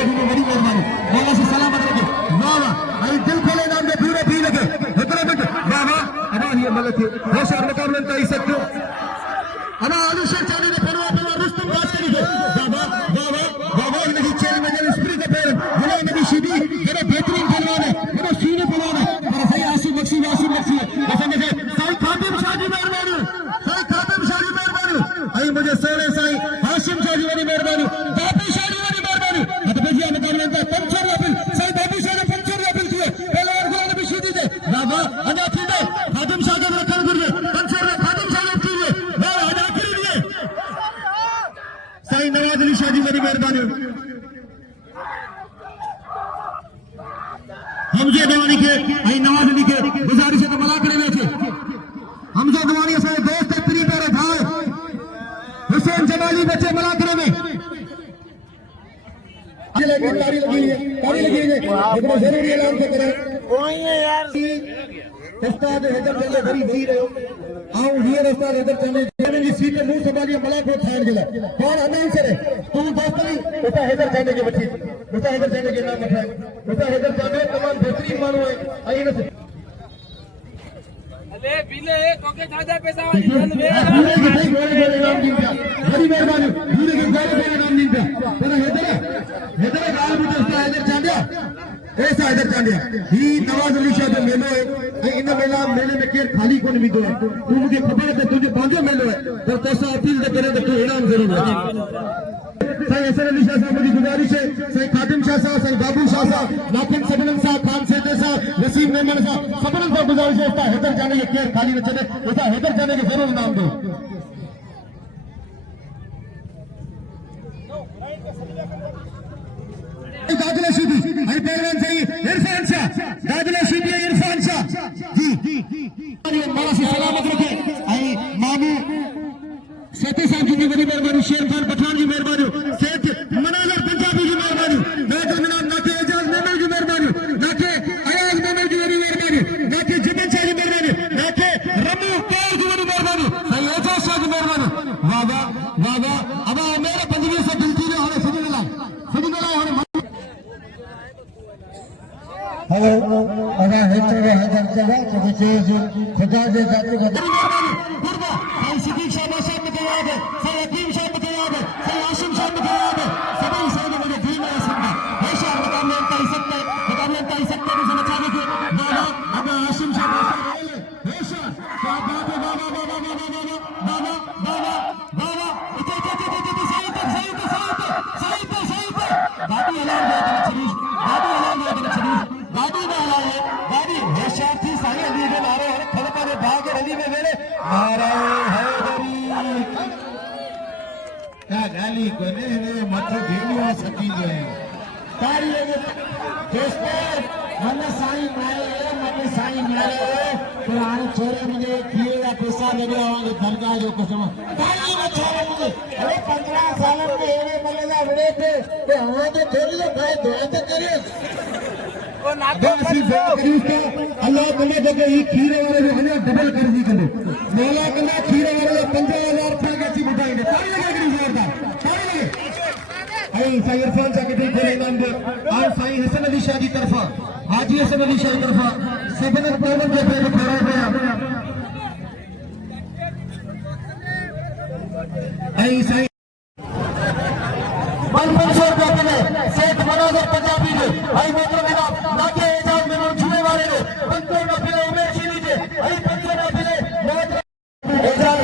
में बड़ी मेहरबानी मौला से सलामत रखे वाह वाह आई दिल खोले नाम में पूरे भी लगे इतना मिनट वाह वाह अबा ये मलक है होशियार मुकाबले तो इस सकते अबा आलू शेख चाली ने पहलवान रुस्तम बात करी है बाबा बाबा बाबा नहीं चेल में जब स्प्रिंग का पैर गुलाम नबी सीधी बड़ा बेहतरीन पहलवान है बड़ा सीने पहलवान है बड़ा सही आसिफ बख्शी जैसे मुझे साईं खादिम शाह जी मेहरबानी साईं खादिम शाह जी मेहरबानी आई मुझे वरी मेहरबानी बाबू शाह जी वरी मेहरबानी हथ भेजिया मुकाबले में 500 रुपए सही बाबू शाह ने 500 रुपए दिए पहले और गुलाम नबी शीदी दे बाबा अदा थी दे खादिम शाह के रखन गुरजे 500 रुपए खादिम शाह ने दिए वाह अदा कर दिए सही नवाज अली शाह जी वरी मेहरबानी हमजा दवानी के आई नवाज अली के गुजारिश है मला करे छे हमजा दवानी से दोस्त प्री पर भाई हुसैन जमाली बच्चे मला करे में तारी लगी है लेकिन जरूरी ऐलान से करे वही है यार उस्ताद हैदर चंद भरी वही रहो आओ here Ustad Haider Chand ji seat मुंह संभालिए मला को ठाण गेला कौन अनाउंसर है तुम दोस्तरी उस्ताद हैदर चंद के बच्ची उस्ताद हैदर चंद के नाम मठाए उस्ताद हैदर चंद तमाम बेहतरीन मानो है आई न अरे बिले कोके ज्यादा पैसा वाली चल वे बड़ी मेहरबानी पूरे के गोरे नाम नहीं दिया पर हैदर गाल बुझे उस्ताद हैदर चंद ऐसा हैदर चंद ही नवाज अली शाह जो मेलो है इन मेला मेले में केर खाली कोन भी दो तू मुझे खबर है तुझे बांधो मेलो है पर तैसा अपील दे करे तो इनाम जरूर है सही हसन अली शाह साहब की गुजारिश है सही खादिम शाह साहब सही बाबू शाह साहब नाकिन सबनम साहब खान सेठ साहब नसीम मेमन साहब सबनम साहब गुजारिश है उसका हैदर जाने के केर खाली न चले उसका हैदर जाने के जरूर नाम दो दादला सीधी आई पहलवान सही इरफान शाह दादला सीधी इरफान शाह जी माला से सलामत रखे आई मामू सेठी साहब जी की बड़ी मेहरबानी शेर खान पठान की मेहरबानी सेठ मनाजर पंजाबी की मेहरबानी नाके जनाब नाके एजाज मेमन की मेहरबानी नाके अयाज मेमन की बड़ी मेहरबानी नाके जिमन शाह की मेहरबानी नाके रमू कौर की बड़ी मेहरबानी सही एजाज शाह की मेहरबानी वाह वाह वाह वाह अब मेरे पंजवी से दिल की हमें सजी मिला हमें हेलो अदा हेतु हैदर चला तो खुदा दे जाते खुदा हम सिद्दीक शाह साहब के याद है सही हकीम साहब के याद है सही आशिम साहब के याद है सभी साहब मुझे दी में सकता है शाह मुकाबले में कह सकते नहीं समझाने के बाबा अब आशिम साहब है शाह बाबा बाबा बाबा बाबा बाबा बाबा सही बाबू अलाउड है शरीफ बाबू अलाउड है शरीफ गाड़ी में आए गाड़ी होशियार थी साई अली के नारे और खलका ने भाग अली में मेरे नारे हैदरी क्या गाली कोने ने माथे भेड़ियों सती जो है तारी लगे दोस्तों मन साई मारे पुराने छोरे मुझे किए का पैसा लगे होंगे दरगाह जो कुछ तारी में छोरे मुझे अरे 15 साल में ये मलेगा बड़े थे तो हां तो छोरी तो भाई दुआ तो करे अल्लाह तुम्हें जगह ही खीरे वाले जो है डबल कर दी करो मौला कना खीरे वाले 50,000 रुपए की अच्छी बताएंगे ताली लगे जोरदार ताली लगे आई साईं इरफान शाह के देखो इनाम दे और साईं हसन अली शाह की तरफा हाजी हसन अली शाह की तरफा सबने प्रॉब्लम के पे खड़ा गया आई साईं 500 रुपए के सेठ मनाजर पंजाबी दे आई मतलब मेरा नाके एजाज में छुने वाले दे 500 रुपए उमेश ही दे आई 500 रुपए एजाज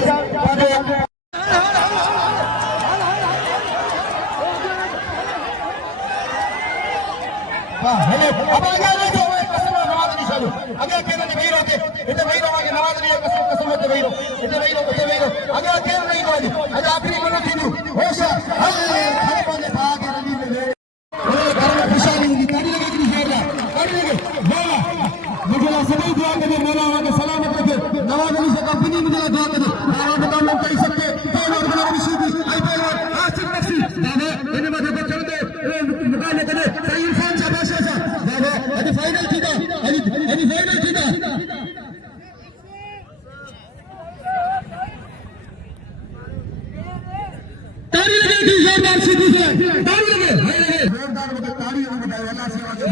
हेलो अब आ गया जो कसम नवाज नहीं चालू अगे केन ने वही रोके इते वही रोके नवाज नहीं कसम ते वही रो इते वही रो अगे केन नहीं कोई आज आखिरी मिनट थी होशा अल्लाह खलपा ने भाग रली में ले घर में खुशहाली की ताली लगा दी शेरा ताली लगे मौला मुझे सभी दुआ करे मौला हमें सलामत रखे नवाज अली से कंपनी मुझे दुआ करे नवाज का नाम कह सकते कौन और बना विशुद्धि आई पहलवान आसिफ नक्सी दादा इन्हें मदद कर दे मुकाबले करे सही इरफान शाह बादशाह साहब दादा अभी फाइनल थी ताली लगे जोरदार सीधी से ताली लगे जोरदार मतलब ताली लगे बताओ अल्लाह से आगे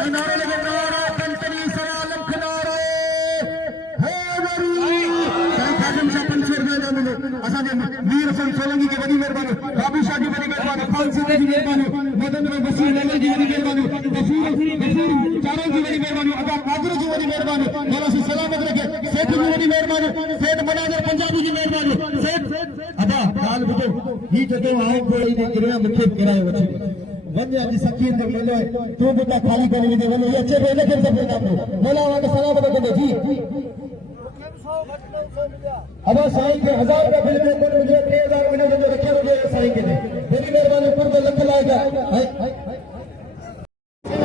आई नारे लगे नारा कंटनी सरा लख नारे हे वरी साईं खादिम शाह 500 रुपए ना मिले असा ने वीर हसन सोलंकी के बड़ी मेहरबानी बाबू शाह की बड़ी मेहरबानी खान सिंह की मेहरबानी मदन में बसीर लाल की बड़ी मेहरबानी गफूर चारों की बड़ी मेहरबानी अदा कादर की बड़ी मेहरबानी मौला से सलामत रखे सेठ की बड़ी मेहरबानी सेठ मनाजर पंजाबी की मेहरबानी सेठ अदा गाल बुझो ही जगह आओ कोई ने किरिया मुखे करायो वठी वन्य जी सकीन जो मेलो तू बेटा खाली कर दे वनो ये अच्छे बेले के सब ना मोला वाला सलाम बता जी अब साईं के 1000 रुपए बिल में पर मुझे 3000 मिले जो रखे मुझे साईं के ने मेरी मेहरबानी पर लख लाएगा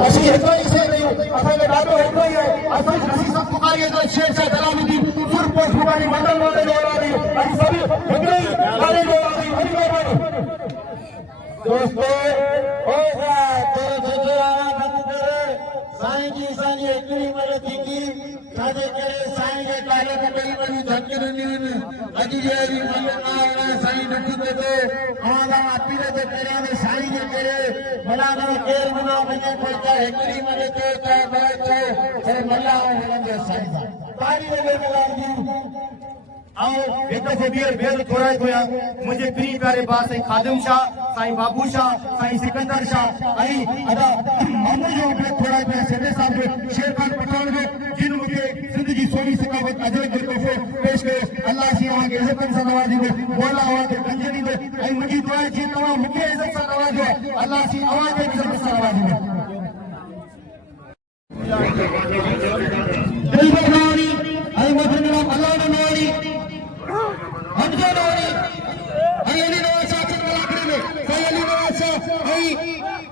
असी हेतोई से नहीं असा के डालो हेतोई है असा असी सब पुकारिए तो शेर शाह जलालुद्दीन सुर पर फुकानी मंडल वाले जोड़ानी अभी सभी बगड़ी वाले जोड़ानी मेरी मेहरबानी दोस्तों ओ तेरे जगे आवा बंद करे साईं की सानी एकड़ी मरे थी की काजे करे साईं के काले को कई बड़ी धक्के देनी अजी जी मल्ला साईं नथी देते आवाजा अपीले ते करे में साईं के करे भला ना केर मनो बने कोता एकड़ी मरे ते चाहे बाय चाहे मल्ला होंगे साईं तारी ने बेकार जी आओ एक दफे बेर थोड़ा होया मुझे प्री प्यारे बात साईं खादिम शाह साईं बाबू शाह साईं सिकंदर शाह आई अदा मामू जो पे थोड़ा पे सेठे साहब शेर खान पठान जो जिन मुझे जिंदगी सोनी सकावत अजय के तोहफे पेश करे अल्लाह सी वहां के इज्जत से नवाजी में मौला वहां के कंजरी में आई मुझी दुआ जी तवा मुझे इज्जत से नवाजो अल्लाह सी आवाज के इज्जत से नवाजी में दिल बनानी आई मदन अल्लाह ने नवानी हमजा नवानी आई अली नवाज शाह चंद्र आखिरी में साईं अली नवाज शाह आई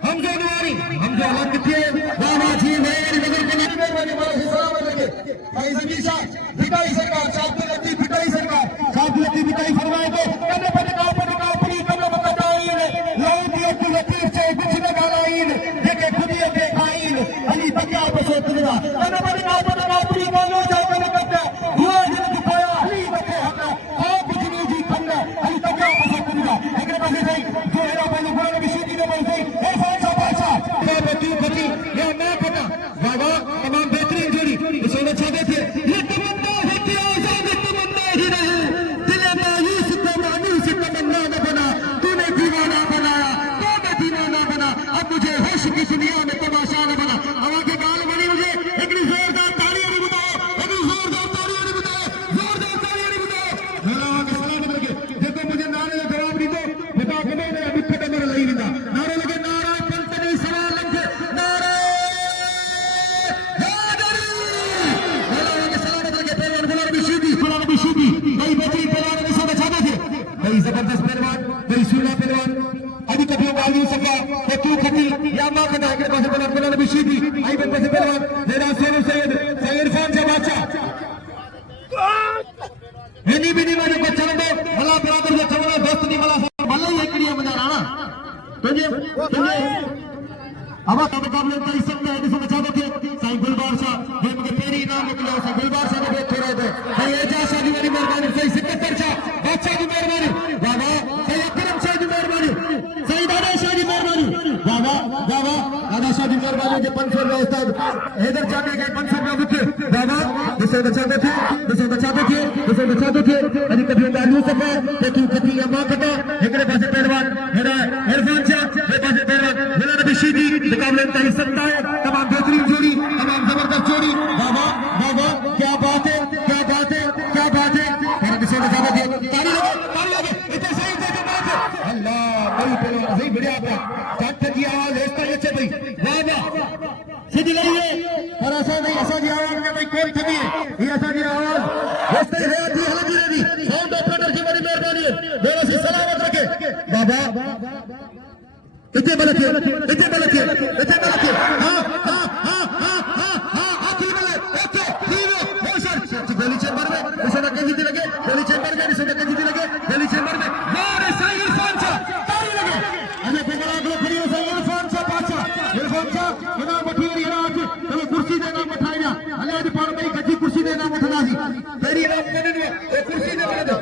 हमजा नवानी हमजा अलग थे बाबा जी मेरी नजर के मेहरबानी वाला सलाम लगे भाई जमीर शाह भिखारी सरकार शाब्दुल लतीफ भिखारी सरकार शाब्दुल लतीफ भिखारी फरमाए तो कने पर अपनी कने बताइन लो दियो तू लतीफ से कुछ न गालाइन देखे खुदी के खाइन अली तकिया बसो तुरा कने पर अपनी बोलो जाओ कने करता हुआ जिन पाया अली बके हका आप जिनी जी खन्ना अली तकिया बसो तुरा एकरे पासे सही जो हेरा पहले गुरु की सीधी ने बोल सही इरफान साहब बादशाह ये बेटी बची ये मैं पता बाबा तमाम बेहतरीन जोड़ी इसने छाते थे ये तमन्ना है कि आजाद तमन्ना ही रहे दिल मायूस को मायूस तमन्ना न बना तूने दीवाना बनाया तो मैं दीवाना बना अब मुझे होश की दुनिया में तमाशा न बना आवाज गाल बनी मुझे एक जोरदार तालियां नहीं बताओ एक जोरदार तालियां नहीं बताओ जोरदार तालियां नहीं बताओ मेरा आगे सलाम लगे देखो मुझे नारे का जवाब नहीं दो बता के मैंने अभी कदम मेरा लई नहीं नारे लगे नारा पंतनी सवाल लगे नारे जबरदस्त पहलवान मेरी सुना पहलवान अभी कभी मालूम सका तो तू खटी या मां का नागरिक पासे पहलवान भी शीदी आई बन पासे पहलवान मेरा सोनू सैयद इरफान से बादशाह हेनी भी नहीं माने को चलंदो भला बराबर जो चवना दोस्त नहीं भला भला ही एकड़ी मजा राणा तुझे अब का मुकाबले कर सकते हैं जिसमें चाहते थे साईं गुलबार शाह ये मुझे तेरी नाम निकला साईं गुलबार शाह ने थोड़ा दे भाई एजाज शाह की मेरी मेहरबानी सही सिकंदर शाह बादशाह की मेहरबानी बाबा सही अकरम शाह की मेहरबानी सही दादा शाह की मेहरबानी बाबा बाबा दादा शाह की मेहरबानी के 500 रुपए उस्ताद हैदर चाहते के 500 रुपए मुझे बाबा जिसे बचाते थे अभी कभी मालूम सका तो तू कभी या मां कटा एकरे पासे पहलवान मेरा इरफान शाह मेरे पासे पहलवान मेरा नबी शीदी मुकाबले में सकता है तमाम बेहतरीन जोड़ी तमाम जबरदस्त जोड़ी बाबा बाबा क्या बात है क्या बात है क्या बात है मेरा किसी ने ज्यादा दिया ताली लगे इतने सही से बात है अल्लाह भाई पहलवान सही बढ़िया बात जाट की आवाज ऐसा ही अच्छे भाई वाह वाह सीधी लगी है और ऐसा नहीं ऐसा की आवाज में भाई कौन थमी है ये ऐसा की आवाज ऐसे है दी हलगी रेडी साउंड ऑपरेटर की बड़ी मेहरबानी है मेरा सी सलामत रखे बाबा इतने बलके हां आखिरी बले ओके हीरो मोशन गोली चेंबर में उसने कंजी लगे गोली चेंबर में उसने कंजी लगे गोली चेंबर में मारे साईं इरफान शाह ताली लगे अने बंगला को फ्री हो साईं इरफान शाह इना मठी वरी आज तमे कुर्सी दे नाम मठाइना अले आज पाण में गजी कुर्सी दे नाम मठनासी तेरी नाम कने ने ए कुर्सी दे बने दो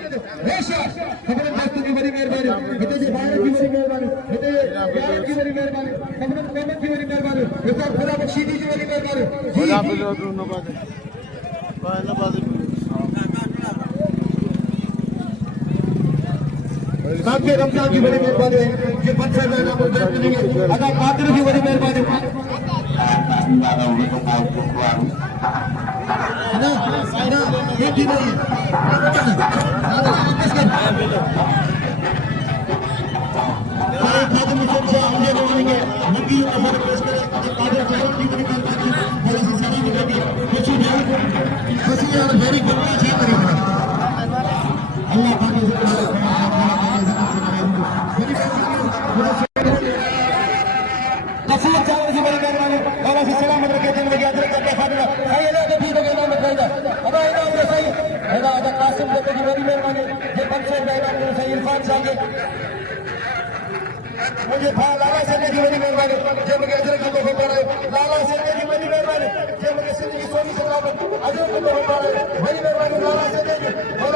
रेशा खबर दोस्त की बड़ी मेहरबानी इते जे बाहर की बड़ी मेहरबानी इते यार की बड़ी मेहरबानी खबर कमेंट की बड़ी मेहरबानी इते खुदा बख्शीदी की बड़ी मेहरबानी खुदा बख्शो न बात साके रमजान की बड़ी मेहरबानी है ये 500 नाम मिलेंगे अदा कादिर की बड़ी मेहरबानी ना साइना ये की नहीं बादशाह मुझे लोगों के नकी अमर पेश करे कादर जरूर की बड़ी करता है बड़ी सी सलामी करती है कुछ ध्यान खुशी और मेरी गुप्ता जी करी अल्लाह पाक ने जिक्र कसूर चावल से बड़ी मेहरबानी वाला से सलामत रखे जिंदगी याद रखे फातिमा सही अल्लाह के दीन के नाम में कहता अब आइना उसे सही हैदा अदा कासिम के की बड़ी मेहरबानी ये पंचे दायरा को सही इरफान शाह के मुझे लाला से की बड़ी मेहरबानी जो मुझे अजर का हो पा रहा है लाला से की बड़ी मेहरबानी जो मुझे जिंदगी सोनी से अजर को हो पा रहा है बड़ी मेहरबानी लाला से और